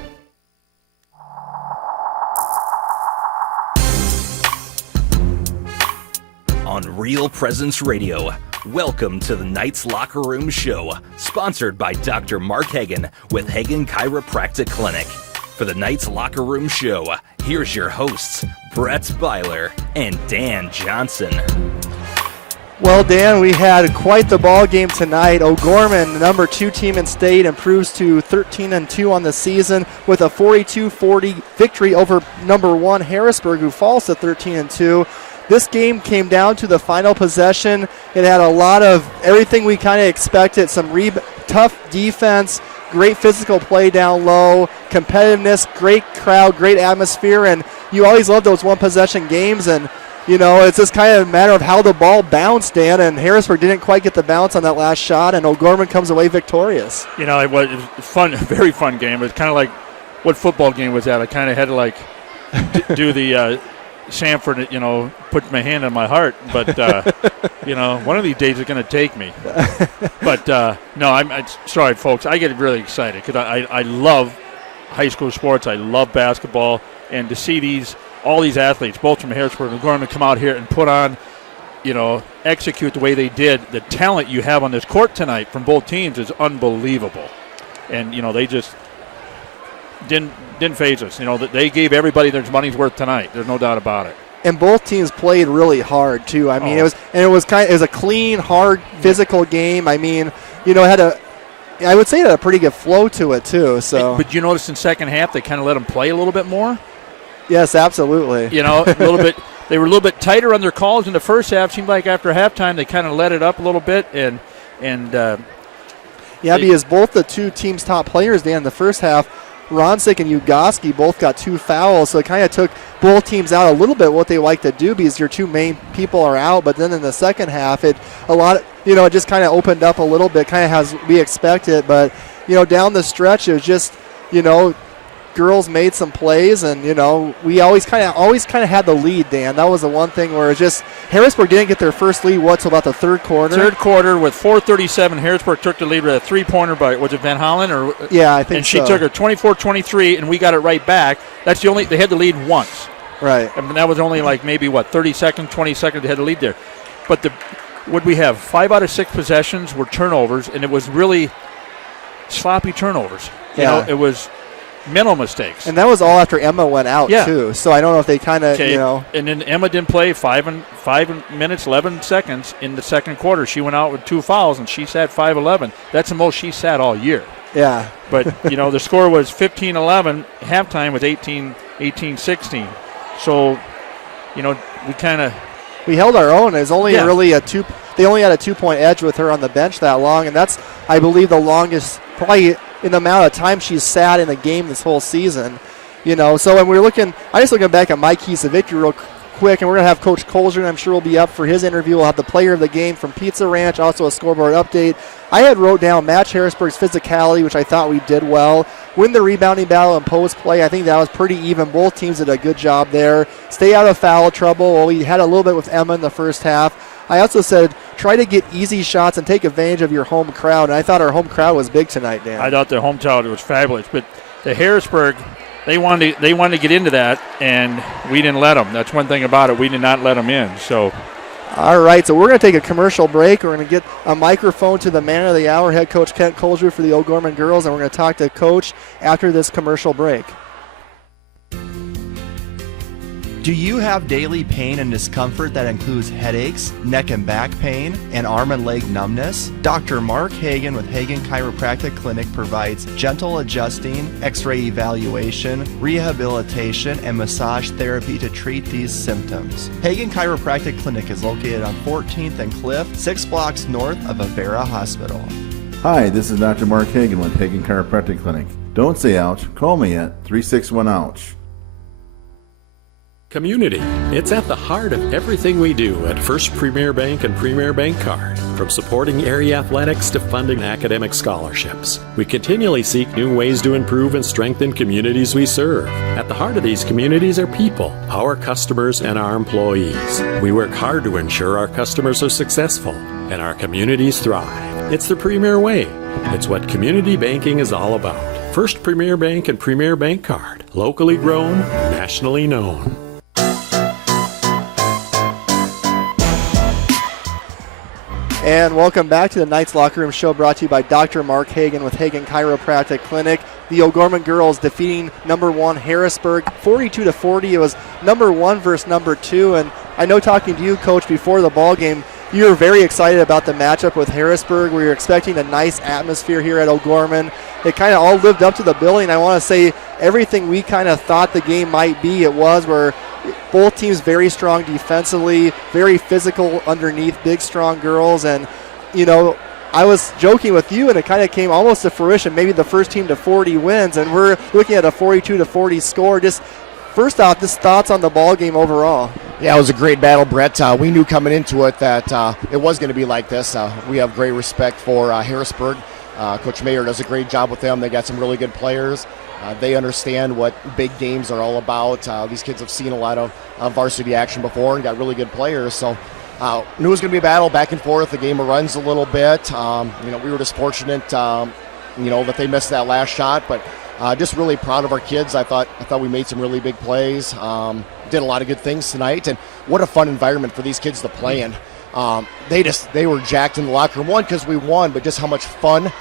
On Real Presence Radio, welcome to the Knights Locker Room Show, sponsored by Dr. Mark Hagan with Hagan Chiropractic Clinic. For the Knights Locker Room Show, here's your hosts, Brett Byler and Dan Johnson. Well, Dan, we had quite the ball game tonight. O'Gorman, the number 2 team in state, improves to 13-2 on the season with a 42-40 victory over number 1 Harrisburg, who falls to 13-2. This game came down to the final possession. It had a lot of everything we kind of expected, some tough defense, great physical play down low, competitiveness, great crowd, great atmosphere, and you always love those one-possession games, and you know, it's just kind of a matter of how the ball bounced, Dan, and Harrisburg didn't quite get the bounce on that last shot, and O'Gorman comes away victorious. You know, it was fun, very fun game. It was kind of like what football game was that? I kind of had to, do the Sanford, put my hand on my heart, but, one of these days it's going to take me. But, no, I'm sorry, folks. I get really excited because I love high school sports. I love basketball, and to see all these athletes, both from Harrisburg and Gorman, come out here and put on, execute the way they did. The talent you have on this court tonight from both teams is unbelievable. And, they just didn't faze us. They gave everybody their money's worth tonight. There's no doubt about it. And both teams played really hard, too. I mean, it was a clean, hard, physical game. I mean, I would say it had a pretty good flow to it, too. So. But you notice in second half they kind of let them play a little bit more? Yes, absolutely. A little bit. They were a little bit tighter on their calls in the first half. Seemed like after halftime they kind of let it up a little bit, because both the two teams' top players, Dan, in the first half, Ronsick and Ugoski both got 2 fouls, so it kind of took both teams out a little bit what they like to do because your 2 main people are out. But then in the second half, it just kind of opened up a little bit, kind of as we expected. But down the stretch, it was just girls made some plays, and we always kind of had the lead, Dan. That was the one thing where it's just Harrisburg didn't get their first lead till about the third quarter. Third quarter with 4:37, Harrisburg took the lead with a 3-pointer by, was it Van Hollen? Yeah, I think so. And she took her 24-23, and we got it right back. That's they had the lead once. Right. And that was only 30 seconds, 20 seconds they had the lead there. But what we have, 5 out of 6 possessions were turnovers, and it was really sloppy turnovers. It was mental mistakes. And that was all after Emma went out, too. So I don't know if they kind of, And then Emma didn't play 5 minutes, 11 seconds in the second quarter. She went out with 2 fouls, and she sat 5-11. That's the most she sat all year. Yeah. But, the score was 15-11. Halftime was 18-16. So, we held our own. It was only really they only had a 2-point edge with her on the bench that long, and that's, I believe, the longest probably in the amount of time she's sat in a game this whole season. So when we're looking, I'm just looking back at my keys to victory real quick, and we're going to have Coach Colger, and I'm sure will be up for his interview. We'll have the player of the game from Pizza Ranch, also a scoreboard update. I had wrote down match Harrisburg's physicality, which I thought we did well. Win the rebounding battle and post play. I think that was pretty even. Both teams did a good job there. Stay out of foul trouble. Well, we had a little bit with Emma in the first half. I also said try to get easy shots and take advantage of your home crowd, and I thought our home crowd was big tonight, Dan. I thought the home crowd was fabulous, but the Harrisburg, they wanted to get into that, and we didn't let them. That's one thing about it. We did not let them in. So, all right, so we're going to take a commercial break. We're going to get a microphone to the man of the hour, head coach Kent Colsrud for the O'Gorman girls, and we're going to talk to Coach after this commercial break. Do you have daily pain and discomfort that includes headaches, neck and back pain, and arm and leg numbness? Dr. Mark Hagan with Hagan Chiropractic Clinic provides gentle adjusting, x-ray evaluation, rehabilitation, and massage therapy to treat these symptoms. Hagan Chiropractic Clinic is located on 14th and Cliff, 6 blocks north of Avera Hospital. Hi, this is Dr. Mark Hagan with Hagan Chiropractic Clinic. Don't say ouch, call me at 361-OUCH. Community. It's at the heart of everything we do at First Premier Bank and Premier Bank Card. From supporting area athletics to funding academic scholarships, we continually seek new ways to improve and strengthen communities we serve. At the heart of these communities are people, our customers, and our employees. We work hard to ensure our customers are successful and our communities thrive. It's the Premier way. It's what community banking is all about. First Premier Bank and Premier Bank Card. Locally grown, nationally known. And welcome back to the Knights Locker Room Show, brought to you by Dr. Mark Hagan with Hagan Chiropractic Clinic. The O'Gorman girls defeating number 1 Harrisburg 42-40. It was number 1 versus number 2. And I know, talking to you, Coach, before the ball game, you were very excited about the matchup with Harrisburg. We were expecting a nice atmosphere here at O'Gorman. It kind of all lived up to the billing. I want to say everything we kind of thought the game might be, it was, where both teams very strong defensively, very physical underneath, big, strong girls. And, you know, I was joking with you, and it kind of came almost to fruition. Maybe the first team to 40 wins, and we're looking at a 42-40 score. Just first off, just thoughts on the ball game overall. Yeah, it was a great battle, Brett. We knew coming into it that it was going to be like this. We have great respect for Harrisburg. Coach Meyer does a great job with them. They got some really good players. They understand what big games are all about. These kids have seen a lot of varsity action before and got really good players. So knew it was going to be a battle back and forth. The game runs a little bit. We were just fortunate, that they missed that last shot. But just really proud of our kids. I thought we made some really big plays. Did a lot of good things tonight. And what a fun environment for these kids to play in. They were jacked in the locker room. One, because we won, but just how much fun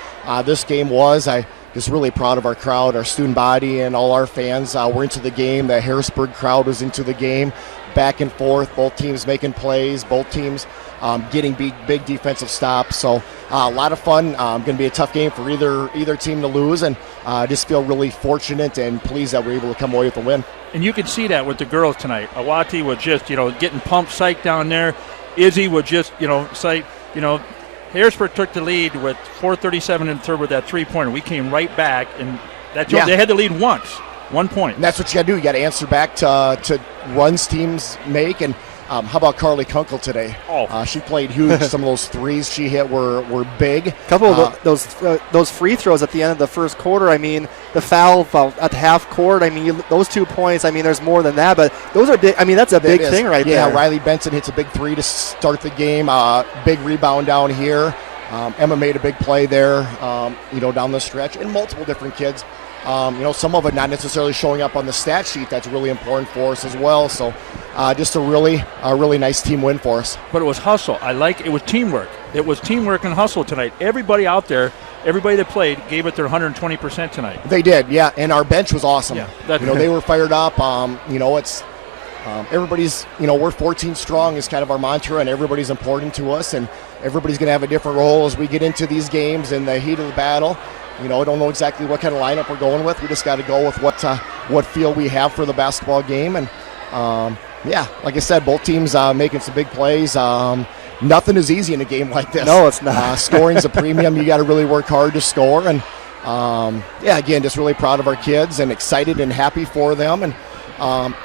this game was. Just really proud of our crowd, our student body, and all our fans. We're into the game. The Harrisburg crowd was into the game, back and forth. Both teams making plays. Both teams getting big defensive stops. So a lot of fun. Going to be a tough game for either team to lose, and just feel really fortunate and pleased that we're able to come away with a win. And you can see that with the girls tonight. Awati was just, getting pumped, psyched down there. Izzy would just, Harrisburg took the lead with 4:37 in the third with that three-pointer. We came right back, and they had the lead once, 1 point. And that's what you got to do. You got to answer back to runs teams make. And how about Carly Kunkel today? She played huge. Some of those threes she hit were big. A couple of those free throws at the end of the first quarter. I mean, the foul at the half court. I mean, those 2 points. I mean, there's more than that, but those are big. I mean, that's a big thing right there. Yeah, Riley Benson hits a big three to start the game. Big rebound down here. Emma made a big play there, down the stretch, and multiple different kids. Some of it not necessarily showing up on the stat sheet. That's really important for us as well. So just a really nice team win for us. But it was hustle. It was teamwork. It was teamwork and hustle tonight. Everybody out there, everybody that played, gave it their 120% tonight. They did, yeah. And our bench was awesome. Yeah, they were fired up. It's everybody's, we're 14 strong is kind of our mantra, and everybody's important to us, and everybody's going to have a different role as we get into these games in the heat of the battle. I don't know exactly what kind of lineup we're going with. We just got to go with what feel we have for the basketball game. And, like I said, both teams making some big plays. Nothing is easy in a game like this. No, it's not. Scoring's a premium. You got to really work hard to score. And, again, just really proud of our kids and excited and happy for them. And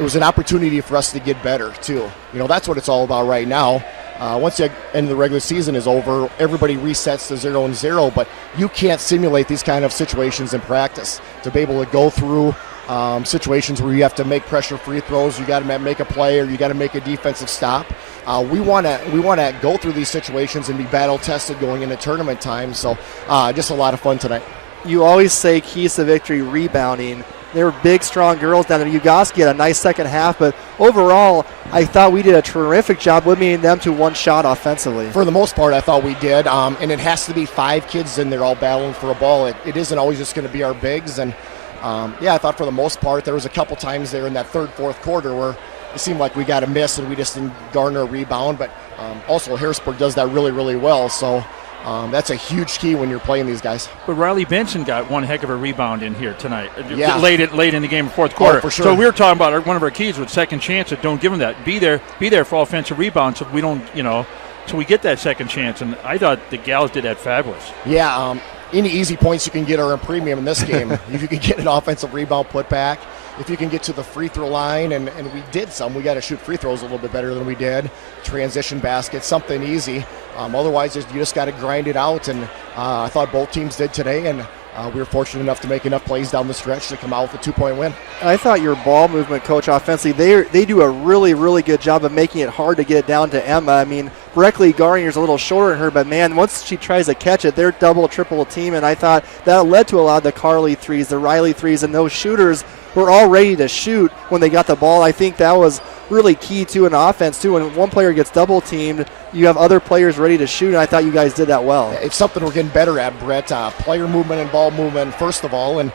it was an opportunity for us to get better, too. That's what it's all about right now. Once the end of the regular season is over, everybody resets to 0-0, but you can't simulate these kind of situations in practice. To be able to go through situations where you have to make pressure free throws, you got to make a play, or you got to make a defensive stop. We want to go through these situations and be battle tested going into tournament time. So just a lot of fun tonight. You always say keys to victory rebounding. They were big, strong girls down there. Ugoski had a nice second half, but overall, I thought we did a terrific job limiting them to one shot offensively. For the most part, I thought we did, and it has to be 5 kids in there all battling for a ball. It isn't always just going to be our bigs, and I thought for the most part there was a couple times there in that third, fourth quarter where it seemed like we got a miss and we just didn't garner a rebound, but also Harrisburg does that really, really well, so that's a huge key when you're playing these guys. But Riley Benson got one heck of a rebound in here tonight. Yeah. Late in the game, fourth quarter. Oh, for sure. So we were talking about one of our keys with second chance. Don't give them that. Be there for offensive rebounds so we don't, so we get that second chance. And I thought the gals did that fabulous. Yeah, any easy points you can get are a premium in this game. If you can get an offensive rebound put back, if you can get to the free throw line, and we did some. We got to shoot free throws a little bit better than we did. Transition baskets, something easy. Otherwise, you just got to grind it out, and I thought both teams did today, and we were fortunate enough to make enough plays down the stretch to come out with a 2-point win. I thought your ball movement, Coach, offensively, they do a really, really good job of making it hard to get it down to Emma. I mean, Breckley Garnier's a little shorter than her, but, man, once she tries to catch it, they're double, triple team, and I thought that led to a lot of the Carly threes, the Riley threes, and those shooters were all ready to shoot when they got the ball. I think that was really key to an offense, too. When one player gets double teamed, you have other players ready to shoot, and I thought you guys did that well. It's something we're getting better at, Brett. Player movement and ball movement, first of all, and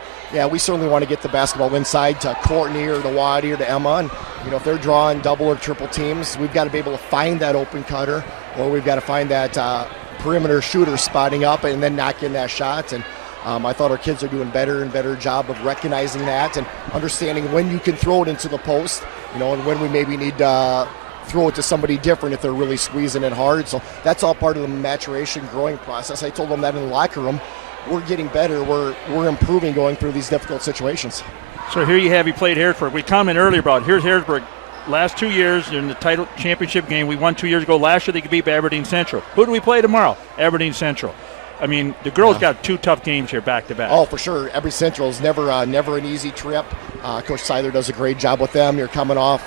we certainly want to get the basketball inside to Courtney or to Waddy or to Emma, and if they're drawing double or triple teams, we've got to be able to find that open cutter, or we've got to find that perimeter shooter spotting up and then knocking that shot. And I thought our kids are doing better and better job of recognizing that and understanding when you can throw it into the post, and when we maybe need to throw it to somebody different if they're really squeezing it hard. So that's all part of the maturation, growing process. I told them that in the locker room. We're getting better. We're improving going through these difficult situations. So here you played Harrisburg. We commented earlier about here's Harrisburg. Last 2 years in the title championship game, we won 2 years ago. Last year they could beat Aberdeen Central. Who do we play tomorrow? Aberdeen Central. I mean, the girls got 2 tough games here back to back. Oh, for sure. Every Central is never an easy trip. Coach Seiler does a great job with them. You're coming off,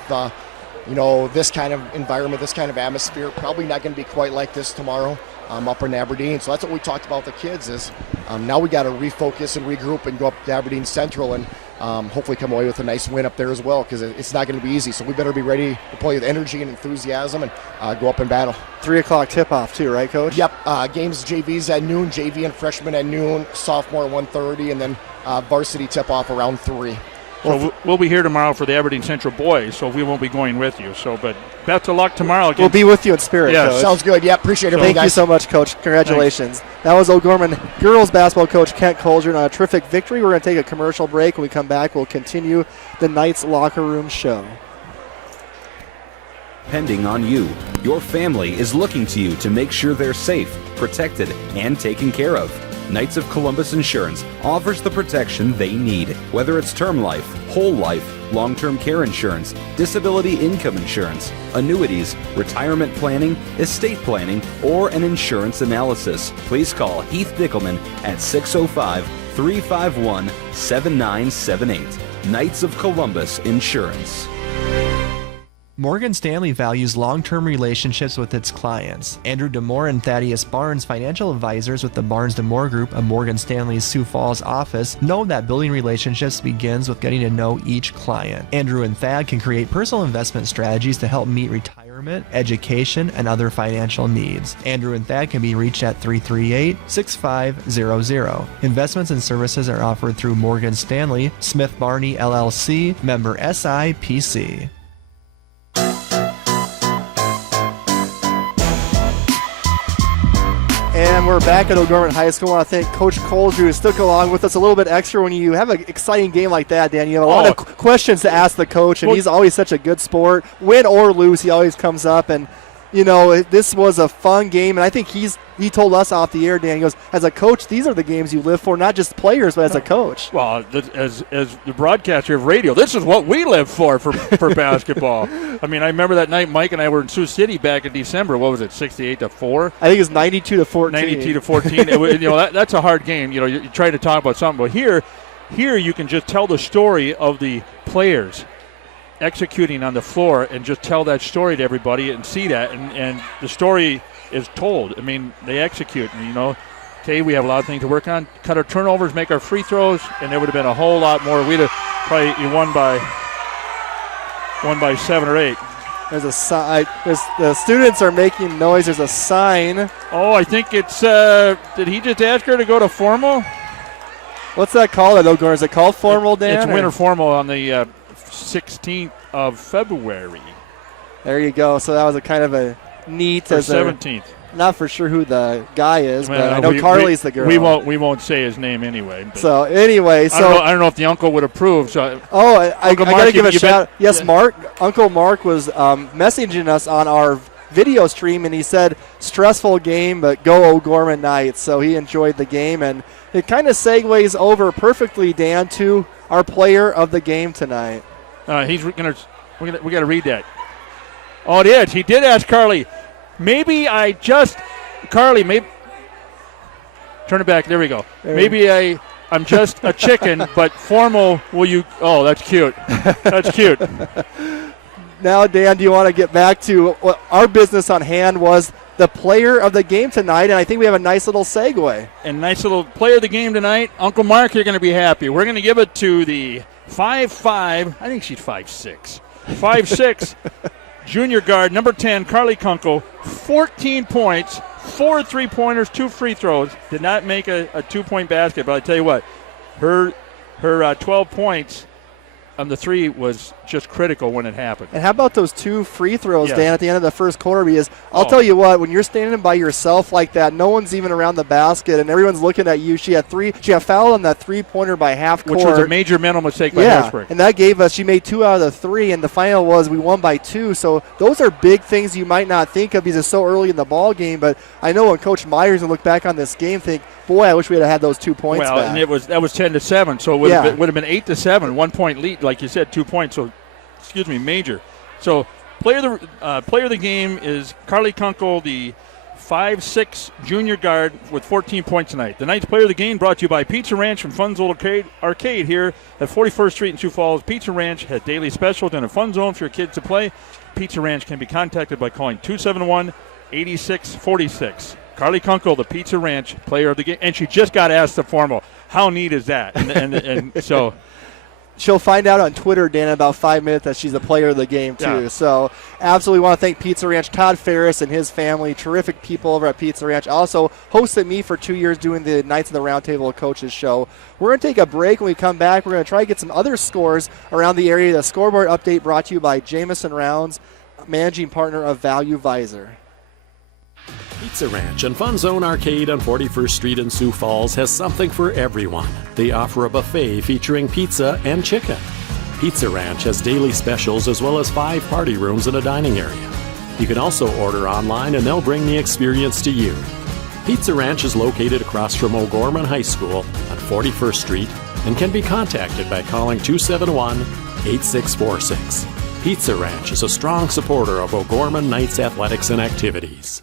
this kind of environment, this kind of atmosphere. Probably not going to be quite like this tomorrow up in Aberdeen. So that's what we talked about with the kids is now we got to refocus and regroup and go up to Aberdeen Central and hopefully come away with a nice win up there as well, because it's not going to be easy. So we better be ready to play with energy and enthusiasm and go up and battle. 3 o'clock tip-off too, right, Coach? Yep. Games JVs at noon, JV and freshman at noon, sophomore at 1:30, and then varsity tip-off around 3. So we'll be here tomorrow for the Aberdeen Central boys, so we won't be going with you. So, but best of luck tomorrow. We'll be with you in spirit, Coach. Sounds good. Yeah, appreciate it. Thank you so much, Coach. Congratulations. Thanks. That was O'Gorman girls basketball coach Kent Colger on a terrific victory. We're going to take a commercial break. When we come back, we'll continue the Knights locker room show. Depending on you, your family is looking to you to make sure they're safe, protected, and taken care of. Knights of Columbus Insurance offers the protection they need, whether it's term life, whole life, long-term care insurance, disability income insurance, annuities, retirement planning, estate planning, or an insurance analysis. Please call Heath Dickelman at 605-351-7978. Knights of Columbus Insurance. Morgan Stanley values long-term relationships with its clients. Andrew DeMore and Thaddeus Barnes, financial advisors with the Barnes DeMore Group of Morgan Stanley's Sioux Falls office, know that building relationships begins with getting to know each client. Andrew and Thad can create personal investment strategies to help meet retirement, education, and other financial needs. Andrew and Thad can be reached at 338-6500. Investments and services are offered through Morgan Stanley, Smith Barney LLC, member SIPC. And we're back at O'Gorman High School. I want to thank Coach Colger, who stuck along with us a little bit extra. When you have an exciting game like that, Dan, you have a lot of questions to ask the coach, and he's always such a good sport. Win or lose, he always comes up. And, this was a fun game, and I think he told us off the air, Dan, he goes, as a coach, these are the games you live for, not just players, but as a coach. Well, as the broadcaster of radio, this is what we live for basketball. I mean, I remember that night Mike and I were in Sioux City back in December. What was it, 68-4? I think it was 92-14. 92-14. That's a hard game. You try to talk about something, but here, Here you can just tell the story of the players executing on the floor and just tell that story to everybody and see that. And the story is told. I mean, they execute. And, okay, we have a lot of things to work on. Cut our turnovers, make our free throws, and there would have been a whole lot more. We'd have probably won by 7 or 8. There's a sign. The students are making noise. There's a sign. Oh, I think it's. Did he just ask her to go to formal? What's that called, O'Gorman? Is it called formal, Dan? It's winter formal on the 16th of February. There you go. So that was a kind of a neat. Or 17th. Not for sure who the guy is, but I know Carly's the girl. We won't say his name anyway. So anyway, I don't know if the uncle would approve. So I got to give a shout. Yes, Mark. Uncle Mark was messaging us on our video stream, and he said stressful game, but go O'Gorman Knights. So he enjoyed the game, and it kind of segues over perfectly, Dan, to our player of the game tonight. We got to read that. Oh, it is. He did ask Carly. Maybe Carly, maybe, turn it back, there we go. Maybe I'm just a chicken, but formal, will you, oh, that's cute. That's cute. Now, Dan, do you want to get back to what our business on hand was, the player of the game tonight, and I think we have a nice little segue. And nice little player of the game tonight. Uncle Mark, you're going to be happy. We're going to give it to the 5'5", I think she's 5'6", 5'6", junior guard, number 10, Carly Kunkel, 14 points, 4 3-pointers, 2 free throws. Did not make a 2-point basket, but I tell you what, her 12 points on the 3 was just critical when it happened. And how about those 2 free throws, yes, Dan, at the end of the first quarter? Because I'll tell you what, when you're standing by yourself like that, no one's even around the basket, and everyone's looking at you. She got fouled on that 3-pointer by half court. Which was a major mental mistake by Harrisburg. And that gave us, she made 2 out of the 3, and the final was we won by 2. So those are big things you might not think of because it's so early in the ball game. But I know when Coach Meyer's going to look back on this game, think, boy, I wish we had those 2 points back. And that was 10-7, so it would have been 8-7, 1 point lead, like you said, 2 points. So, major. So, player of the game is Carly Kunkel, the 5'6" junior guard with 14 points tonight. The night's player of the game brought to you by Pizza Ranch from Fun Zone Arcade here at 41st Street in Sioux Falls. Pizza Ranch has daily specials and a fun zone for your kids to play. Pizza Ranch can be contacted by calling 271-8646. Carly Kunkel, the Pizza Ranch player of the game, and she just got asked the formal. How neat is that? And so she'll find out on Twitter, Dan, in about 5 minutes that she's a player of the game, too. Yeah. So absolutely want to thank Pizza Ranch, Todd Ferris and his family, terrific people over at Pizza Ranch. Also hosted me for 2 years doing the Knights of the Roundtable Coaches show. We're going to take a break. When we come back, we're going to try to get some other scores around the area. The scoreboard update brought to you by Jamison Rounds, managing partner of Value Visor. Pizza Ranch and Fun Zone Arcade on 41st Street in Sioux Falls has something for everyone. They offer a buffet featuring pizza and chicken. Pizza Ranch has daily specials as well as 5 party rooms and a dining area. You can also order online and they'll bring the experience to you. Pizza Ranch is located across from O'Gorman High School on 41st Street and can be contacted by calling 271-8646. Pizza Ranch is a strong supporter of O'Gorman Knights athletics and activities.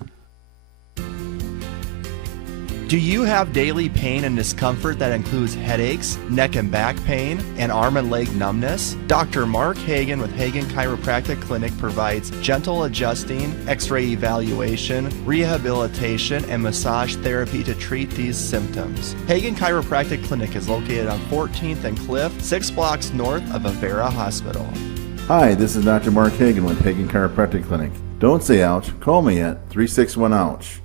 Do you have daily pain and discomfort that includes headaches, neck and back pain, and arm and leg numbness? Dr. Mark Hagan with Hagan Chiropractic Clinic provides gentle adjusting, x-ray evaluation, rehabilitation, and massage therapy to treat these symptoms. Hagan Chiropractic Clinic is located on 14th and Cliff, 6 blocks north of Avera Hospital. Hi, this is Dr. Mark Hagan with Hagan Chiropractic Clinic. Don't say ouch, call me at 361-OUCH.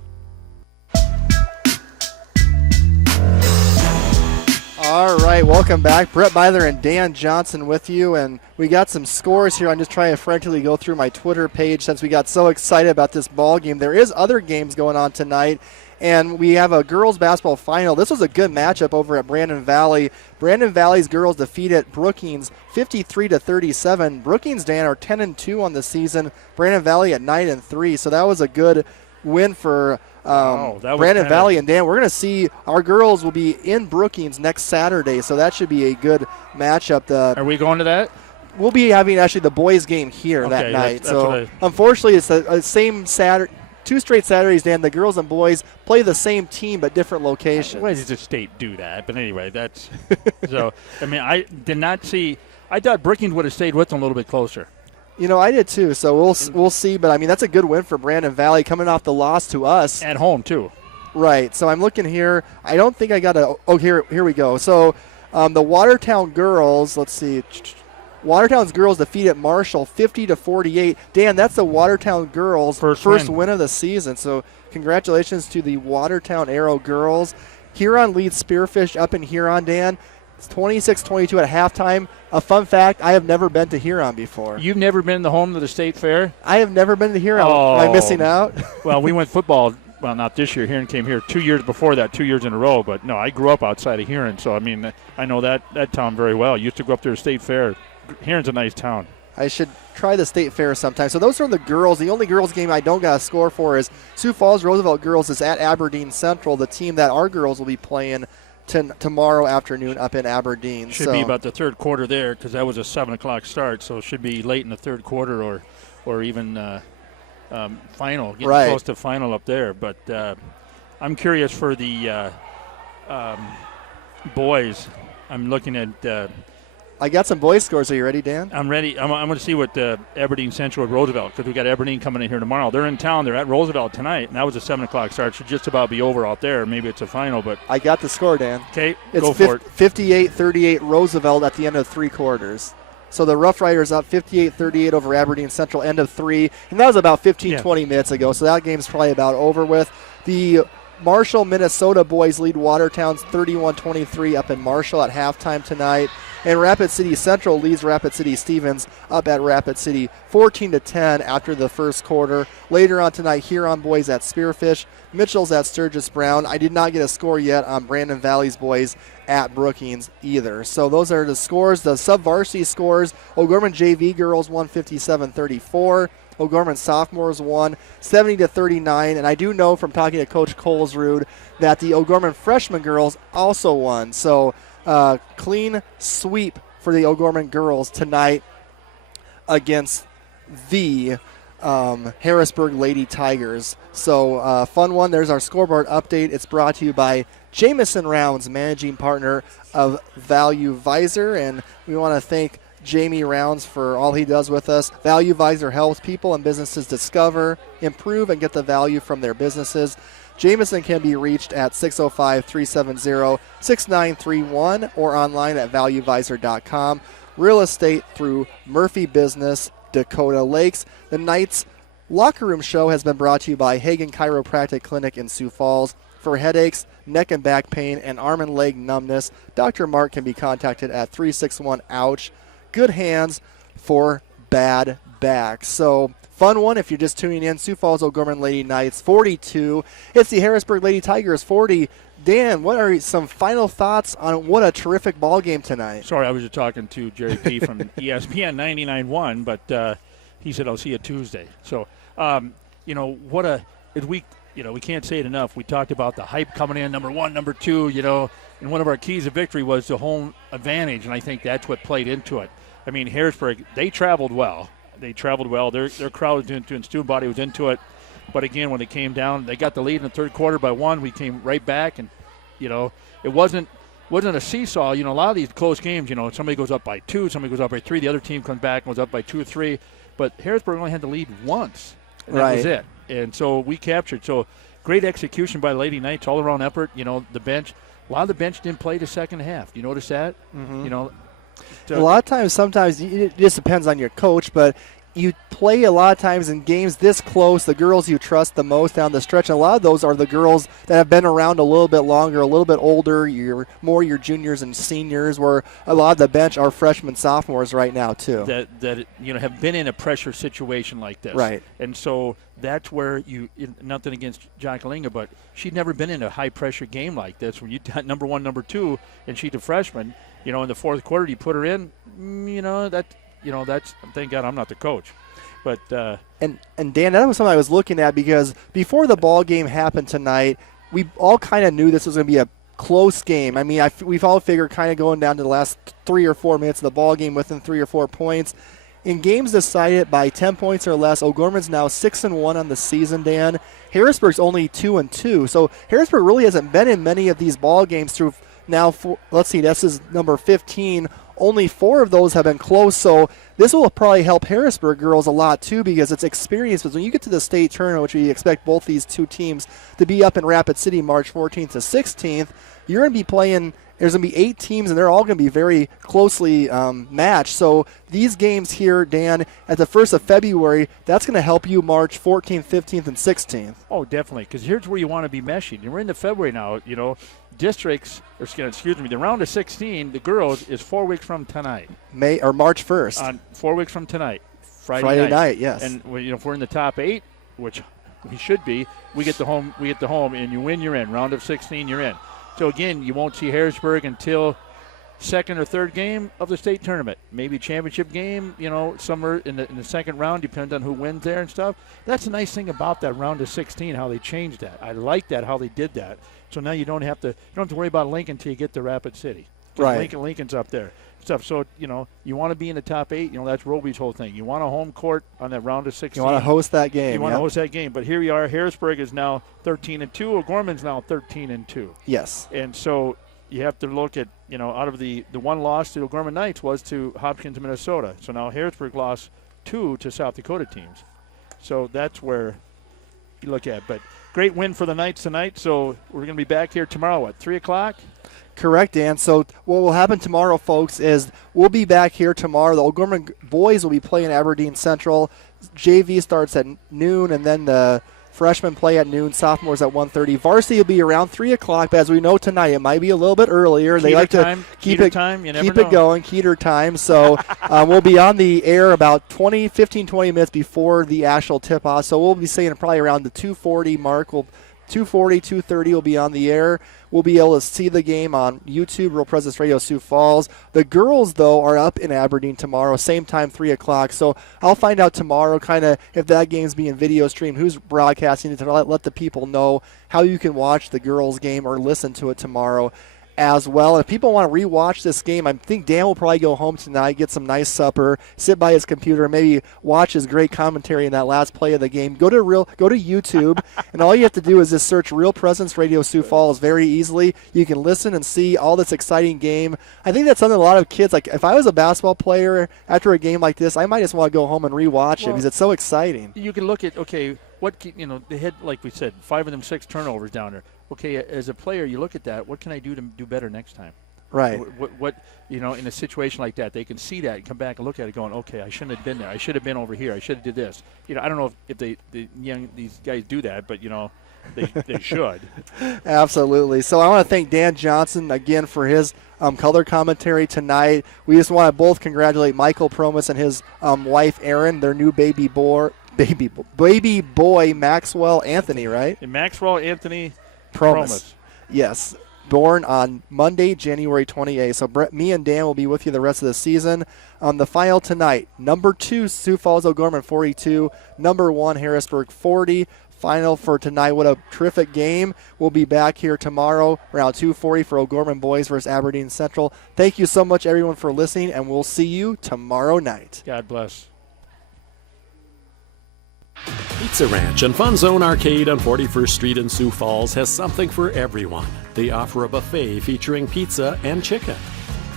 All right, welcome back. Brett Byler and Dan Johnson with you, and we got some scores here. I'm just trying to frantically go through my Twitter page since we got so excited about this ball game. There is other games going on tonight, and we have a girls basketball final. This was a good matchup over at Brandon Valley. Brandon Valley's girls defeated Brookings 53-37. Brookings, Dan, are 10-2 on the season. Brandon Valley at 9-3, so that was a good win for Brandon Valley. And Dan, we're going to see our girls will be in Brookings next Saturday, so that should be a good matchup. Are we going to that? We'll be having actually the boys game here that night. That's unfortunately, it's the same Saturday. 2 straight Saturdays, Dan, the girls and boys play the same team but different locations. Why does the state do that? But anyway, that's so. I mean, I did not see. I thought Brookings would have stayed with them a little bit closer. I did too. So we'll see. But I mean, that's a good win for Brandon Valley coming off the loss to us at home too. Right. So I'm looking here. I don't think I got a. Oh, here we go. So the Watertown girls. Let's see. Watertown's girls defeated Marshall 50-48. Dan, that's the Watertown girls' first win of the season. So congratulations to the Watertown Arrow girls. Huron leads Spearfish up in Huron, Dan. It's 26-22 at halftime. A fun fact, I have never been to Huron before. You've never been to the home of the state fair? I have never been to Huron. Am I missing out? Well, we went football. Well, not this year. Huron came here 2 years before that, 2 years in a row. But, no, I grew up outside of Huron. So, I mean, I know that town very well. I used to go up there to state fair. Huron's a nice town. I should try the state fair sometime. So those are the girls. The only girls game I don't got a score for is Sioux Falls Roosevelt girls is at Aberdeen Central, the team that our girls will be playing tomorrow afternoon up in Aberdeen. Should be about the third quarter there because that was a 7 o'clock start. So it should be late in the third quarter or even final, getting close to final up there. But I'm curious for the boys. I'm looking at I got some boys scores. Are you ready, Dan? I'm ready. I'm going to see what Aberdeen Central at Roosevelt, because we got Aberdeen coming in here tomorrow. They're in town. They're at Roosevelt tonight, and that was a 7 o'clock start. Should just about be over out there. Maybe it's a final, but I got the score, Dan. Okay, it's go for it. 58-38 Roosevelt at the end of 3 quarters. So the Rough Riders up 58-38 over Aberdeen Central, end of 3, and that was about 20 minutes ago. So that game's probably about over with. The Marshall, Minnesota boys lead Watertown's 31-23 up in Marshall at halftime tonight. And Rapid City Central leads Rapid City Stevens up at Rapid City 14-10 after the first quarter. Later on tonight, Huron boys at Spearfish, Mitchell's at Sturgis Brown. I did not get a score yet on Brandon Valley's boys at Brookings either. So those are the scores. The sub-varsity scores, O'Gorman JV girls won 57-34. O'Gorman sophomores won 70-39, and I do know from talking to Coach Colesrud that the O'Gorman freshman girls also won. So clean sweep for the O'Gorman girls tonight against the Harrisburg Lady Tigers. So fun one. There's our scoreboard update. It's brought to you by Jameson Rounds, managing partner of Value Visor, and we want to thank Jamie Rounds for all he does with us. Value Visor helps people and businesses discover, improve, and get the value from their businesses. Jameson can be reached at 605-370-6931 or online at valuevisor.com. Real estate through Murphy Business, Dakota Lakes. The Knights Locker Room Show has been brought to you by Hagen Chiropractic Clinic in Sioux Falls. For headaches, neck and back pain, and arm and leg numbness, Dr. Mark can be contacted at 361-OUCH. Good hands for bad backs. So fun one if you're just tuning in. Sioux Falls O'Gorman Lady Knights 42. It's the Harrisburg Lady Tigers 40. Dan, what are some final thoughts on what a terrific ball game tonight? Sorry, I was just talking to Jerry P. from ESPN 99.1, but he said I'll see you Tuesday. So, what a week. We can't say it enough. We talked about the hype coming in, number 1, number 2, and one of our keys of victory was the home advantage, and I think that's what played into it. I mean, Harrisburg, they traveled well. Their crowd was into it, and student body was into it. But, again, when it came down, they got the lead in the third quarter by 1. We came right back, and, it wasn't a seesaw. A lot of these close games, somebody goes up by 2, somebody goes up by 3, the other team comes back and goes up by 2 or 3. But Harrisburg only had the lead once, and that was it. And so we captured. So great execution by the Lady Knights, all-around effort. The bench. A lot of the bench didn't play the second half. You notice that? Mm-hmm. A lot of times, sometimes it just depends on your coach, but you play a lot of times in games this close, the girls you trust the most down the stretch, and a lot of those are the girls that have been around a little bit longer, a little bit older, your juniors and seniors, where a lot of the bench are freshmen, sophomores right now too. That have been in a pressure situation like this. Right. And so that's where nothing against Jacqueline, but she'd never been in a high-pressure game like this. When you got number 1, number 2, and she's a freshman, in the fourth quarter you put her in, that's thank God I'm not the coach. But and Dan, that was something I was looking at because before the ball game happened tonight, we all kind of knew this was going to be a close game. I mean, we've all figured kind of going down to the last 3 or 4 minutes of the ball game within 3 or 4 points. in games decided by 10 points or less, O'Gorman's now 6-1 on the season, Dan. Harrisburg's only 2-2. So Harrisburg really hasn't been in many of these ball games through now. Let's see, this is number 15. Only 4 of those have been close, so this will probably help Harrisburg girls a lot too, because it's experience. But when you get to the state tournament, which we expect both these two teams to be up in Rapid City March 14th to 16th, you're going to be playing. There's going to be 8 teams, and they're all going to be very closely matched. So these games here, Dan, at the 1st of February, that's going to help you March 14th, 15th, and 16th. Oh, definitely, because here's where you want to be meshing. We're into February now, districts, the round of 16, the girls, is 4 weeks from tonight. March 1st. On 4 weeks from tonight, Friday night, yes. And if we're in the top 8, which we should be, we get the home, and you win, you're in. Round of 16, you're in. So again, you won't see Harrisburg until second or third game of the state tournament. Maybe championship game, somewhere in the second round, depends on who wins there and stuff. That's the nice thing about that round of 16, how they changed that. I like that, how they did that. So now you don't have to worry about Lincoln until you get to Rapid City. Right. Lincoln's up there. Stuff. So, you want to be in the top 8. That's Roby's whole thing. You want a home court on that round of 16. You want to host that game. You want to host that game. But here you are. Harrisburg is now 13-2. O'Gorman's now 13-2. Yes. And so you have to look at, out of the one loss to O'Gorman Knights was to Hopkins, Minnesota. So now Harrisburg lost 2 to South Dakota teams. So that's where you look at. But great win for the Knights tonight. So we're going to be back here tomorrow, 3 o'clock? Correct, Dan. So what will happen tomorrow, folks, is we'll be back here tomorrow. The O'Gorman boys will be playing Aberdeen Central. JV starts at noon, and then the freshmen play at noon, sophomores at 1:30. Varsity will be around 3 o'clock, but as we know tonight, it might be a little bit earlier. They like to keep it going, Keeter time. So we'll be on the air about 15-20 minutes before the actual tip-off. So we'll be saying probably around the 2:40 mark. 2:40, 2:30 will be on the air. We'll be able to see the game on YouTube, Real Presence Radio Sioux Falls. The girls, though, are up in Aberdeen tomorrow, same time, 3 o'clock. So I'll find out tomorrow kind of if that game's being video streamed, who's broadcasting it, to let the people know how you can watch the girls' game or listen to it tomorrow as well. If people want to rewatch this game, I think Dan will probably go home tonight, get some nice supper, sit by his computer, maybe watch his great commentary in that last play of the game. Go to YouTube, and all you have to do is just search Real Presence Radio Sioux Falls very easily. You can listen and see all this exciting game. I think that's something a lot of kids, like if I was a basketball player after a game like this, I might just want to go home and rewatch it because it's so exciting. You can look at, they had, like we said, 5 of them 6 turnovers down there. Okay, as a player, you look at that. What can I do to do better next time? Right. What in a situation like that, they can see that and come back and look at it, going, okay, I shouldn't have been there. I should have been over here. I should have did this. I don't know if these guys do that, but they should. Absolutely. So I want to thank Dan Johnson again for his color commentary tonight. We just want to both congratulate Michael Promis and his wife Erin, their new baby boy Maxwell Anthony, right? And Maxwell Anthony Promis. Yes. Born on Monday, January 28th. So me and Dan will be with you the rest of the season. The final tonight, number 2, Sioux Falls O'Gorman 42, number 1, Harrisburg 40. Final for tonight. What a terrific game. We'll be back here tomorrow around 2:40 for O'Gorman boys versus Aberdeen Central. Thank you so much, everyone, for listening, and we'll see you tomorrow night. God bless. Pizza Ranch and Fun Zone Arcade on 41st Street in Sioux Falls has something for everyone. They offer a buffet featuring pizza and chicken.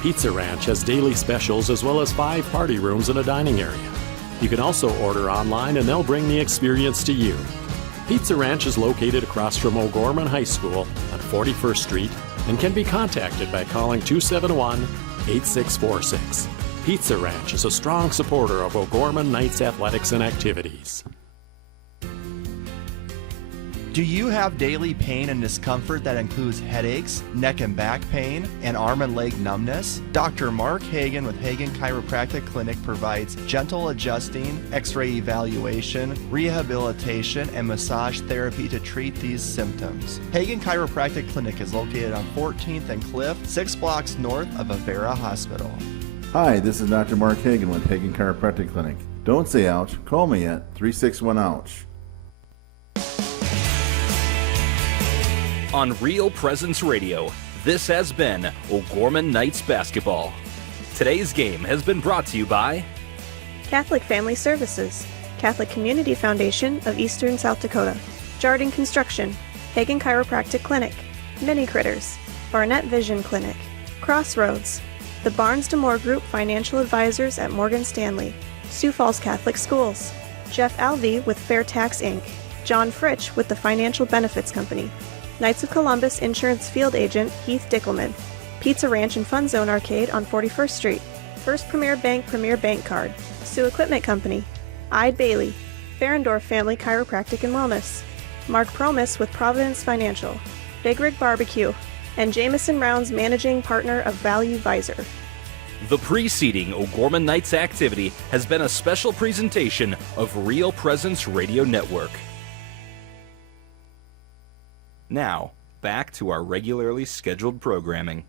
Pizza Ranch has daily specials as well as 5 party rooms and a dining area. You can also order online and they'll bring the experience to you. Pizza Ranch is located across from O'Gorman High School on 41st Street and can be contacted by calling 271-8646. Pizza Ranch is a strong supporter of O'Gorman Knights athletics and activities. Do you have daily pain and discomfort that includes headaches, neck and back pain, and arm and leg numbness? Dr. Mark Hagan with Hagan Chiropractic Clinic provides gentle adjusting, x-ray evaluation, rehabilitation, and massage therapy to treat these symptoms. Hagan Chiropractic Clinic is located on 14th and Cliff, 6 blocks north of Avera Hospital. Hi, this is Dr. Mark Hagan with Hagan Chiropractic Clinic. Don't say ouch, call me at 361-OUCH. On Real Presence Radio, this has been O'Gorman Knights Basketball. Today's game has been brought to you by Catholic Family Services, Catholic Community Foundation of Eastern South Dakota, Jardine Construction, Hagen Chiropractic Clinic, Mini Critters, Barnett Vision Clinic, Crossroads, the Barnes DeMoore Group Financial Advisors at Morgan Stanley, Sioux Falls Catholic Schools, Jeff Alvey with Fair Tax Inc., John Fritsch with the Financial Benefits Company, Knights of Columbus Insurance Field Agent Heath Dickelman, Pizza Ranch and Fun Zone Arcade on 41st Street, First Premier Bank Card, Sioux Equipment Company, Ide Bailey, Ferendorf Family Chiropractic and Wellness, Mark Promis with Providence Financial, Big Rig Barbecue, and Jameson Rounds Managing Partner of Value Visor. The preceding O'Gorman Nights activity has been a special presentation of Real Presence Radio Network. Now, back to our regularly scheduled programming.